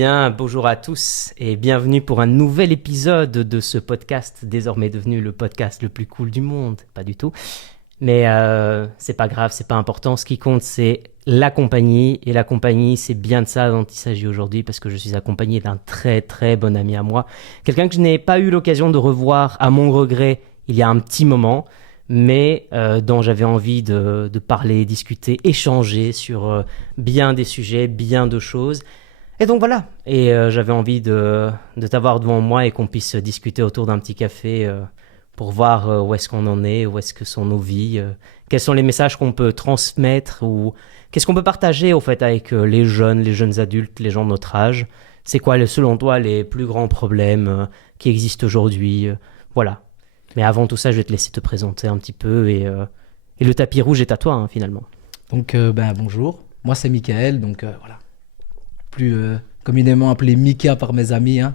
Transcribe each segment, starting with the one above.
bien, bonjour à tous et bienvenue pour un nouvel épisode de ce podcast, désormais devenu le podcast le plus cool du monde. Pas du tout, mais c'est pas grave, c'est pas important. Ce qui compte, c'est la compagnie, et la compagnie, c'est bien de ça dont il s'agit aujourd'hui, parce que je suis accompagné d'un très très bon ami à moi, quelqu'un que je n'ai pas eu l'occasion de revoir à mon regret il y a un petit moment, mais dont j'avais envie de parler, discuter, échanger sur bien des sujets, bien de choses. Et donc voilà, et j'avais envie de t'avoir devant moi et qu'on puisse discuter autour d'un petit café pour voir où est-ce qu'on en est, où est-ce que sont nos vies, quels sont les messages qu'on peut transmettre ou qu'est-ce qu'on peut partager au fait avec les jeunes adultes, les gens de notre âge. C'est quoi, selon toi, les plus grands problèmes qui existent aujourd'hui, voilà. Mais avant tout ça, je vais te laisser te présenter un petit peu et le tapis rouge est à toi, hein, finalement. Donc, bonjour, moi c'est Michael, donc voilà, plus communément appelé Mika par mes amis, hein.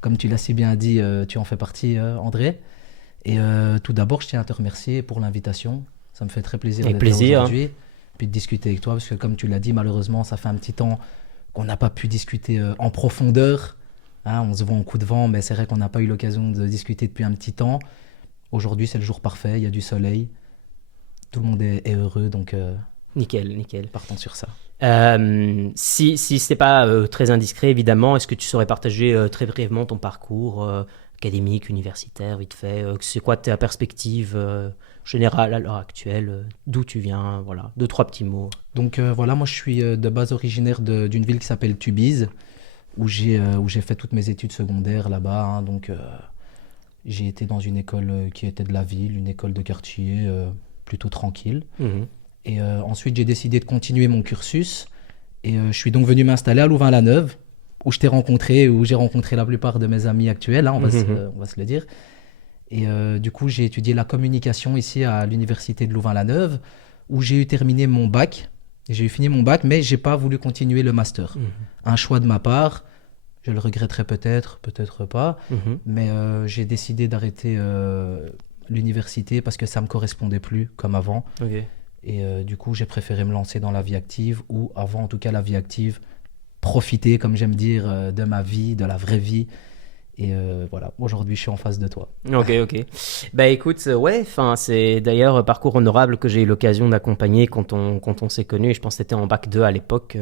Comme tu l'as si bien dit, tu en fais partie, André. Et tout d'abord, je tiens à te remercier pour l'invitation. Ça me fait très plaisir Avec d'être là plaisir, aujourd'hui, puis de discuter avec toi, parce que comme tu l'as dit, malheureusement, ça fait un petit temps qu'on n'a pas pu discuter en profondeur. Hein, on se voit en coup de vent, mais c'est vrai qu'on n'a pas eu l'occasion de discuter depuis un petit temps. Aujourd'hui, c'est le jour parfait, il y a du soleil, tout le monde est heureux, donc Nickel. partons sur ça. Si ce n'est pas très indiscret, évidemment, est-ce que tu saurais partager très brièvement ton parcours académique, universitaire, vite fait c'est quoi ta perspective générale à l'heure actuelle, d'où tu viens, voilà, 2-3 petits mots. Donc voilà, moi je suis de base originaire d'une ville qui s'appelle Tubize, où j'ai fait toutes mes études secondaires là-bas, hein. Donc j'ai été dans une école qui était de la ville, une école de quartier plutôt tranquille. Mhm. Et ensuite j'ai décidé de continuer mon cursus, et je suis donc venu m'installer à Louvain-la-Neuve, où je t'ai rencontré, où j'ai rencontré la plupart de mes amis actuels, hein, on va se le dire. Et du coup, j'ai étudié la communication ici à l'université de Louvain-la-Neuve, où j'ai eu terminé mon bac. J'ai eu fini mon bac, mais j'ai pas voulu continuer le master. Un choix de ma part, je le regretterai peut-être, peut-être pas, mais j'ai décidé d'arrêter l'université parce que ça me correspondait plus comme avant. Ok. Et du coup, j'ai préféré me lancer dans la vie active, ou avant en tout cas la vie active, profiter, comme j'aime dire, de ma vie, de la vraie vie. Et voilà, aujourd'hui, je suis en face de toi. Ok. Bah écoute, ouais, c'est d'ailleurs un parcours honorable que j'ai eu l'occasion d'accompagner quand on s'est connus. Et je pense que c'était en bac 2 à l'époque,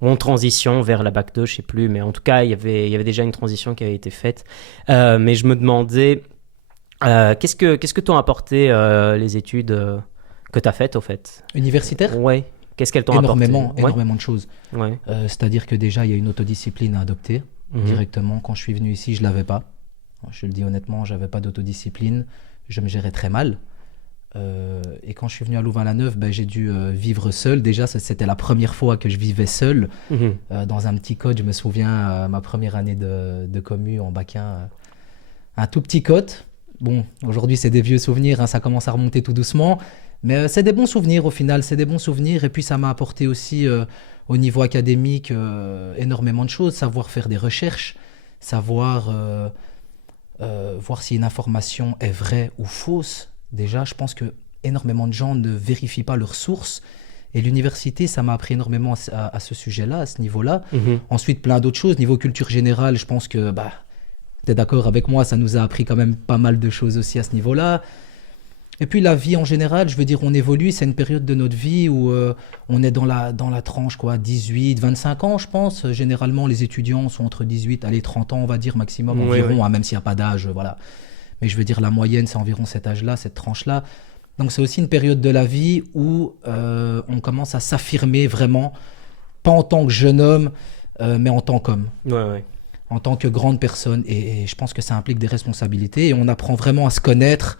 ou en transition vers la bac 2, je sais plus. Mais en tout cas, il y avait déjà une transition qui avait été faite. Mais je me demandais, qu'est-ce que t'ont apporté les études que t'as faites, au fait? Universitaire? Ouais. Qu'est-ce qu'elles t'ont apporté? Énormément de choses. Ouais. C'est-à-dire que déjà, il y a une autodiscipline à adopter directement. Quand je suis venu ici, je ne l'avais pas. Je le dis honnêtement, je n'avais pas d'autodiscipline. Je me gérais très mal. Et quand je suis venu à Louvain-la-Neuve, j'ai dû vivre seul. Déjà, c'était la première fois que je vivais seul dans un petit code. Je me souviens, ma première année de commu en bac 1, un tout petit code. Bon, aujourd'hui, c'est des vieux souvenirs, hein, ça commence à remonter tout doucement. Mais c'est des bons souvenirs au final, c'est des bons souvenirs. Et puis ça m'a apporté aussi au niveau académique énormément de choses. Savoir faire des recherches, savoir voir si une information est vraie ou fausse. Déjà, je pense que énormément de gens ne vérifient pas leurs sources. Et l'université, ça m'a appris énormément à ce sujet-là, à ce niveau-là. Ensuite, plein d'autres choses. Niveau culture générale, je pense que tu es d'accord avec moi, ça nous a appris quand même pas mal de choses aussi à ce niveau-là. Et puis la vie en général, je veux dire, on évolue, c'est une période de notre vie où on est dans la tranche, 18, 25 ans, je pense. Généralement, les étudiants sont entre 18 et 30 ans, on va dire, maximum, environ, Oui. hein, même s'il n'y a pas d'âge, voilà. Mais je veux dire, la moyenne, c'est environ cet âge-là, cette tranche-là. Donc c'est aussi une période de la vie où on commence à s'affirmer vraiment, pas en tant que jeune homme, mais en tant qu'homme. Ouais. En tant que grande personne. Et je pense que ça implique des responsabilités, et on apprend vraiment à se connaître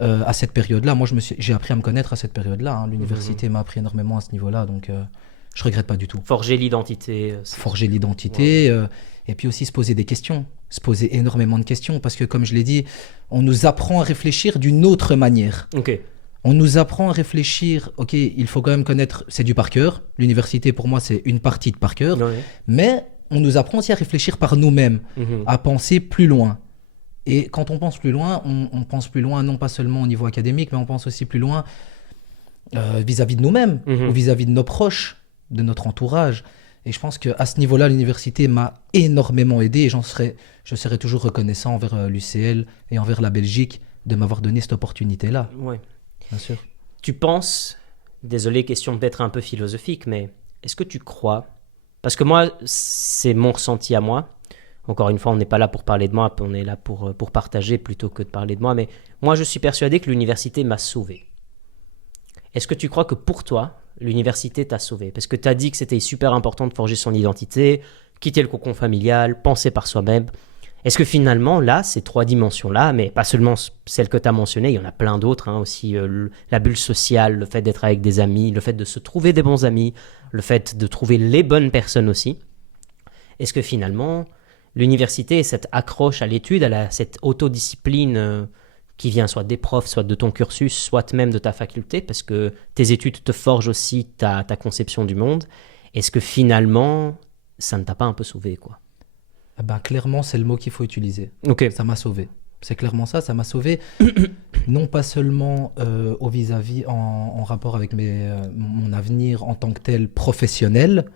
à cette période-là. Moi, j'ai appris à me connaître à cette période-là, hein. L'université m'a appris énormément à ce niveau-là, donc je regrette pas du tout. Forger l'identité. Forger l'identité, et puis aussi se poser des questions, se poser énormément de questions, parce que comme je l'ai dit, on nous apprend à réfléchir d'une autre manière. Ok. On nous apprend à réfléchir, ok, il faut quand même connaître, c'est du par cœur. L'université, pour moi, c'est une partie de par cœur, mais on nous apprend aussi à réfléchir par nous-mêmes, à penser plus loin. Et quand on pense plus loin, on pense plus loin non pas seulement au niveau académique, mais on pense aussi plus loin vis-à-vis de nous-mêmes ou vis-à-vis de nos proches, de notre entourage. Et je pense qu'à ce niveau-là, l'université m'a énormément aidé et je serai toujours reconnaissant envers l'UCL et envers la Belgique de m'avoir donné cette opportunité-là. Ouais. Bien sûr. Tu penses, désolé, question peut-être un peu philosophique, mais est-ce que tu crois, parce que moi, c'est mon ressenti à moi, encore une fois, on n'est pas là pour parler de moi, on est là pour partager plutôt que de parler de moi, mais moi, je suis persuadé que l'université m'a sauvé. Est-ce que tu crois que pour toi, l'université t'a sauvé? Parce que tu as dit que c'était super important de forger son identité, quitter le cocon familial, penser par soi-même. Est-ce que finalement, là, ces 3 dimensions-là, mais pas seulement celles que tu as mentionnées, il y en a plein d'autres, hein, aussi la bulle sociale, le fait d'être avec des amis, le fait de se trouver des bons amis, le fait de trouver les bonnes personnes aussi. Est-ce que finalement, l'université, cette accroche à l'étude, cette autodiscipline qui vient soit des profs, soit de ton cursus, soit même de ta faculté, parce que tes études te forgent aussi ta conception du monde, est-ce que finalement, ça ne t'a pas un peu sauvé, quoi? Eh ben, clairement, c'est le mot qu'il faut utiliser. Ok. Ça m'a sauvé. C'est clairement ça m'a sauvé. Non pas seulement au vis-à-vis en rapport avec mon avenir en tant que tel professionnel,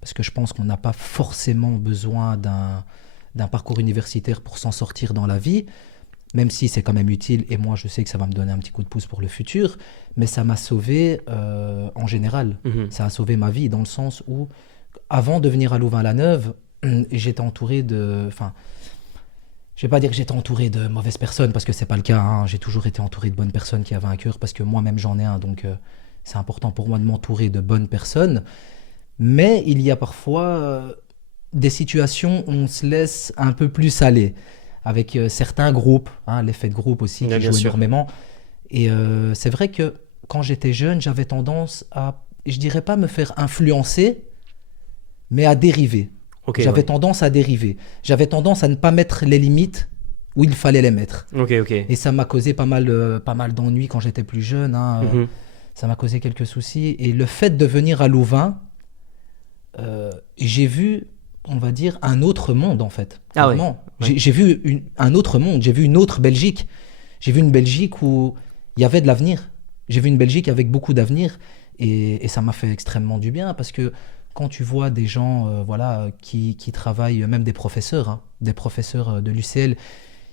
parce que je pense qu'on n'a pas forcément besoin d'un parcours universitaire pour s'en sortir dans la vie, même si c'est quand même utile, et moi je sais que ça va me donner un petit coup de pouce pour le futur, mais ça m'a sauvé en général. Ça a sauvé ma vie dans le sens où, avant de venir à Louvain-la-Neuve, j'étais entouré de... Enfin, je vais pas dire que j'étais entouré de mauvaises personnes, parce que c'est pas le cas, hein. J'ai toujours été entouré de bonnes personnes qui avaient un cœur, parce que moi-même j'en ai un, donc c'est important pour moi de m'entourer de bonnes personnes. Mais il y a parfois des situations où on se laisse un peu plus aller, avec certains groupes, hein, l'effet de groupe aussi qui joue énormément. Et c'est vrai que quand j'étais jeune, j'avais tendance à, je dirais pas me faire influencer, mais à dériver. Okay, j'avais tendance à dériver. J'avais tendance à ne pas mettre les limites où il fallait les mettre. Et ça m'a causé pas mal d'ennuis quand j'étais plus jeune. Hein. Ça m'a causé quelques soucis. Et le fait de venir à Louvain, j'ai vu, on va dire, un autre monde en fait. Ah vraiment. J'ai vu un autre monde. J'ai vu une autre Belgique. J'ai vu une Belgique où il y avait de l'avenir. J'ai vu une Belgique avec beaucoup d'avenir. Et ça m'a fait extrêmement du bien parce que quand tu vois des gens qui travaillent, même des professeurs de l'UCL,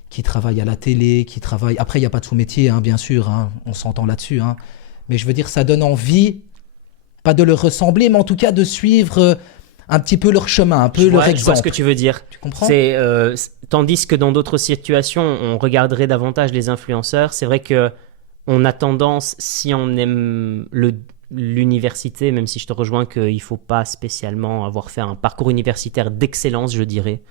qui travaillent à la télé, qui travaillent... Après, il n'y a pas de sous-métier, hein, bien sûr, hein, on s'entend là-dessus. Hein. Mais je veux dire, ça donne envie, pas de leur ressembler, mais en tout cas de suivre un petit peu leur chemin, un peu leur exemple. Je vois ce que tu veux dire. Tu comprends ? Tandis que dans d'autres situations, on regarderait davantage les influenceurs. C'est vrai qu'on a tendance, si on aime l'université, même si je te rejoins qu'il ne faut pas spécialement avoir fait un parcours universitaire d'excellence, je dirais,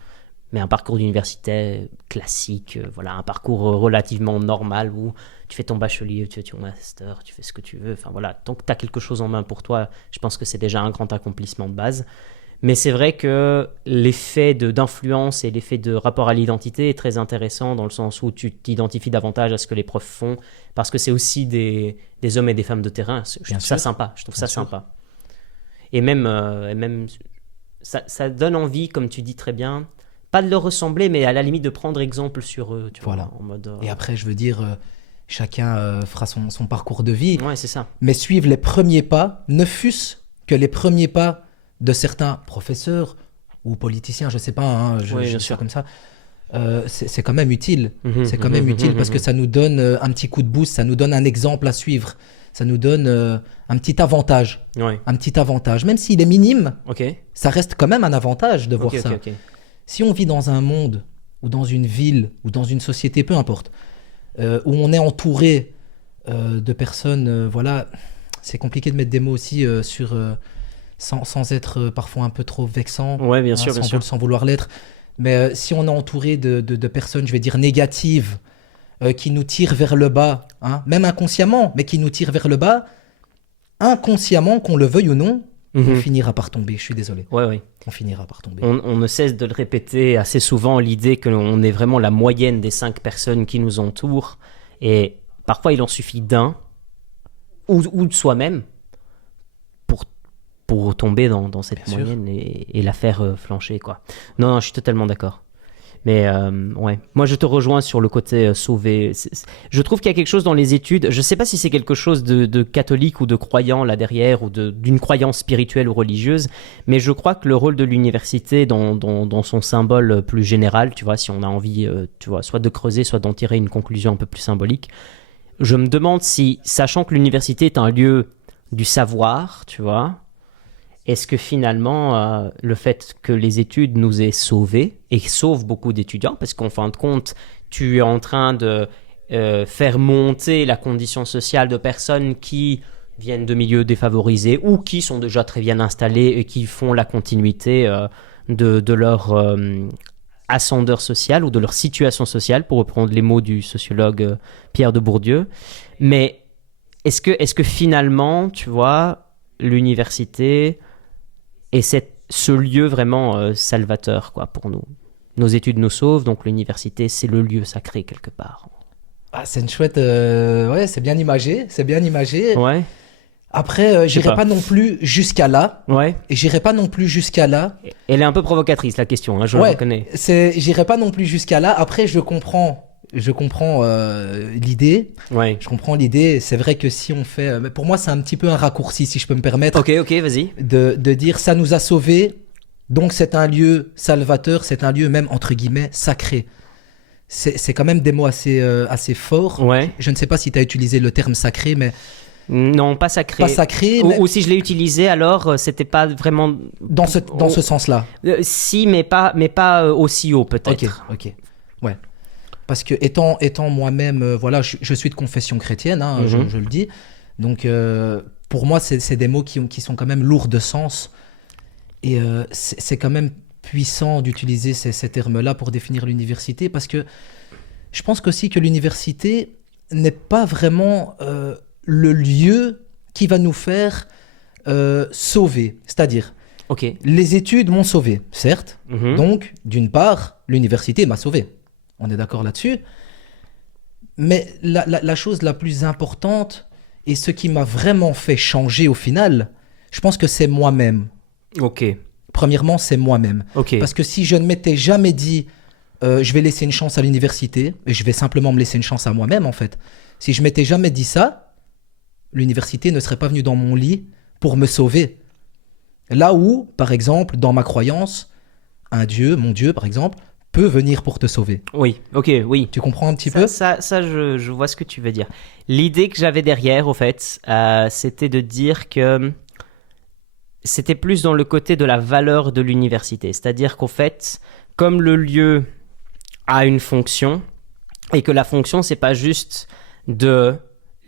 mais un parcours d'université classique, un parcours relativement normal où tu fais ton bachelier, tu fais ton master, tu fais ce que tu veux, tant que tu as quelque chose en main pour toi, je pense que c'est déjà un grand accomplissement de base. Mais c'est vrai que l'effet d'influence et l'effet de rapport à l'identité est très intéressant dans le sens où tu t'identifies davantage à ce que les profs font parce que c'est aussi des hommes et des femmes de terrain. Je trouve ça sympa. Et même ça donne envie, comme tu dis très bien, pas de leur ressembler, mais à la limite de prendre exemple sur eux. Tu vois, en mode, Et après, je veux dire, chacun fera son parcours de vie. Ouais, c'est ça. Mais suivre les premiers pas, ne fût-ce que les premiers pas de certains professeurs ou politiciens, je ne sais pas, hein, je suis comme ça, c'est quand même utile. C'est quand même utile parce que ça nous donne un petit coup de boost, ça nous donne un exemple à suivre, ça nous donne un petit avantage. Un petit avantage. Même s'il est minime, ça reste quand même un avantage de voir ça. Si on vit dans un monde ou dans une ville ou dans une société, peu importe, où on est entouré de personnes, c'est compliqué de mettre des mots aussi sur... Sans être parfois un peu trop vexant, bien sûr. Sans vouloir l'être. Mais si on est entouré de personnes, je vais dire, négatives, qui nous tirent vers le bas, hein, même inconsciemment, mais qui nous tirent vers le bas, inconsciemment, qu'on le veuille ou non, on finira par tomber, je suis désolé. On finira par tomber. On ne cesse de le répéter assez souvent, l'idée que l'on est vraiment la moyenne des 5 personnes qui nous entourent. Et parfois, il en suffit d'un, ou de soi-même, pour tomber dans cette moyenne et la faire flancher, quoi. Non, je suis totalement d'accord. Mais ouais, moi je te rejoins sur le côté sauvé. Je trouve qu'il y a quelque chose dans les études, je sais pas si c'est quelque chose de catholique ou de croyant là derrière, ou d'une croyance spirituelle ou religieuse, mais je crois que le rôle de l'université dans son symbole plus général, tu vois, si on a envie, tu vois, soit de creuser, soit d'en tirer une conclusion un peu plus symbolique, je me demande si, sachant que l'université est un lieu du savoir, tu vois, est-ce que finalement, le fait que les études nous aient sauvés, et sauvent beaucoup d'étudiants, parce qu'en fin de compte, tu es en train de faire monter la condition sociale de personnes qui viennent de milieux défavorisés ou qui sont déjà très bien installés et qui font la continuité de leur ascendeur social ou de leur situation sociale, pour reprendre les mots du sociologue Pierre de Bourdieu. Mais est-ce que finalement, tu vois, l'université est ce lieu vraiment salvateur, quoi, pour nous? Nos études nous sauvent, donc l'université, c'est le lieu sacré quelque part. Ah, c'est une chouette... Ouais, c'est bien imagé, c'est bien imagé. Ouais. Après, j'irai pas non plus jusqu'à là. Ouais. Et j'irai pas non plus jusqu'à là. Elle est un peu provocatrice, la question, hein, je le reconnais. J'irai pas non plus jusqu'à là. Après, je comprends l'idée. Ouais. Je comprends l'idée. C'est vrai que si on fait... Pour moi, c'est un petit peu un raccourci, si je peux me permettre. Ok, vas-y. De dire, ça nous a sauvés, donc c'est un lieu salvateur, c'est un lieu même, entre guillemets, sacré. C'est quand même des mots assez forts. Ouais. Je ne sais pas si tu as utilisé le terme sacré, mais... Non, pas sacré. Pas sacré, mais... Ou si je l'ai utilisé, alors c'était pas vraiment... Dans ce sens-là. Si, mais pas aussi haut, peut-être. Ok. Ouais. Parce que étant moi-même, voilà, je suis de confession chrétienne, hein, je le dis. Donc, pour moi, c'est des mots qui sont quand même lourds de sens. Et c'est quand même puissant d'utiliser ces termes-là pour définir l'université, parce que je pense aussi que l'université n'est pas vraiment le lieu qui va nous faire sauver. C'est-à-dire, les études m'ont sauvé, certes. Donc, d'une part, l'université m'a sauvé. On est d'accord là-dessus. Mais la chose la plus importante, et ce qui m'a vraiment fait changer au final, je pense que c'est moi-même. Ok. Premièrement, c'est moi-même. Okay. Parce que si je ne m'étais jamais dit je vais laisser une chance à l'université, et je vais simplement me laisser une chance à moi-même, en fait. Si je m'étais jamais dit ça, l'université ne serait pas venue dans mon lit pour me sauver. Là où, par exemple, dans ma croyance, un Dieu, mon Dieu, par exemple, peut venir pour te sauver. Oui, oui. Tu comprends un petit peu ? Ça, je vois ce que tu veux dire. L'idée que j'avais derrière, au fait, c'était de dire que c'était plus dans le côté de la valeur de l'université. C'est-à-dire qu'au fait, comme le lieu a une fonction, et que la fonction, c'est pas juste de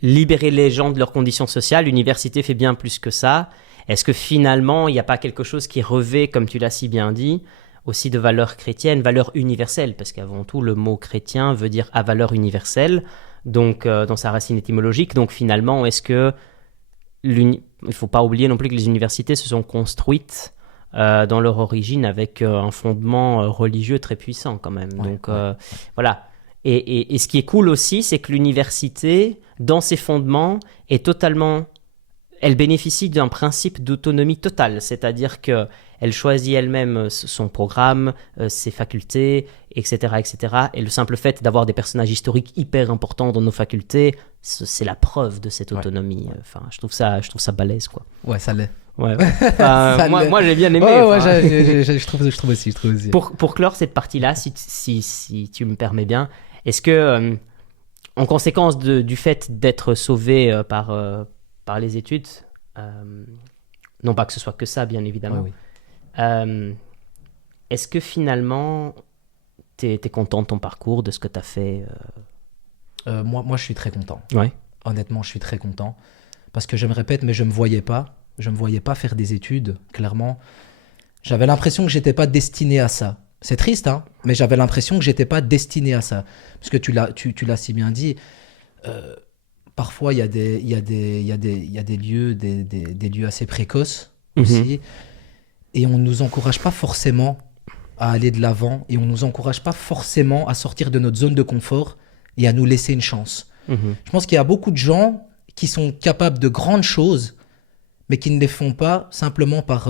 libérer les gens de leurs conditions sociales, l'université fait bien plus que ça. Est-ce que finalement, il n'y a pas quelque chose qui revêt, comme tu l'as si bien dit, aussi de valeur chrétienne, valeur universelle, parce qu'avant tout, le mot chrétien veut dire à valeur universelle, donc dans sa racine étymologique. Donc finalement, est-ce que il ne faut pas oublier non plus que les universités se sont construites dans leur origine avec un fondement religieux très puissant quand même. Ouais, donc voilà. Et ce qui est cool aussi, c'est que l'université, dans ses fondements, elle bénéficie d'un principe d'autonomie totale, c'est-à-dire qu'elle choisit elle-même son programme, ses facultés, etc., etc. Et le simple fait d'avoir des personnages historiques hyper importants dans nos facultés, c'est la preuve de cette autonomie. Enfin, je trouve ça balèze, quoi. Ouais, ça l'est. Ouais. Moi, j'ai bien aimé. Je trouve aussi. Pour clore cette partie-là, si tu me permets bien, est-ce que, en conséquence du fait d'être sauvé par les études, non pas que ce soit que ça, bien évidemment, est-ce que finalement, t'es content de ton parcours, de ce que t'as fait moi, je suis très content. Ouais. Honnêtement, je suis très content. Parce que je me répète, mais je me voyais pas faire des études, clairement. J'avais l'impression que j'étais pas destiné à ça. C'est triste, hein, mais j'avais l'impression que j'étais pas destiné à ça. Parce que tu l'as si bien dit, parfois il y a des lieux assez précoces aussi, et on nous encourage pas forcément à aller de l'avant, et on nous encourage pas forcément à sortir de notre zone de confort et à nous laisser une chance. Je pense qu'il y a beaucoup de gens qui sont capables de grandes choses, mais qui ne les font pas simplement par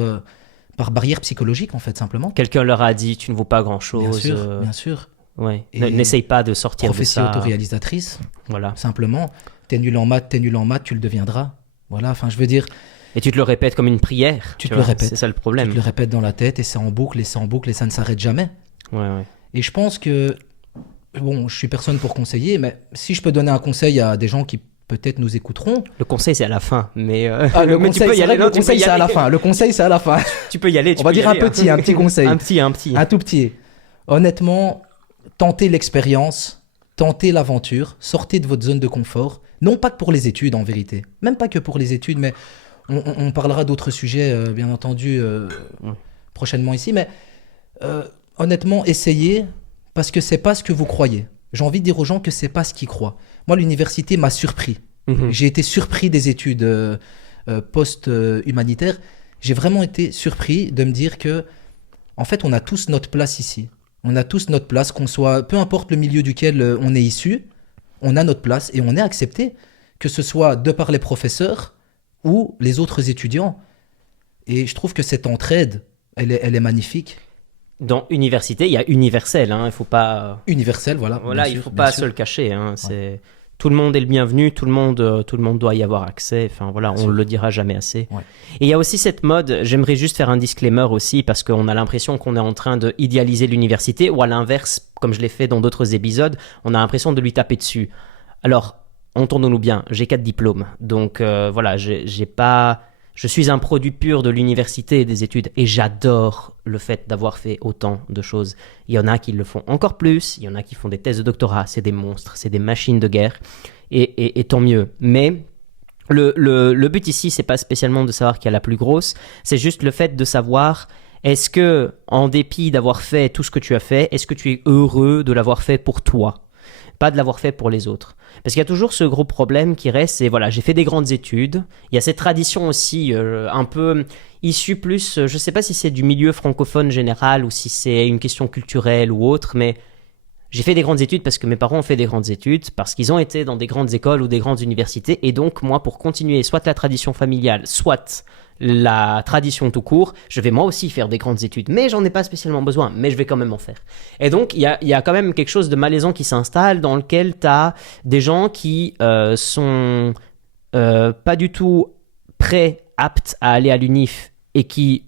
par barrière psychologique, en fait, simplement. Quelqu'un leur a dit, tu ne vaux pas grand-chose. Bien sûr. Ouais. Et N'essaye pas de sortir de prophétie ça. autoréalisatrice, Voilà. simplement. T'es nul en maths, tu le deviendras. Voilà, enfin, je veux dire, Et tu te le répètes comme une prière. Tu te vois, le répètes. C'est ça le tu problème. te le répètes dans la tête, et c'est en boucle, et c'est en boucle, et ça ne s'arrête jamais. Ouais. Et je pense que, bon, je suis personne pour conseiller, mais si je peux donner un conseil à des gens qui peut-être nous écouteront. Le conseil, c'est à la fin. Mais, Le mais conseil, tu peux y c'est aller. vrai que le conseil, c'est à la fin. Le conseil, c'est à la fin. Tu peux y aller. On va dire un petit conseil. Un petit. Un tout petit. Honnêtement, tentez l'expérience, tentez l'aventure, sortez de votre zone de confort. Non pas que pour les études, en vérité. Même pas que pour les études, mais on parlera d'autres sujets, bien entendu, prochainement ici. Mais honnêtement, essayez, parce que c'est pas ce que vous croyez. J'ai envie de dire aux gens que c'est pas ce qu'ils croient. Moi, l'université m'a surpris. J'ai été surpris des études post-humanitaires. J'ai vraiment été surpris de me dire que, en fait, on a tous notre place ici. On a tous notre place, qu'on soit, peu importe le milieu duquel on est issu, on a notre place et on est accepté, que ce soit de par les professeurs ou les autres étudiants. Et je trouve que cette entraide, elle est magnifique. Dans université, il y a universel. Il faut pas. Universelle, voilà. Voilà, bien il sûr, faut bien pas sûr. se le cacher. C'est tout le monde est le bienvenu. Tout le monde doit y avoir accès. Enfin voilà, Bien on sûr. le dira jamais assez. Ouais. Et il y a aussi cette mode. J'aimerais juste faire un disclaimer aussi parce qu'on a l'impression qu'on est en train de idéaliser l'université ou à l'inverse, comme je l'ai fait dans d'autres épisodes, on a l'impression de lui taper dessus. Alors, entendons-nous bien. J'ai 4 diplômes, donc voilà, j'ai pas. Je suis un produit pur de l'université et des études et j'adore le fait d'avoir fait autant de choses. Il y en a qui le font encore plus, il y en a qui font des thèses de doctorat, c'est des monstres, c'est des machines de guerre et tant mieux. Mais le but ici, c'est pas spécialement de savoir qui a la plus grosse, c'est juste le fait de savoir est-ce que, en dépit d'avoir fait tout ce que tu as fait, est-ce que tu es heureux de l'avoir fait pour toi ? Pas de l'avoir fait pour les autres. Parce qu'il y a toujours ce gros problème qui reste, c'est voilà, j'ai fait des grandes études. Il y a cette tradition aussi un peu issue plus, je ne sais pas si c'est du milieu francophone général ou si c'est une question culturelle ou autre, mais j'ai fait des grandes études parce que mes parents ont fait des grandes études, parce qu'ils ont été dans des grandes écoles ou des grandes universités, et donc moi, pour continuer soit la tradition familiale, soit la tradition tout court, je vais moi aussi faire des grandes études, mais j'en ai pas spécialement besoin, mais je vais quand même en faire. Et donc, il y a quand même quelque chose de malaisant qui s'installe dans lequel tu as des gens qui sont pas du tout prêts, aptes à aller à l'UNIF et qui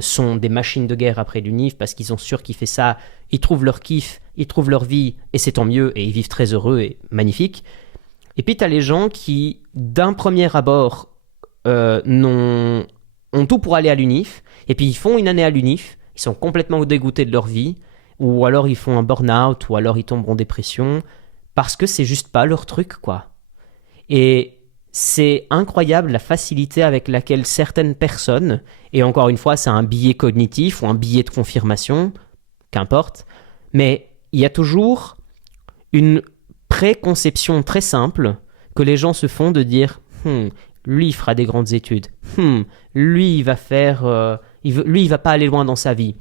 sont des machines de guerre après l'UNIF parce qu'ils ont surkiffé ça, ils trouvent leur kiff, ils trouvent leur vie et c'est tant mieux et ils vivent très heureux et magnifique. Et puis tu as les gens qui, d'un premier abord, ont tout pour aller à l'UNIF, et puis ils font une année à l'UNIF, ils sont complètement dégoûtés de leur vie, ou alors ils font un burn-out, ou alors ils tombent en dépression, parce que c'est juste pas leur truc, quoi. Et c'est incroyable la facilité avec laquelle certaines personnes, et encore une fois, c'est un biais cognitif ou un biais de confirmation, qu'importe, mais il y a toujours une préconception très simple que les gens se font de dire lui, il fera des grandes études. Lui, il va faire... lui, il va pas aller loin dans sa vie.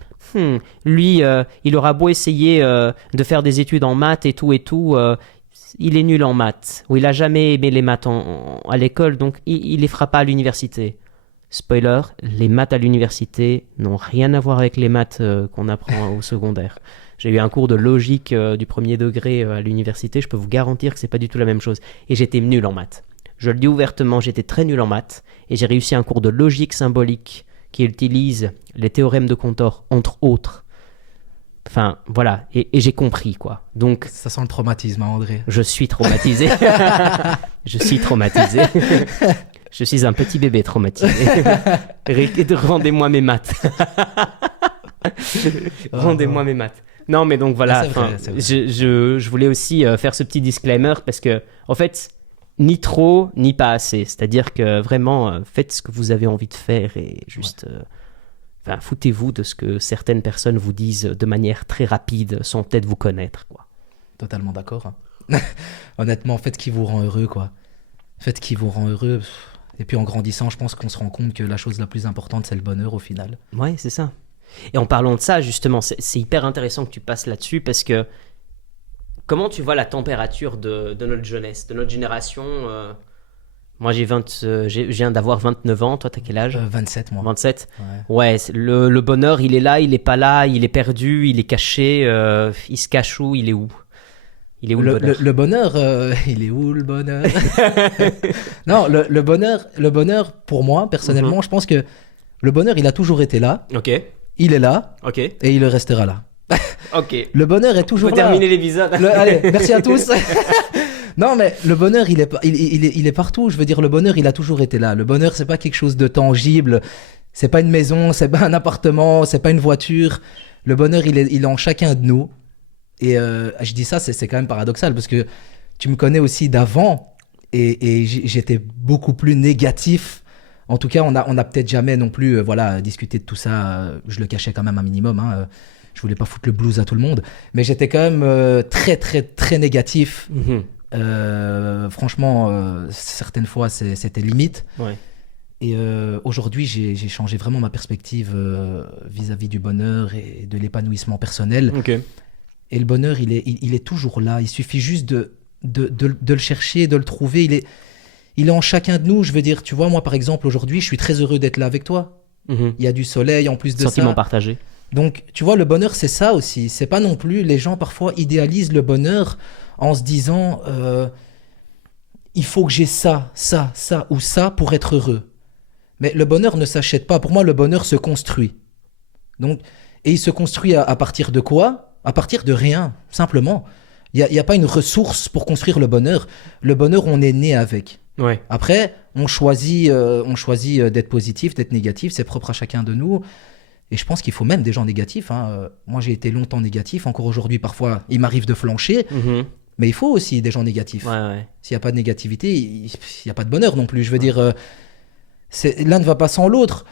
Lui, il aura beau essayer de faire des études en maths et tout, il est nul en maths. Ou il a jamais aimé les maths à l'école, donc il les fera pas à l'université. Spoiler, les maths à l'université n'ont rien à voir avec les maths qu'on apprend au secondaire. J'ai eu un cours de logique du premier degré à l'université, je peux vous garantir que c'est pas du tout la même chose. Et j'étais nul en maths. Je le dis ouvertement, j'étais très nul en maths et j'ai réussi un cours de logique symbolique qui utilise les théorèmes de Cantor, entre autres. Enfin, voilà, et j'ai compris, quoi. Donc, ça sent le traumatisme, hein, André. Je suis traumatisé. Je suis traumatisé. Je suis un petit bébé traumatisé. Rendez-moi mes maths. Rendez-moi mes maths. Non, mais donc voilà, c'est vrai. je voulais aussi faire ce petit disclaimer parce que, en fait, ni trop, ni pas assez. C'est-à-dire que vraiment, faites ce que vous avez envie de faire et juste... foutez-vous de ce que certaines personnes vous disent de manière très rapide sans peut-être vous connaître, quoi. Totalement d'accord. Honnêtement, faites ce qui vous rend heureux, quoi. Faites ce qui vous rend heureux. Et puis en grandissant, je pense qu'on se rend compte que la chose la plus importante, c'est le bonheur au final. Ouais, c'est ça. Et en parlant de ça, justement, c'est hyper intéressant que tu passes là-dessus parce que comment tu vois la température de notre jeunesse, de notre génération Moi, je viens d'avoir 29 ans. Toi, t'as quel âge? 27, moi. 27. Ouais. Ouais, le bonheur, il est là, il est pas là, il est perdu, il est caché. Il se cache où? Il est où? Il est où le bonheur? Le bonheur, il est où le bonheur? Non, le bonheur, pour moi, personnellement, je pense que le bonheur, il a toujours été là. Ok, Il est là ok, et il restera là. ok. Le bonheur est toujours Faut là. terminer l'épisode. Allez, merci à tous. Non, mais le bonheur, il est partout. Je veux dire, le bonheur, il a toujours été là. Le bonheur, c'est pas quelque chose de tangible. C'est pas une maison, c'est pas un appartement, c'est pas une voiture. Le bonheur, il est en chacun de nous. Et je dis ça, c'est quand même paradoxal parce que tu me connais aussi d'avant et j'étais beaucoup plus négatif. En tout cas, on a peut-être jamais non plus discuté de tout ça. Je le cachais quand même un minimum. Hein. Je voulais pas foutre le blues à tout le monde. Mais j'étais quand même très, très, très négatif. Franchement, certaines fois, c'était limite. Ouais. Et aujourd'hui, j'ai changé vraiment ma perspective vis-à-vis du bonheur et de l'épanouissement personnel. Ok. Et le bonheur, il est toujours là. Il suffit juste de le chercher, de le trouver. Il est en chacun de nous. Je veux dire, tu vois, moi, par exemple, aujourd'hui, je suis très heureux d'être là avec toi. Il y a du soleil en plus de Sentiment ça. partagé. Donc, tu vois, le bonheur, c'est ça aussi. C'est pas non plus... Les gens, parfois, idéalisent le bonheur en se disant il faut que j'ai ça ou ça pour être heureux. Mais le bonheur ne s'achète pas. Pour moi, le bonheur se construit. Donc, et il se construit à partir de quoi? À partir de rien, simplement. Il n'y a pas une ressource pour construire le bonheur. Le bonheur, on est né avec. Ouais. Après, on choisit d'être positif, d'être négatif. C'est propre à chacun de nous. Et je pense qu'il faut même des gens négatifs. Hein. Moi, j'ai été longtemps négatif. Encore aujourd'hui, parfois, il m'arrive de flancher. Mais il faut aussi des gens négatifs. Ouais. S'il n'y a pas de négativité, il n'y a pas de bonheur non plus. Je veux dire, l'un ne va pas sans l'autre.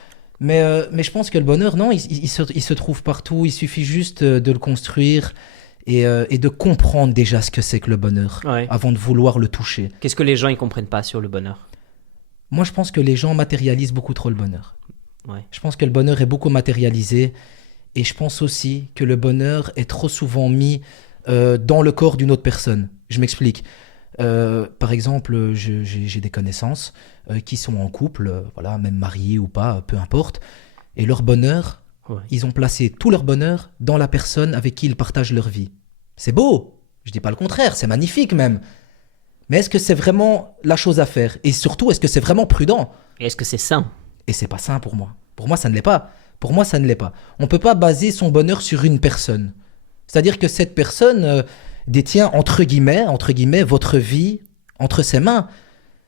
Mais je pense que le bonheur, non, il se trouve partout. Il suffit juste de le construire et de comprendre déjà ce que c'est que le bonheur avant de vouloir le toucher. Qu'est-ce que les gens ne comprennent pas sur le bonheur? Moi, je pense que les gens matérialisent beaucoup trop le bonheur. Ouais. Je pense que le bonheur est beaucoup matérialisé. Et je pense aussi que le bonheur est trop souvent mis dans le corps d'une autre personne. Je m'explique. Par exemple, j'ai des connaissances qui sont en couple, même mariés ou pas, peu importe. Et leur bonheur, ils ont placé tout leur bonheur dans la personne avec qui ils partagent leur vie. C'est beau, je dis pas le contraire, c'est magnifique même. Mais est-ce que c'est vraiment la chose à faire? Et surtout, est-ce que c'est vraiment prudent? Et est-ce que c'est sain? Et c'est pas sain pour moi. Pour moi, ça ne l'est pas. Pour moi, ça ne l'est pas. On peut pas baser son bonheur sur une personne. C'est-à-dire que cette personne détient, entre guillemets, votre vie entre ses mains.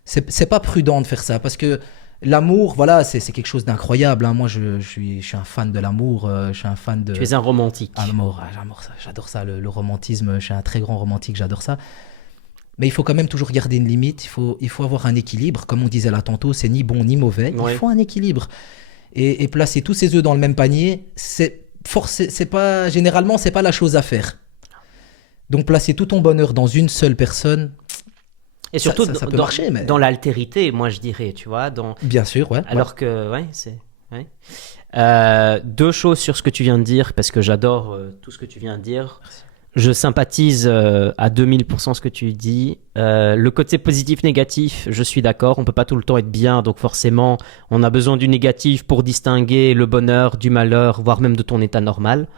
C'est pas prudent de faire ça, parce que l'amour, c'est quelque chose d'incroyable. Hein. Moi, je suis un fan de l'amour. Je suis un fan de... Tu es un romantique. L'amour, j'adore ça. Le romantisme, je suis un très grand romantique, j'adore ça. Mais il faut quand même toujours garder une limite. Il faut avoir un équilibre. Comme on disait là tantôt, c'est ni bon ni mauvais. Il faut un équilibre. Et placer tous ses œufs dans le même panier, généralement, c'est pas la chose à faire. Donc, placer tout ton bonheur dans une seule personne... Et surtout ça peut marcher, mais... dans l'altérité, moi je dirais, tu vois. Bien sûr, ouais. Alors que, c'est... Ouais. Deux choses sur ce que tu viens de dire, parce que j'adore tout ce que tu viens de dire. Merci. Je sympathise à 2000% ce que tu dis. Le côté positif-négatif, je suis d'accord. On peut pas tout le temps être bien, donc forcément, on a besoin du négatif pour distinguer le bonheur du malheur, voire même de ton état normal.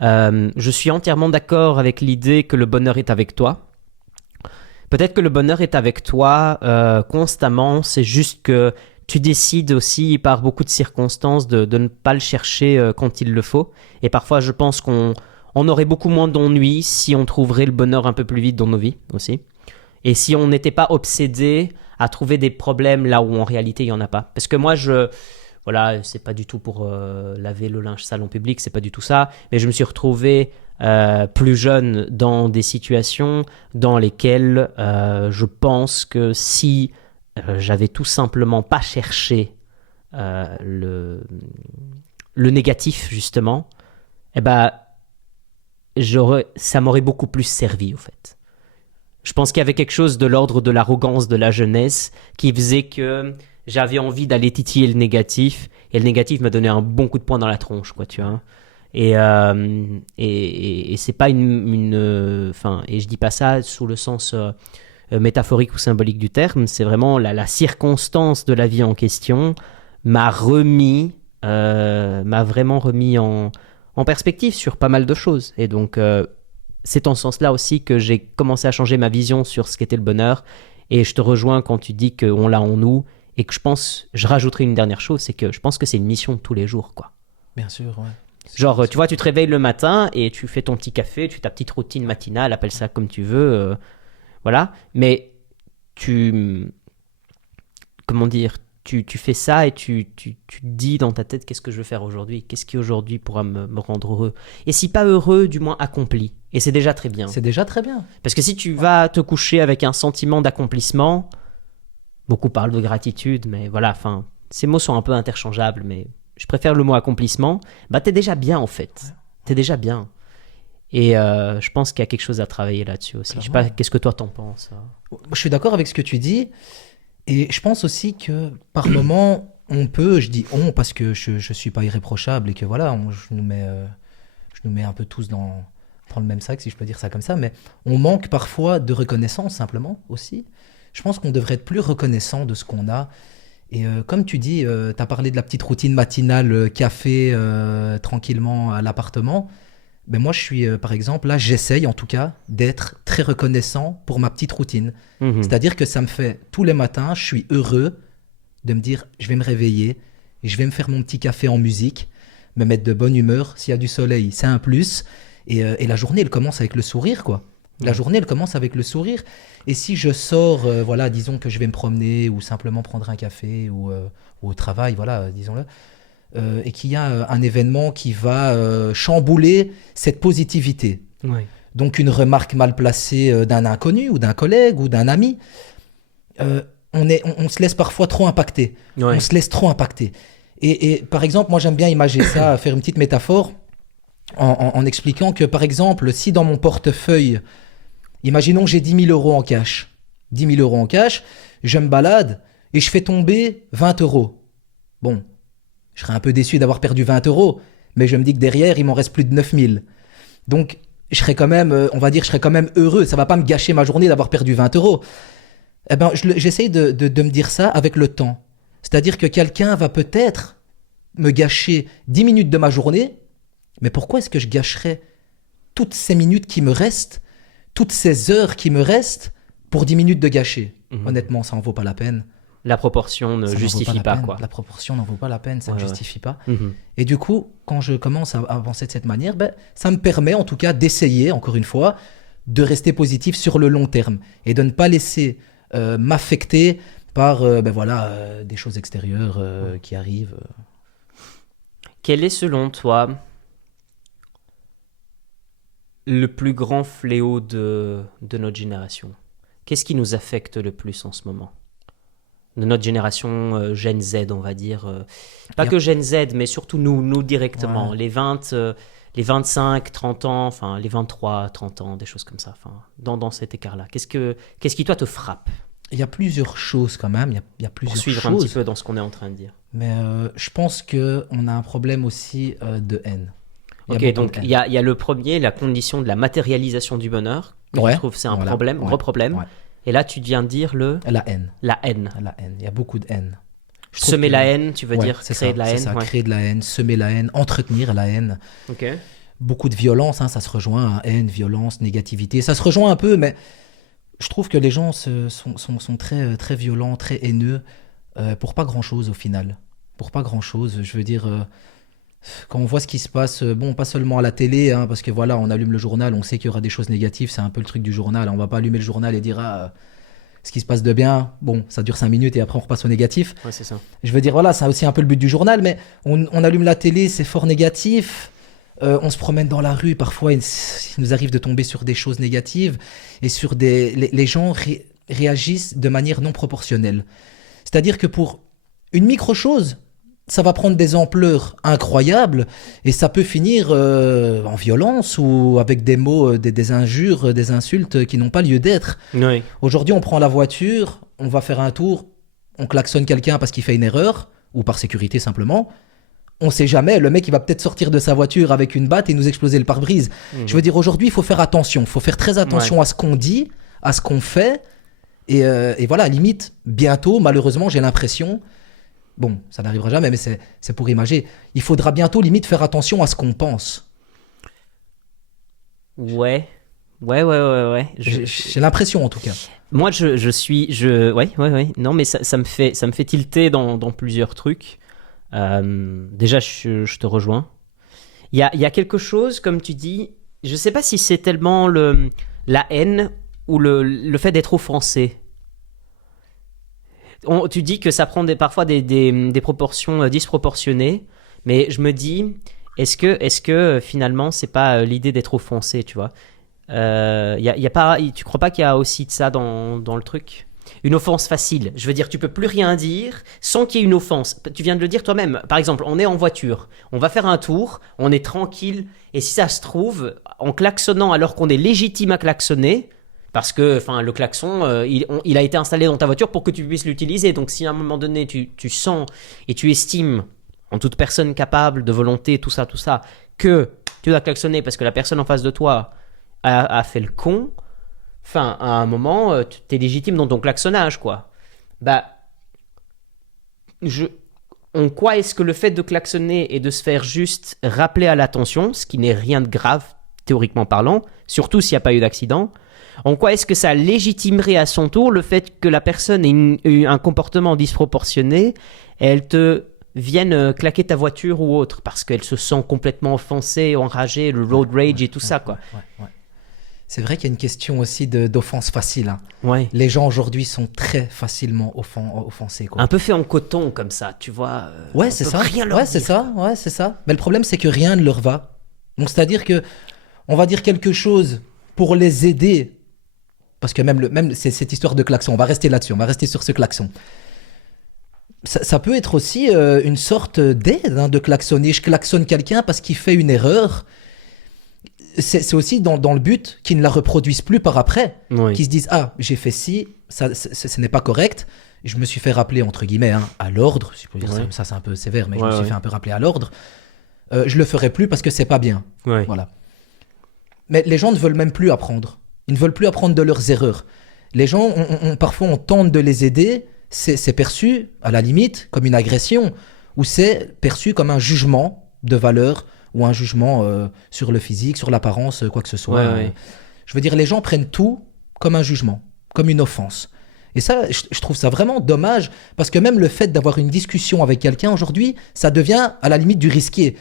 Je suis entièrement d'accord avec l'idée que le bonheur est avec toi. Peut-être que le bonheur est avec toi constamment, c'est juste que tu décides aussi par beaucoup de circonstances de ne pas le chercher quand il le faut. Et parfois, je pense qu'on aurait beaucoup moins d'ennuis si on trouverait le bonheur un peu plus vite dans nos vies aussi. Et si on n'était pas obsédé à trouver des problèmes là où en réalité il n'y en a pas. Parce que moi, c'est pas du tout pour laver le linge sale en public, c'est pas du tout ça. Mais je me suis retrouvé plus jeune dans des situations dans lesquelles je pense que si j'avais tout simplement pas cherché le négatif justement, ça m'aurait beaucoup plus servi au fait. Je pense qu'il y avait quelque chose de l'ordre de l'arrogance de la jeunesse qui faisait que j'avais envie d'aller titiller le négatif, et le négatif m'a donné un bon coup de poing dans la tronche, quoi, tu vois. Et c'est pas et je dis pas ça sous le sens métaphorique ou symbolique du terme, c'est vraiment la circonstance de la vie en question m'a vraiment remis en perspective sur pas mal de choses. Et donc, c'est en ce sens-là aussi que j'ai commencé à changer ma vision sur ce qu'était le bonheur. Et je te rejoins quand tu dis qu'on l'a en nous. Et que je rajouterai une dernière chose, c'est que je pense que c'est une mission de tous les jours, quoi. Bien sûr, ouais. Genre, tu vois, tu te réveilles le matin et tu fais ton petit café, tu fais ta petite routine matinale, appelle ça comme tu veux, voilà. Mais comment dire, tu fais ça et tu te dis dans ta tête, qu'est-ce que je veux faire aujourd'hui? Qu'est-ce qui aujourd'hui pourra me rendre heureux? Et si pas heureux, du moins accompli. Et c'est déjà très bien. C'est déjà très bien. Parce que si tu vas te coucher avec un sentiment d'accomplissement, beaucoup parlent de gratitude, mais voilà, enfin, ces mots sont un peu interchangeables, mais je préfère le mot accomplissement. Bah, t'es déjà bien, en fait. Ouais. T'es déjà bien. Et je pense qu'il y a quelque chose à travailler là-dessus aussi. Clairement. Je sais pas, qu'est-ce que toi t'en penses? Je suis d'accord avec ce que tu dis. Et je pense aussi que par moment, on peut, je dis on parce que je suis pas irréprochable et que voilà, je nous mets un peu tous dans le même sac, si je peux dire ça comme ça, mais on manque parfois de reconnaissance simplement aussi. Je pense qu'on devrait être plus reconnaissant de ce qu'on a. Et comme tu dis, tu as parlé de la petite routine matinale, café, tranquillement à l'appartement. Ben moi, je suis, par exemple, là, j'essaye en tout cas d'être très reconnaissant pour ma petite routine. Mmh. C'est-à-dire que ça me fait, tous les matins, je suis heureux de me dire, je vais me réveiller, je vais me faire mon petit café en musique, me mettre de bonne humeur. S'il y a du soleil, c'est un plus. Et la journée, elle commence avec le sourire, quoi. La journée, elle commence avec le sourire. Et si je sors, voilà, disons que je vais me promener ou simplement prendre un café ou au travail, voilà, disons-le, et qu'il y a un événement qui va chambouler cette positivité. Oui. Donc une remarque mal placée d'un inconnu ou d'un collègue ou d'un ami, on se laisse parfois trop impacter. Oui. On se laisse trop impacter. Et par exemple, moi j'aime bien imager ça, faire une petite métaphore en expliquant que par exemple, si dans mon portefeuille, imaginons que j'ai 10 000 euros en cash. 10 000 euros en cash, je me balade et je fais tomber 20 euros. Bon, je serais un peu déçu d'avoir perdu 20 euros, mais je me dis que derrière, il m'en reste plus de 9 000. Donc, je serais quand même, on va dire, je serais quand même heureux. Ça ne va pas me gâcher ma journée d'avoir perdu 20 euros. Eh ben, j'essaye de me dire ça avec le temps. C'est-à-dire que quelqu'un va peut-être me gâcher 10 minutes de ma journée, mais pourquoi est-ce que je gâcherais toutes ces minutes qui me restent, toutes ces heures qui me restent pour 10 minutes de gâcher? Honnêtement, ça n'en vaut pas la peine. La proportion ne justifie pas, quoi. La proportion n'en vaut pas la peine, ça ne justifie pas. Et du coup, quand je commence à avancer de cette manière, ça me permet en tout cas d'essayer, encore une fois, de rester positif sur le long terme et de ne pas laisser m'affecter par des choses extérieures qui arrivent. Quel est selon toi le plus grand fléau de notre génération? Qu'est-ce qui nous affecte le plus en ce moment? De notre génération Gen Z, on va dire. Pas que Gen Z, mais surtout nous directement. Ouais. Les 25, 30 ans, enfin les 23, 30 ans, des choses comme ça. Enfin, dans cet écart-là. Qu'est-ce qui, toi, te frappe? Il y a plusieurs choses quand même. Il y a plusieurs choses. Pour suivre un petit peu dans ce qu'on est en train de dire. Mais je pense qu'on a un problème aussi de haine. Ok, donc il y a le premier, la condition de la matérialisation du bonheur. Je trouve que c'est un problème, gros problème. Ouais. Et là, tu viens de dire la haine. La haine. La haine. Il y a beaucoup de haine. Semer la haine, tu veux dire créer de la haine. C'est ça, créer de la haine, semer la haine, entretenir la haine. Ok. Beaucoup de violence, ça se rejoint, haine, violence, négativité. Ça se rejoint un peu, mais je trouve que les gens sont très, très violents, très haineux, pour pas grand-chose au final. Pour pas grand-chose, je veux dire... Quand on voit ce qui se passe, pas seulement à la télé, parce que voilà, on allume le journal, on sait qu'il y aura des choses négatives, c'est un peu le truc du journal. On va pas allumer le journal et dire ce qui se passe de bien, ça dure 5 minutes et après on repasse au négatif. Ouais, c'est ça. Je veux dire, voilà, c'est aussi un peu le but du journal, mais on allume la télé, c'est fort négatif. On se promène dans la rue, parfois il nous arrive de tomber sur des choses négatives et sur les gens réagissent de manière non proportionnelle. C'est-à-dire que pour une micro-chose, ça va prendre des ampleurs incroyables et ça peut finir en violence ou avec des mots, des injures, des insultes qui n'ont pas lieu d'être. Oui. Aujourd'hui, on prend la voiture, on va faire un tour, on klaxonne quelqu'un parce qu'il fait une erreur ou par sécurité simplement. On ne sait jamais, le mec il va peut-être sortir de sa voiture avec une batte et nous exploser le pare-brise. Je veux dire, aujourd'hui, il faut faire attention. Il faut faire très attention à ce qu'on dit, à ce qu'on fait Et voilà, limite, bientôt, malheureusement, j'ai l'impression, bon, ça n'arrivera jamais, mais c'est pour imager, il faudra bientôt, limite, faire attention à ce qu'on pense. Ouais. J'ai l'impression, en tout cas. Moi, ouais. Non, mais ça me fait tilter dans plusieurs trucs. Déjà, je te rejoins. Il y a quelque chose, comme tu dis, je sais pas si c'est tellement la haine ou le fait d'être offensé. Tu dis que ça prend parfois des proportions disproportionnées, mais je me dis, est-ce que finalement, c'est pas l'idée d'être offensé, tu vois? Y a pas, tu crois pas qu'il y a aussi de ça dans le truc? Une offense facile. Je veux dire, tu peux plus rien dire sans qu'il y ait une offense. Tu viens de le dire toi-même. Par exemple, on est en voiture, on va faire un tour, on est tranquille, et si ça se trouve, en klaxonnant alors qu'on est légitime à klaxonner, parce que le klaxon, il a été installé dans ta voiture pour que tu puisses l'utiliser. Donc si à un moment donné, tu sens et tu estimes, en toute personne capable de volonté, tout ça, que tu dois klaxonner parce que la personne en face de toi a fait le con, à un moment, t'es légitime dans ton klaxonnage, quoi. En quoi est-ce que le fait de klaxonner et de se faire juste rappeler à l'attention, ce qui n'est rien de grave, théoriquement parlant, surtout s'il n'y a pas eu d'accident, en quoi est-ce que ça légitimerait à son tour le fait que la personne ait eu un comportement disproportionné et elle te vienne claquer ta voiture ou autre, parce qu'elle se sent complètement offensée, enragée, le road rage et tout ça, quoi. Ouais. C'est vrai qu'il y a une question aussi d'offense facile. Hein. Ouais. Les gens aujourd'hui sont très facilement offensés. Quoi. Un peu fait en coton comme ça, tu vois. Ouais, c'est ça. Rien leur dire. C'est ça. Mais le problème, c'est que rien ne leur va. Donc, c'est-à-dire que on va dire quelque chose pour les aider. Parce que même c'est cette histoire de klaxon, on va rester là-dessus, on va rester sur ce klaxon. Ça peut être aussi une sorte d'aide de klaxonner. Je klaxonne quelqu'un parce qu'il fait une erreur. C'est aussi dans le but qu'ils ne la reproduisent plus par après, oui. Qu'ils se disent « Ah, j'ai fait ci, ce n'est pas correct, je me suis fait rappeler, entre guillemets, à l'ordre, si je peux dire ça c'est un peu sévère, mais je me suis fait un peu rappeler à l'ordre, je le ferai plus parce que c'est pas bien. » Voilà. Mais les gens ne veulent même plus apprendre. Ils ne veulent plus apprendre de leurs erreurs. Les gens, parfois, on tente de les aider, c'est perçu, à la limite, comme une agression, ou c'est perçu comme un jugement de valeur, ou un jugement sur le physique, sur l'apparence, quoi que ce soit. Je veux dire, les gens prennent tout comme un jugement, comme une offense. Et ça, je trouve ça vraiment dommage, parce que même le fait d'avoir une discussion avec quelqu'un aujourd'hui, ça devient à la limite du risqué.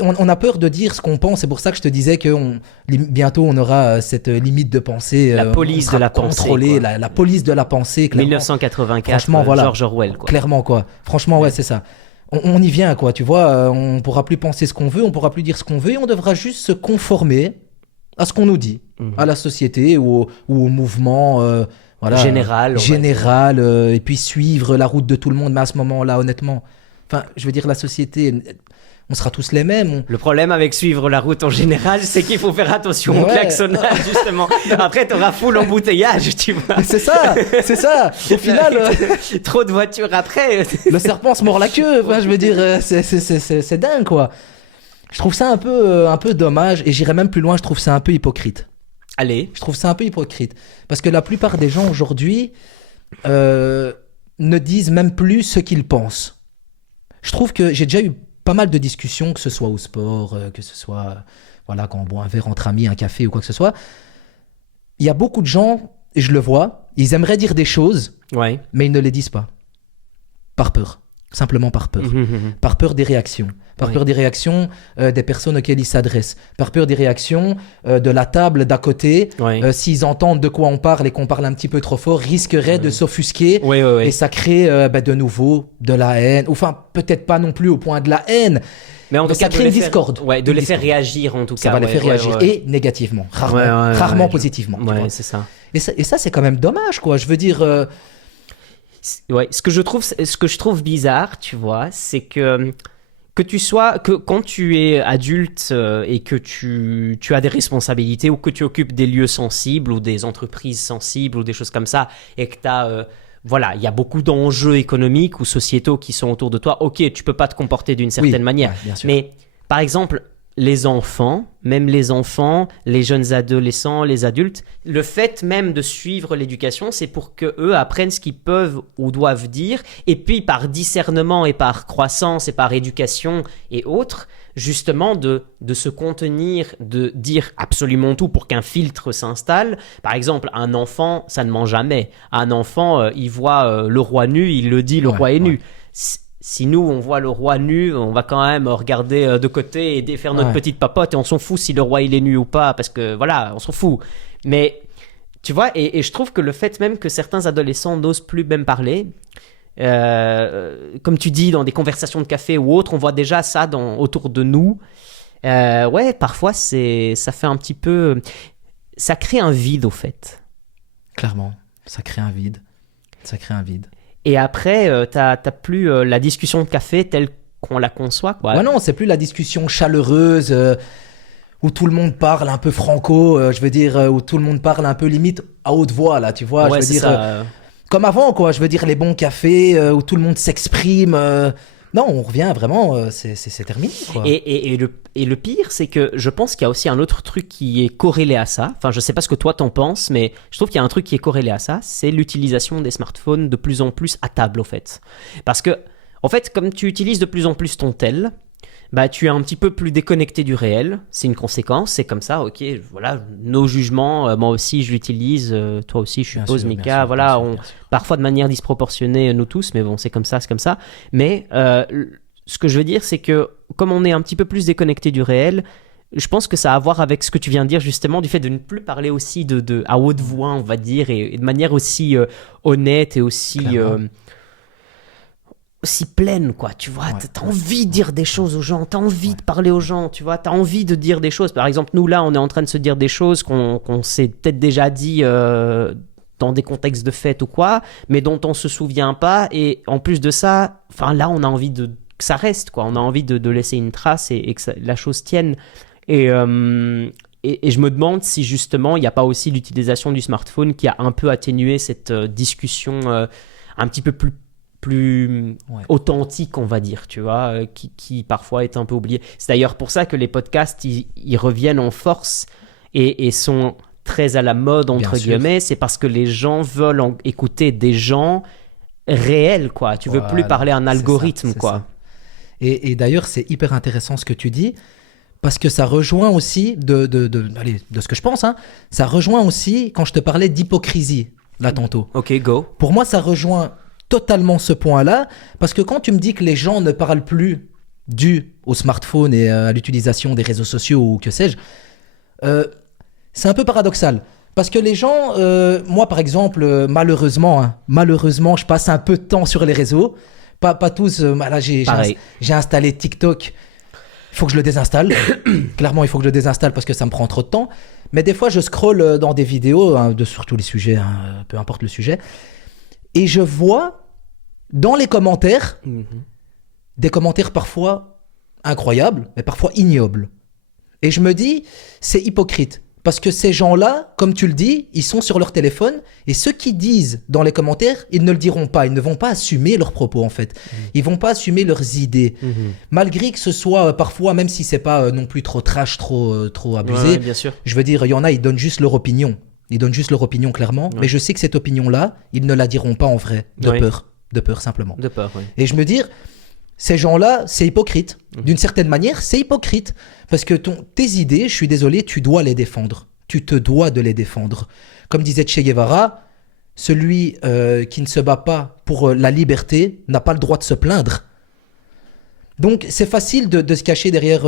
On a peur de dire ce qu'on pense, c'est pour ça que je te disais que bientôt on aura cette limite de pensée. La police de la pensée. La police de la pensée, clairement. 1984, George Orwell. Quoi. Clairement, quoi. Franchement, ouais, c'est ça. On y vient, quoi, tu vois, on pourra plus penser ce qu'on veut, on pourra plus dire ce qu'on veut, et on devra juste se conformer à ce qu'on nous dit, à la société ou au mouvement général, et puis suivre la route de tout le monde. Mais à ce moment-là, honnêtement, je veux dire, la société, on sera tous les mêmes. Le problème avec suivre la route en général, c'est qu'il faut faire attention au klaxonnage, justement. Après, t'auras full embouteillage, tu vois. C'est ça. Au final... trop de voitures après. Le serpent se mord la queue. Je veux dire, c'est dingue, quoi. Je trouve ça un peu dommage, et j'irai même plus loin, je trouve ça un peu hypocrite. Allez. Je trouve ça un peu hypocrite. Parce que la plupart des gens aujourd'hui ne disent même plus ce qu'ils pensent. Je trouve que j'ai déjà eu pas mal de discussions, que ce soit au sport, que ce soit quand on boit un verre entre amis, un café ou quoi que ce soit. Il y a beaucoup de gens, et je le vois, ils aimeraient dire des choses, mais ils ne les disent pas. Par peur. Simplement par peur. Par peur des réactions. Par peur des réactions des personnes auxquelles ils s'adressent. Par peur des réactions de la table d'à côté. S'ils entendent de quoi on parle et qu'on parle un petit peu trop fort, risqueraient de s'offusquer. Et ça crée de nouveau de la haine. Enfin, peut-être pas non plus au point de la haine. Mais en tout cas, ça crée une discorde. De les faire réagir, en tout cas. Ça va les faire réagir. Et négativement. Rarement positivement. C'est ça. Et ça, c'est quand même dommage, quoi. Je veux dire... ce que je trouve bizarre, tu vois, c'est que quand tu es adulte et que tu as des responsabilités ou que tu occupes des lieux sensibles ou des entreprises sensibles ou des choses comme ça, et que il y a beaucoup d'enjeux économiques ou sociétaux qui sont autour de toi. Ok, tu peux pas te comporter d'une certaine manière. Bien sûr. Mais par exemple, les enfants, même les enfants, les jeunes adolescents, les adultes, le fait même de suivre l'éducation, c'est pour qu'eux apprennent ce qu'ils peuvent ou doivent dire, et puis par discernement et par croissance et par éducation et autres, justement de se contenir, de dire absolument tout pour qu'un filtre s'installe. Par exemple, un enfant, ça ne ment jamais. Un enfant, il voit le roi nu, il le dit, le roi est nu. Si nous, on voit le roi nu, on va quand même regarder de côté et défaire notre petite papote et on s'en fout si le roi il est nu ou pas, parce que voilà, on s'en fout. Mais tu vois, et je trouve que le fait même que certains adolescents n'osent plus même parler, comme tu dis, dans des conversations de café ou autres, on voit déjà ça autour de nous. Ouais, parfois, ça fait un petit peu... Ça crée un vide, au fait. Clairement, ça crée un vide. Ça crée un vide. Et après, t'as plus la discussion de café telle qu'on la conçoit, quoi. Ouais, non, c'est plus la discussion chaleureuse où tout le monde parle un peu franco, je veux dire, où tout le monde parle un peu limite à haute voix, là, tu vois. Ouais, je veux dire, ça. comme avant, quoi. Je veux dire, les bons cafés où tout le monde s'exprime. Non, on revient vraiment, c'est terminé, quoi. Et le pire, c'est que je pense qu'il y a aussi un autre truc qui est corrélé à ça. Enfin, je sais pas ce que toi t'en penses, mais je trouve qu'il y a un truc qui est corrélé à ça. C'est l'utilisation des smartphones de plus en plus à table, au fait. Parce que, en fait, comme tu utilises de plus en plus ton tel, bah, tu es un petit peu plus déconnecté du réel. C'est une conséquence. C'est comme ça, ok, voilà, nos jugements, moi aussi je l'utilise, toi aussi je suppose, Mika. Voilà, bien sûr. Parfois de manière disproportionnée, nous tous, mais bon, c'est comme ça, c'est comme ça. Mais ce que je veux dire, c'est que comme on est un petit peu plus déconnecté du réel, je pense que ça a à voir avec ce que tu viens de dire, justement, du fait de ne plus parler aussi à haute voix, on va dire, et de manière aussi honnête et aussi pleine, quoi, tu vois. T'as envie de dire des choses aux gens, t'as envie de parler aux gens, tu vois, t'as envie de dire des choses. Par exemple, nous, là, on est en train de se dire des choses qu'on s'est peut-être déjà dit dans des contextes de fête ou quoi, mais dont on se souvient pas. Et en plus de ça, enfin là, on a envie que ça reste, quoi. On a envie de laisser une trace et que la chose tienne. Et je me demande si justement, il n'y a pas aussi l'utilisation du smartphone qui a un peu atténué cette discussion un petit peu plus authentique, on va dire, tu vois, qui parfois est un peu oublié. C'est d'ailleurs pour ça que les podcasts, ils reviennent en force et sont très à la mode, entre guillemets. C'est parce que les gens veulent écouter des gens réels, quoi. Tu veux plus parler à un algorithme, quoi. Ça. Et d'ailleurs, c'est hyper intéressant ce que tu dis, parce que ça rejoint aussi, de ce que je pense, hein, ça rejoint aussi quand je te parlais d'hypocrisie, là, tantôt. Ok, go. Pour moi, ça rejoint totalement ce point-là, parce que quand tu me dis que les gens ne parlent plus dû au smartphone et à l'utilisation des réseaux sociaux ou que sais-je, c'est un peu paradoxal. Parce que les gens, moi par exemple, malheureusement, je passe un peu de temps sur les réseaux. Pas tous, là j'ai installé TikTok. Il faut que je le désinstalle. Clairement, il faut que je le désinstalle parce que ça me prend trop de temps. Mais des fois, je scrolle dans des vidéos sur tous les sujets, peu importe le sujet. Et je vois dans les commentaires, des commentaires parfois incroyables, mais parfois ignobles. Et je me dis, c'est hypocrite. Parce que ces gens-là, comme tu le dis, ils sont sur leur téléphone. Et ceux qui disent dans les commentaires, ils ne le diront pas. Ils ne vont pas assumer leurs propos, en fait. Ils ne vont pas assumer leurs idées. Malgré que ce soit parfois, même si ce n'est pas non plus trop trash, trop abusé. Ouais, bien sûr. Je veux dire, il y en a, ils donnent juste leur opinion. Ils donnent juste leur opinion, clairement. Mais je sais que cette opinion-là, ils ne la diront pas en vrai. De peur. De peur, simplement. De peur, oui. Et je me dis, ces gens-là, c'est hypocrite. D'une certaine manière, c'est hypocrite. Parce que tes idées, je suis désolé, tu dois les défendre. Tu te dois de les défendre. Comme disait Che Guevara, celui qui ne se bat pas pour la liberté n'a pas le droit de se plaindre. Donc, c'est facile de se cacher derrière...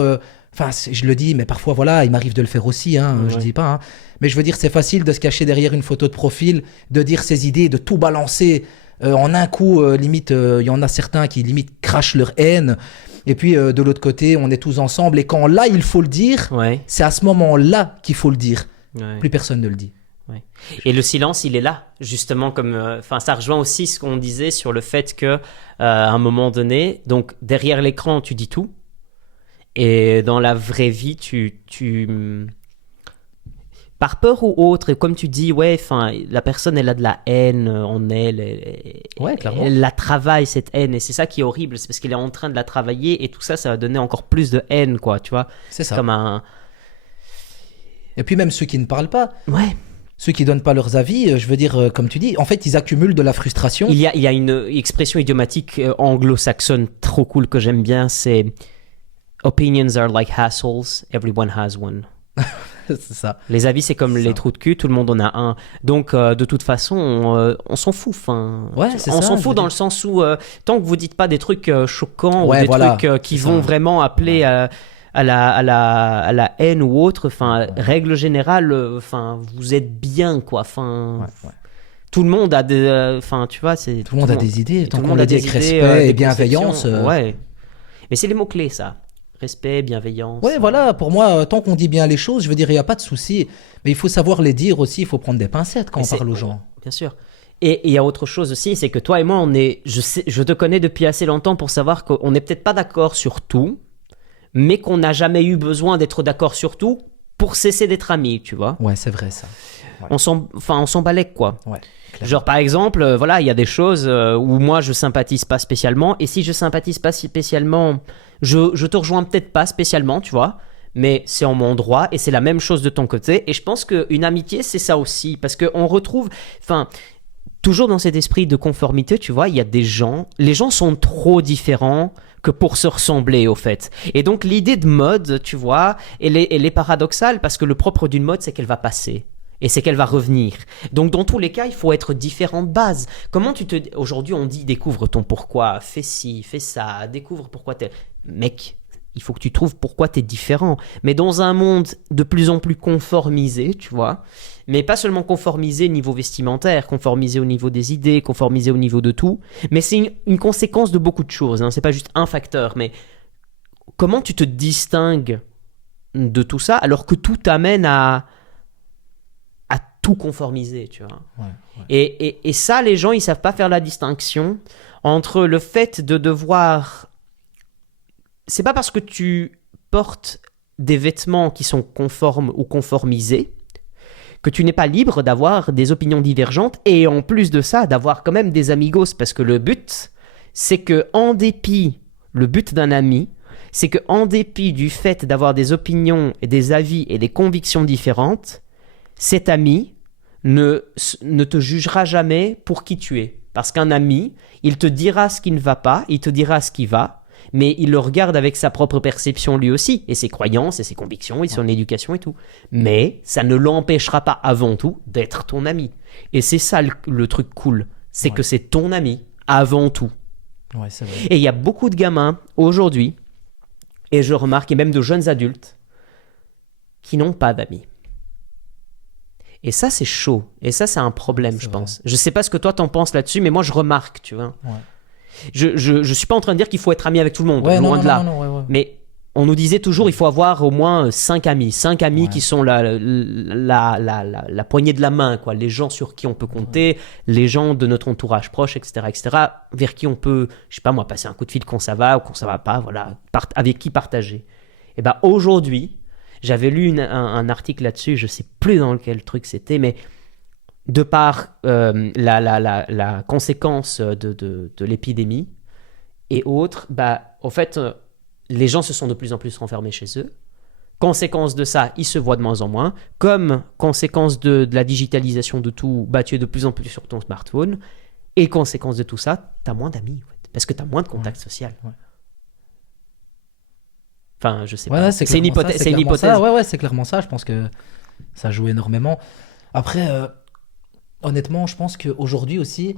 Enfin, je le dis, mais parfois, voilà, il m'arrive de le faire aussi, je dis pas. Mais je veux dire, c'est facile de se cacher derrière une photo de profil, de dire ses idées, de tout balancer en un coup. Limite, il y en a certains qui, limite, crachent leur haine. Et puis, de l'autre côté, on est tous ensemble. Et quand là, il faut le dire, c'est à ce moment-là qu'il faut le dire. Plus personne ne le dit. Et le silence, il est là, justement, comme, ça rejoint aussi ce qu'on disait sur le fait que, à un moment donné, donc derrière l'écran, tu dis tout. Et dans la vraie vie, par peur ou autre, et comme tu dis, ouais, enfin, la personne, elle a de la haine en elle, Ouais, clairement. elle la travaille, cette haine, et c'est ça qui est horrible, c'est parce qu'elle est en train de la travailler, et tout ça, ça va donner encore plus de haine, quoi, tu vois. C'est ça. Comme un... Et puis même ceux qui ne parlent pas, Ouais. ceux qui donnent pas leurs avis, je veux dire, comme tu dis, en fait, ils accumulent de la frustration. Il y a une expression idiomatique anglo-saxonne trop cool que j'aime bien, c'est « Opinions are like hassles, everyone has one ». C'est ça. Les avis, c'est comme C'est les ça. trous de cul, tout le monde en a un. Donc, de toute façon, on s'en fout. Ouais, c'est on ça, s'en je fout veux dans dire. le sens où, tant que vous dites pas des trucs choquants Ouais, ou des voilà, trucs qui c'est vont ça. vraiment appeler à la haine ou autre, enfin, règle générale, enfin, vous êtes bien, quoi. Enfin, Ouais. tout le monde a des, enfin, tu vois, c'est Tout le monde a des idées, tant tout le qu'on monde le a dit des avec idées, respect des et bienveillance. conceptions. Ouais. Mais c'est les mots clés, ça. Respect, bienveillance. Ouais, voilà, pour moi, tant qu'on dit bien les choses, je veux dire, il n'y a pas de souci. Mais il faut savoir les dire aussi, il faut prendre des pincettes quand Mais on parle aux gens. Bien sûr. Et il y a autre chose aussi, c'est que toi et moi, je te connais depuis assez longtemps pour savoir qu'on n'est peut-être pas d'accord sur tout, mais qu'on n'a jamais eu besoin d'être d'accord sur tout pour cesser d'être amis, tu vois. Ouais, c'est vrai ça. Ouais. On s'en balèque, quoi. Ouais, clairement. Genre, par exemple, voilà, il y a des choses où moi, je sympathise pas spécialement, et si je sympathise pas spécialement, je te rejoins peut-être pas spécialement, tu vois, mais c'est en mon droit, et c'est la même chose de ton côté, et je pense qu'une amitié, c'est ça aussi, parce qu'on retrouve, enfin, toujours dans cet esprit de conformité, tu vois, il y a des gens, les gens sont trop différents que pour se ressembler, au fait. Et donc, l'idée de mode, tu vois, elle est paradoxale, parce que le propre d'une mode, c'est qu'elle va passer. Et c'est qu'elle va revenir. Donc, dans tous les cas, il faut être différent de base. Comment tu te... Aujourd'hui, on dit découvre ton pourquoi, fais ci, fais ça, découvre pourquoi t'es... Mec, il faut que tu trouves pourquoi t'es différent. Mais dans un monde de plus en plus conformisé, tu vois, mais pas seulement conformisé au niveau vestimentaire, conformisé au niveau des idées, conformisé au niveau de tout, mais c'est une conséquence de beaucoup de choses. Hein. C'est pas juste un facteur, mais comment tu te distingues de tout ça alors que tout t'amène à tout conformiser, tu vois. Ouais. Et ça, les gens, ils savent pas faire la distinction entre le fait de devoir... C'est pas parce que tu portes des vêtements qui sont conformes ou conformisés que tu n'es pas libre d'avoir des opinions divergentes et en plus de ça, d'avoir quand même des amigos, parce que le but, c'est que en dépit, le but d'un ami, c'est que en dépit du fait d'avoir des opinions et des avis et des convictions différentes, cet ami ne te jugera jamais pour qui tu es. Parce qu'un ami, il te dira ce qui ne va pas, il te dira ce qui va, mais il le regarde avec sa propre perception lui aussi, et ses croyances, et ses convictions, et son éducation et tout. Mais ça ne l'empêchera pas avant tout d'être ton ami. Et c'est ça le truc cool, c'est que c'est ton ami avant tout. Ouais, c'est vrai. Et il y a beaucoup de gamins aujourd'hui, et je remarque, et même de jeunes adultes, qui n'ont pas d'amis. Et ça, c'est chaud. Et ça, c'est un problème, je pense. Je sais pas ce que toi, t'en penses là-dessus, mais moi, je remarque, tu vois. Ouais. Je suis pas en train de dire qu'il faut être ami avec tout le monde, Ouais, loin non, de là. non, ouais. Mais on nous disait toujours, il faut avoir au moins 5 amis. 5 amis qui sont la poignée de la main, quoi. Les gens sur qui on peut compter, les gens de notre entourage proche, etc., vers qui on peut, je sais pas moi, passer un coup de fil quand ça va ou quand ça va pas, voilà, avec qui partager. Et ben aujourd'hui, j'avais lu un article là-dessus, je sais plus dans quel truc c'était, mais de par la conséquence de l'épidémie et autres, bah, au fait, les gens se sont de plus en plus renfermés chez eux. Conséquence de ça, ils se voient de moins en moins. Comme conséquence de la digitalisation de tout, bah, tu es de plus en plus sur ton smartphone. Et conséquence de tout ça, tu as moins d'amis, en fait, parce que tu as moins de contact social. Ouais. Enfin, je sais Ouais, pas. c'est une hypothèse. C'est une hypothèse. Ouais, c'est clairement ça. Je pense que ça joue énormément. Après, honnêtement, je pense qu'aujourd'hui aussi,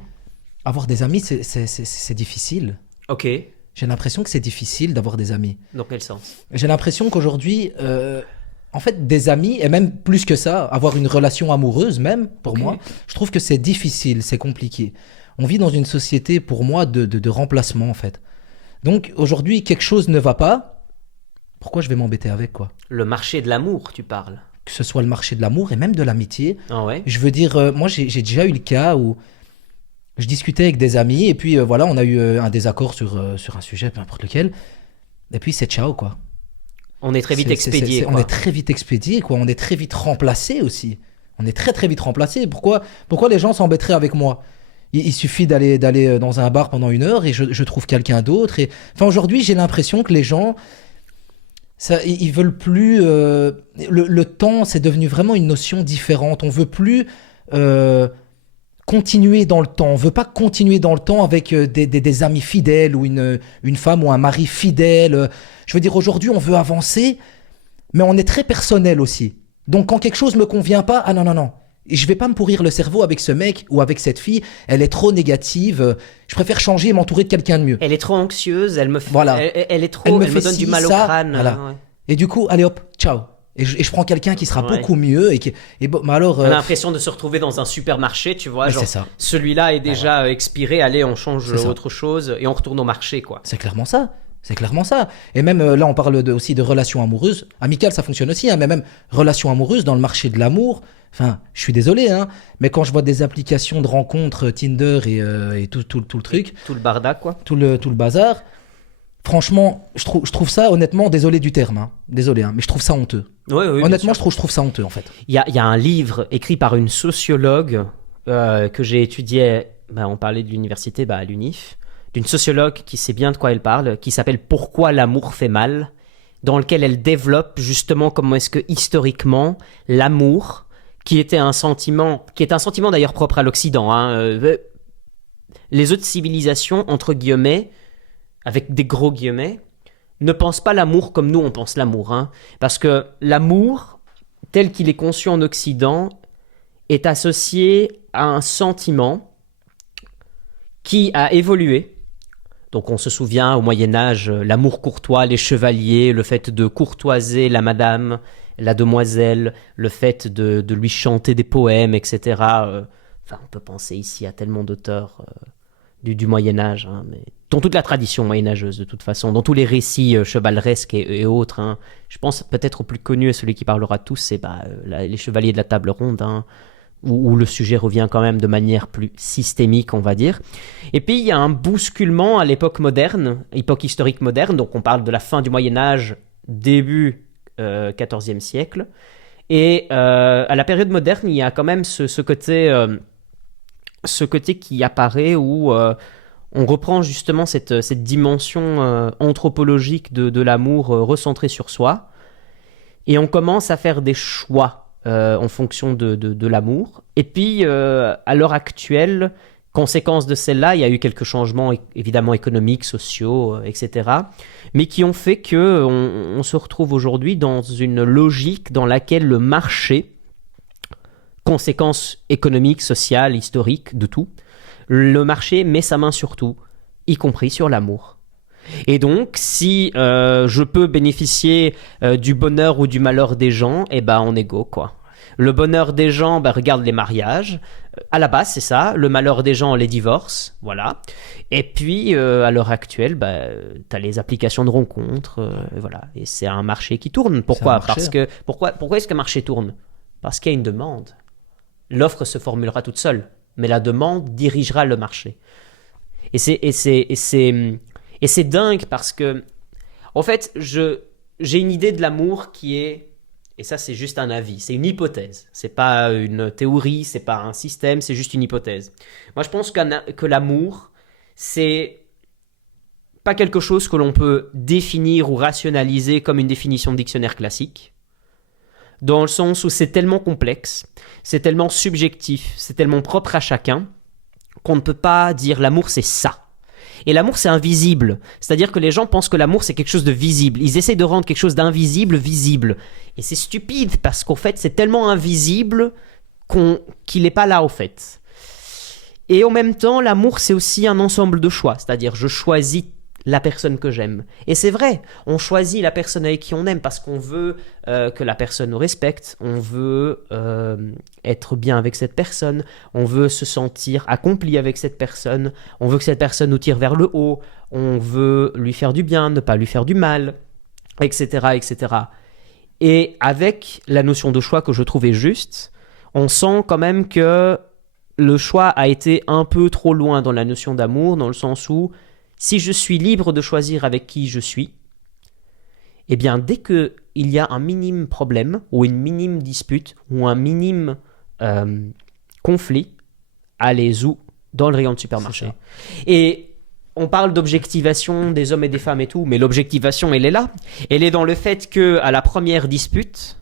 avoir des amis, c'est difficile. Ok. J'ai l'impression que c'est difficile d'avoir des amis. Dans quel sens? J'ai l'impression qu'aujourd'hui, en fait, des amis, et même plus que ça, avoir une relation amoureuse même, pour moi, je trouve que c'est difficile, c'est compliqué. On vit dans une société, pour moi, de remplacement, en fait. Donc, aujourd'hui, quelque chose ne va pas. Pourquoi je vais m'embêter avec, quoi? Le marché de l'amour, tu parles. Que ce soit le marché de l'amour et même de l'amitié. Ah ouais. Je veux dire, moi, j'ai déjà eu le cas où je discutais avec des amis et puis voilà, on a eu un désaccord sur un sujet, peu importe lequel. Et puis c'est ciao, quoi. On est très vite expédié. On est très vite expédié, quoi. On est très vite remplacé aussi. On est très très vite remplacé. Pourquoi les gens s'embêteraient avec moi? Il suffit d'aller dans un bar pendant 1 heure et je trouve quelqu'un d'autre. Enfin, aujourd'hui, j'ai l'impression que les gens, ils veulent plus. Le temps, c'est devenu vraiment une notion différente. On veut plus continuer dans le temps. On veut pas continuer dans le temps avec des amis fidèles ou une femme ou un mari fidèle. Je veux dire, aujourd'hui, on veut avancer, mais on est très personnel aussi. Donc, quand quelque chose me convient pas, ah non. Et je vais pas me pourrir le cerveau avec ce mec ou avec cette fille. Elle est trop négative. Je préfère changer et m'entourer de quelqu'un de mieux. Elle est trop anxieuse. Elle me fait, voilà. elle est trop. Elle me donne du mal au crâne. Voilà. Ouais. Et du coup, allez hop, ciao. Et je prends quelqu'un qui sera beaucoup mieux alors. On a l'impression de se retrouver dans un supermarché, tu vois. Genre, c'est ça. Celui-là est déjà expiré. Allez, on change autre chose et on retourne au marché, quoi. C'est clairement ça. Et même là, on parle aussi de relations amoureuses. Amicales, ça fonctionne aussi, hein, mais même relations amoureuses dans le marché de l'amour. Enfin, je suis désolé, hein, mais quand je vois des applications de rencontres Tinder et tout le truc. Tout le bardac, quoi. Tout le bazar. Franchement, je trouve ça, honnêtement, désolé du terme. Hein, désolé, hein, mais je trouve ça honteux. Oui, honnêtement, je trouve ça honteux, en fait. Il y a un livre écrit par une sociologue que j'ai étudié. On parlait de l'université, à l'UNIF. D'une sociologue qui sait bien de quoi elle parle, qui s'appelle « Pourquoi l'amour fait mal », dans lequel elle développe justement comment est-ce que historiquement l'amour, qui est un sentiment d'ailleurs propre à l'Occident, hein, les autres civilisations, entre guillemets, avec des gros guillemets, ne pensent pas l'amour comme nous on pense l'amour, hein, parce que l'amour, tel qu'il est conçu en Occident, est associé à un sentiment qui a évolué. Donc on se souvient au Moyen-Âge, l'amour courtois, les chevaliers, le fait de courtoiser la madame, la demoiselle, le fait de lui chanter des poèmes, etc. On peut penser ici à tellement d'auteurs du Moyen-Âge, hein, mais dans toute la tradition moyenâgeuse de toute façon, dans tous les récits chevaleresques et autres. Hein. Je pense peut-être au plus connu et celui qui parlera de tous, c'est les chevaliers de la table ronde, hein, où le sujet revient quand même de manière plus systémique, on va dire. Et puis, il y a un bousculement à l'époque moderne, époque historique moderne, donc on parle de la fin du Moyen-Âge, début XIVe siècle. Et à la période moderne, il y a quand même ce côté qui apparaît où on reprend justement cette dimension anthropologique de l'amour recentré sur soi. Et on commence à faire des choix en fonction de l'amour. Et puis, à l'heure actuelle, conséquence de celle-là, il y a eu quelques changements évidemment économiques, sociaux, etc. Mais qui ont fait qu'on se retrouve aujourd'hui dans une logique dans laquelle le marché, conséquences économiques, sociales, historiques, de tout, le marché met sa main sur tout, y compris sur l'amour. Et donc, si je peux bénéficier du bonheur ou du malheur des gens, on est go, quoi. Le bonheur des gens, regarde les mariages. À la base, c'est ça. Le malheur des gens, les divorces. Voilà. Et puis, à l'heure actuelle, tu as les applications de rencontres. Voilà. Et c'est un marché qui tourne. Pourquoi ? Pourquoi est-ce que le marché tourne ? Parce qu'il y a une demande. L'offre se formulera toute seule, mais la demande dirigera le marché. Et c'est dingue parce que, en fait, j'ai une idée de l'amour qui est, et ça c'est juste un avis, c'est une hypothèse. C'est pas une théorie, c'est pas un système, c'est juste une hypothèse. Moi je pense que l'amour, c'est pas quelque chose que l'on peut définir ou rationaliser comme une définition de dictionnaire classique, dans le sens où c'est tellement complexe, c'est tellement subjectif, c'est tellement propre à chacun, qu'on ne peut pas dire l'amour c'est ça. Et l'amour, c'est invisible. C'est-à-dire que les gens pensent que l'amour, c'est quelque chose de visible. Ils essaient de rendre quelque chose d'invisible visible. Et c'est stupide parce qu'en fait, c'est tellement invisible qu'il n'est pas là, au fait. Et en même temps, l'amour, c'est aussi un ensemble de choix. C'est-à-dire, je choisis la personne que j'aime. Et c'est vrai, on choisit la personne avec qui on aime parce qu'on veut que la personne nous respecte, on veut être bien avec cette personne, on veut se sentir accompli avec cette personne, on veut que cette personne nous tire vers le haut, on veut lui faire du bien, ne pas lui faire du mal, etc., etc. Et avec la notion de choix que je trouvais juste, on sent quand même que le choix a été un peu trop loin dans la notion d'amour, dans le sens où si je suis libre de choisir avec qui je suis, eh bien, dès qu'il y a un minime problème, ou une minime dispute, ou un minime conflit, allez-y dans le rayon de supermarché. Et on parle d'objectivation des hommes et des femmes et tout, mais l'objectivation, elle est là. Elle est dans le fait qu'à la première dispute,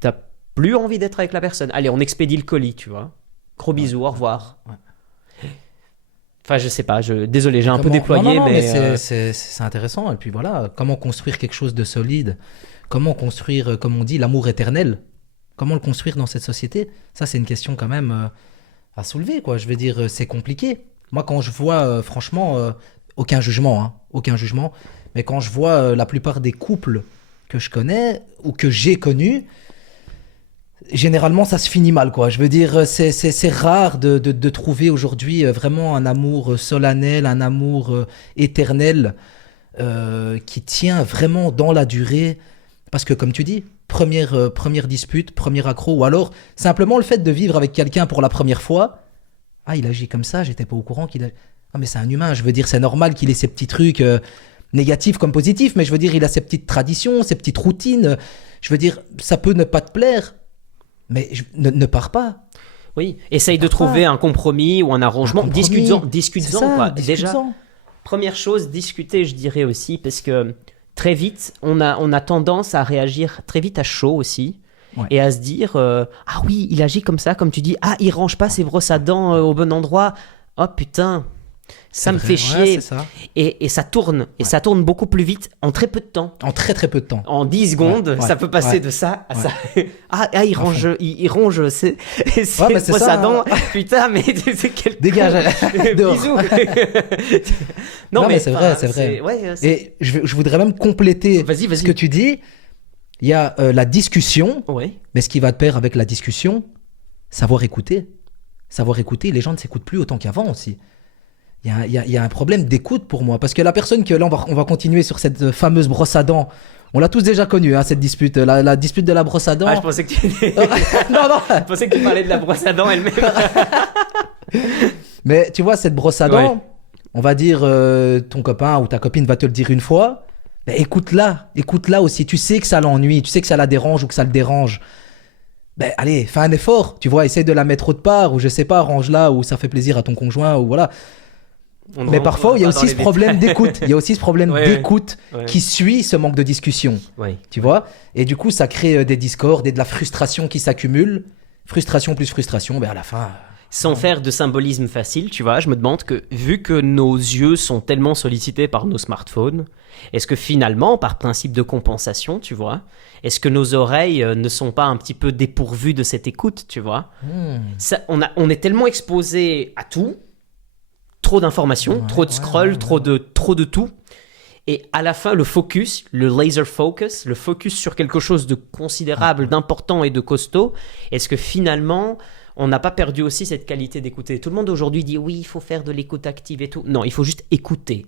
t'as plus envie d'être avec la personne. Allez, on expédie le colis, tu vois. Gros bisous, au revoir. Ouais. Enfin, je sais pas, désolé, j'ai un peu déployé, non, mais c'est intéressant. Et puis voilà, comment construire quelque chose de solide? Comment construire, comme on dit, l'amour éternel? Comment le construire dans cette société? Ça, c'est une question quand même à soulever, quoi. Je veux dire, c'est compliqué. Moi, quand je vois, franchement, aucun jugement, mais quand je vois la plupart des couples que je connais ou que j'ai connus, généralement, ça se finit mal, quoi. Je veux dire, c'est rare de trouver aujourd'hui vraiment un amour solennel, un amour éternel qui tient vraiment dans la durée. Parce que, comme tu dis, première dispute, premier accro, ou alors simplement le fait de vivre avec quelqu'un pour la première fois. Ah, il agit comme ça, j'étais pas au courant qu'il a... Ah, mais c'est un humain, je veux dire, c'est normal qu'il ait ses petits trucs négatifs comme positifs, mais je veux dire, il a ses petites traditions, ses petites routines. Je veux dire, ça peut ne pas te plaire. Mais ne pars pas. Oui, essaye de trouver un compromis ou un arrangement. Discute-en, quoi. Déjà, première chose, discuter, je dirais aussi, parce que très vite, on a tendance à réagir très vite à chaud aussi. Ouais. Et à se dire, ah oui, il agit comme ça, comme tu dis. Ah, il range pas ses brosses à dents au bon endroit. Oh putain, ça me fait chier. Ça. Et ça tourne. Et ça tourne beaucoup plus vite en très peu de temps. En très très peu de temps. En 10 secondes, ça peut passer de ça à ça. Ah, il ronge ses brosses à dents. Putain, mais c'est quel... Dégage. Bisous. non, mais c'est vrai, c'est vrai. Et je voudrais même compléter ce que tu dis. Il y a la discussion, mais ce qui va de pair avec la discussion, savoir écouter. Savoir écouter, les gens ne s'écoutent plus autant qu'avant aussi. Il y a un problème d'écoute pour moi. Parce que la personne que là, on va continuer sur cette fameuse brosse à dents. On l'a tous déjà connue, cette dispute. La dispute de la brosse à dents. Ah, je pensais que tu... non. Je pensais que tu parlais de la brosse à dents elle-même. Mais tu vois, cette brosse à dents, on va dire, ton copain ou ta copine va te le dire une fois. Ben, écoute-la aussi. Tu sais que ça l'ennuie, tu sais que ça la dérange ou que ça le dérange. Ben, allez, fais un effort. Tu vois, essaye de la mettre autre part ou je sais pas, range-la ou ça fait plaisir à ton conjoint ou voilà. Mais parfois, il y a aussi ce problème d'écoute. Il y a aussi ce problème d'écoute qui suit ce manque de discussion. Tu vois ? Et du coup, ça crée des discordes et de la frustration qui s'accumule. Frustration plus frustration, ben à la fin... Sans faire de symbolisme facile, tu vois, je me demande que, vu que nos yeux sont tellement sollicités par nos smartphones, est-ce que finalement, par principe de compensation, tu vois, est-ce que nos oreilles ne sont pas un petit peu dépourvues de cette écoute, tu vois ? Ça, on est tellement exposé à tout, trop d'informations, trop de scroll, trop de tout, et à la fin, le focus, le laser focus, le focus sur quelque chose de considérable, d'important et de costaud, est-ce que finalement... on n'a pas perdu aussi cette qualité d'écouter. Tout le monde aujourd'hui dit oui, il faut faire de l'écoute active et tout. Non, il faut juste écouter.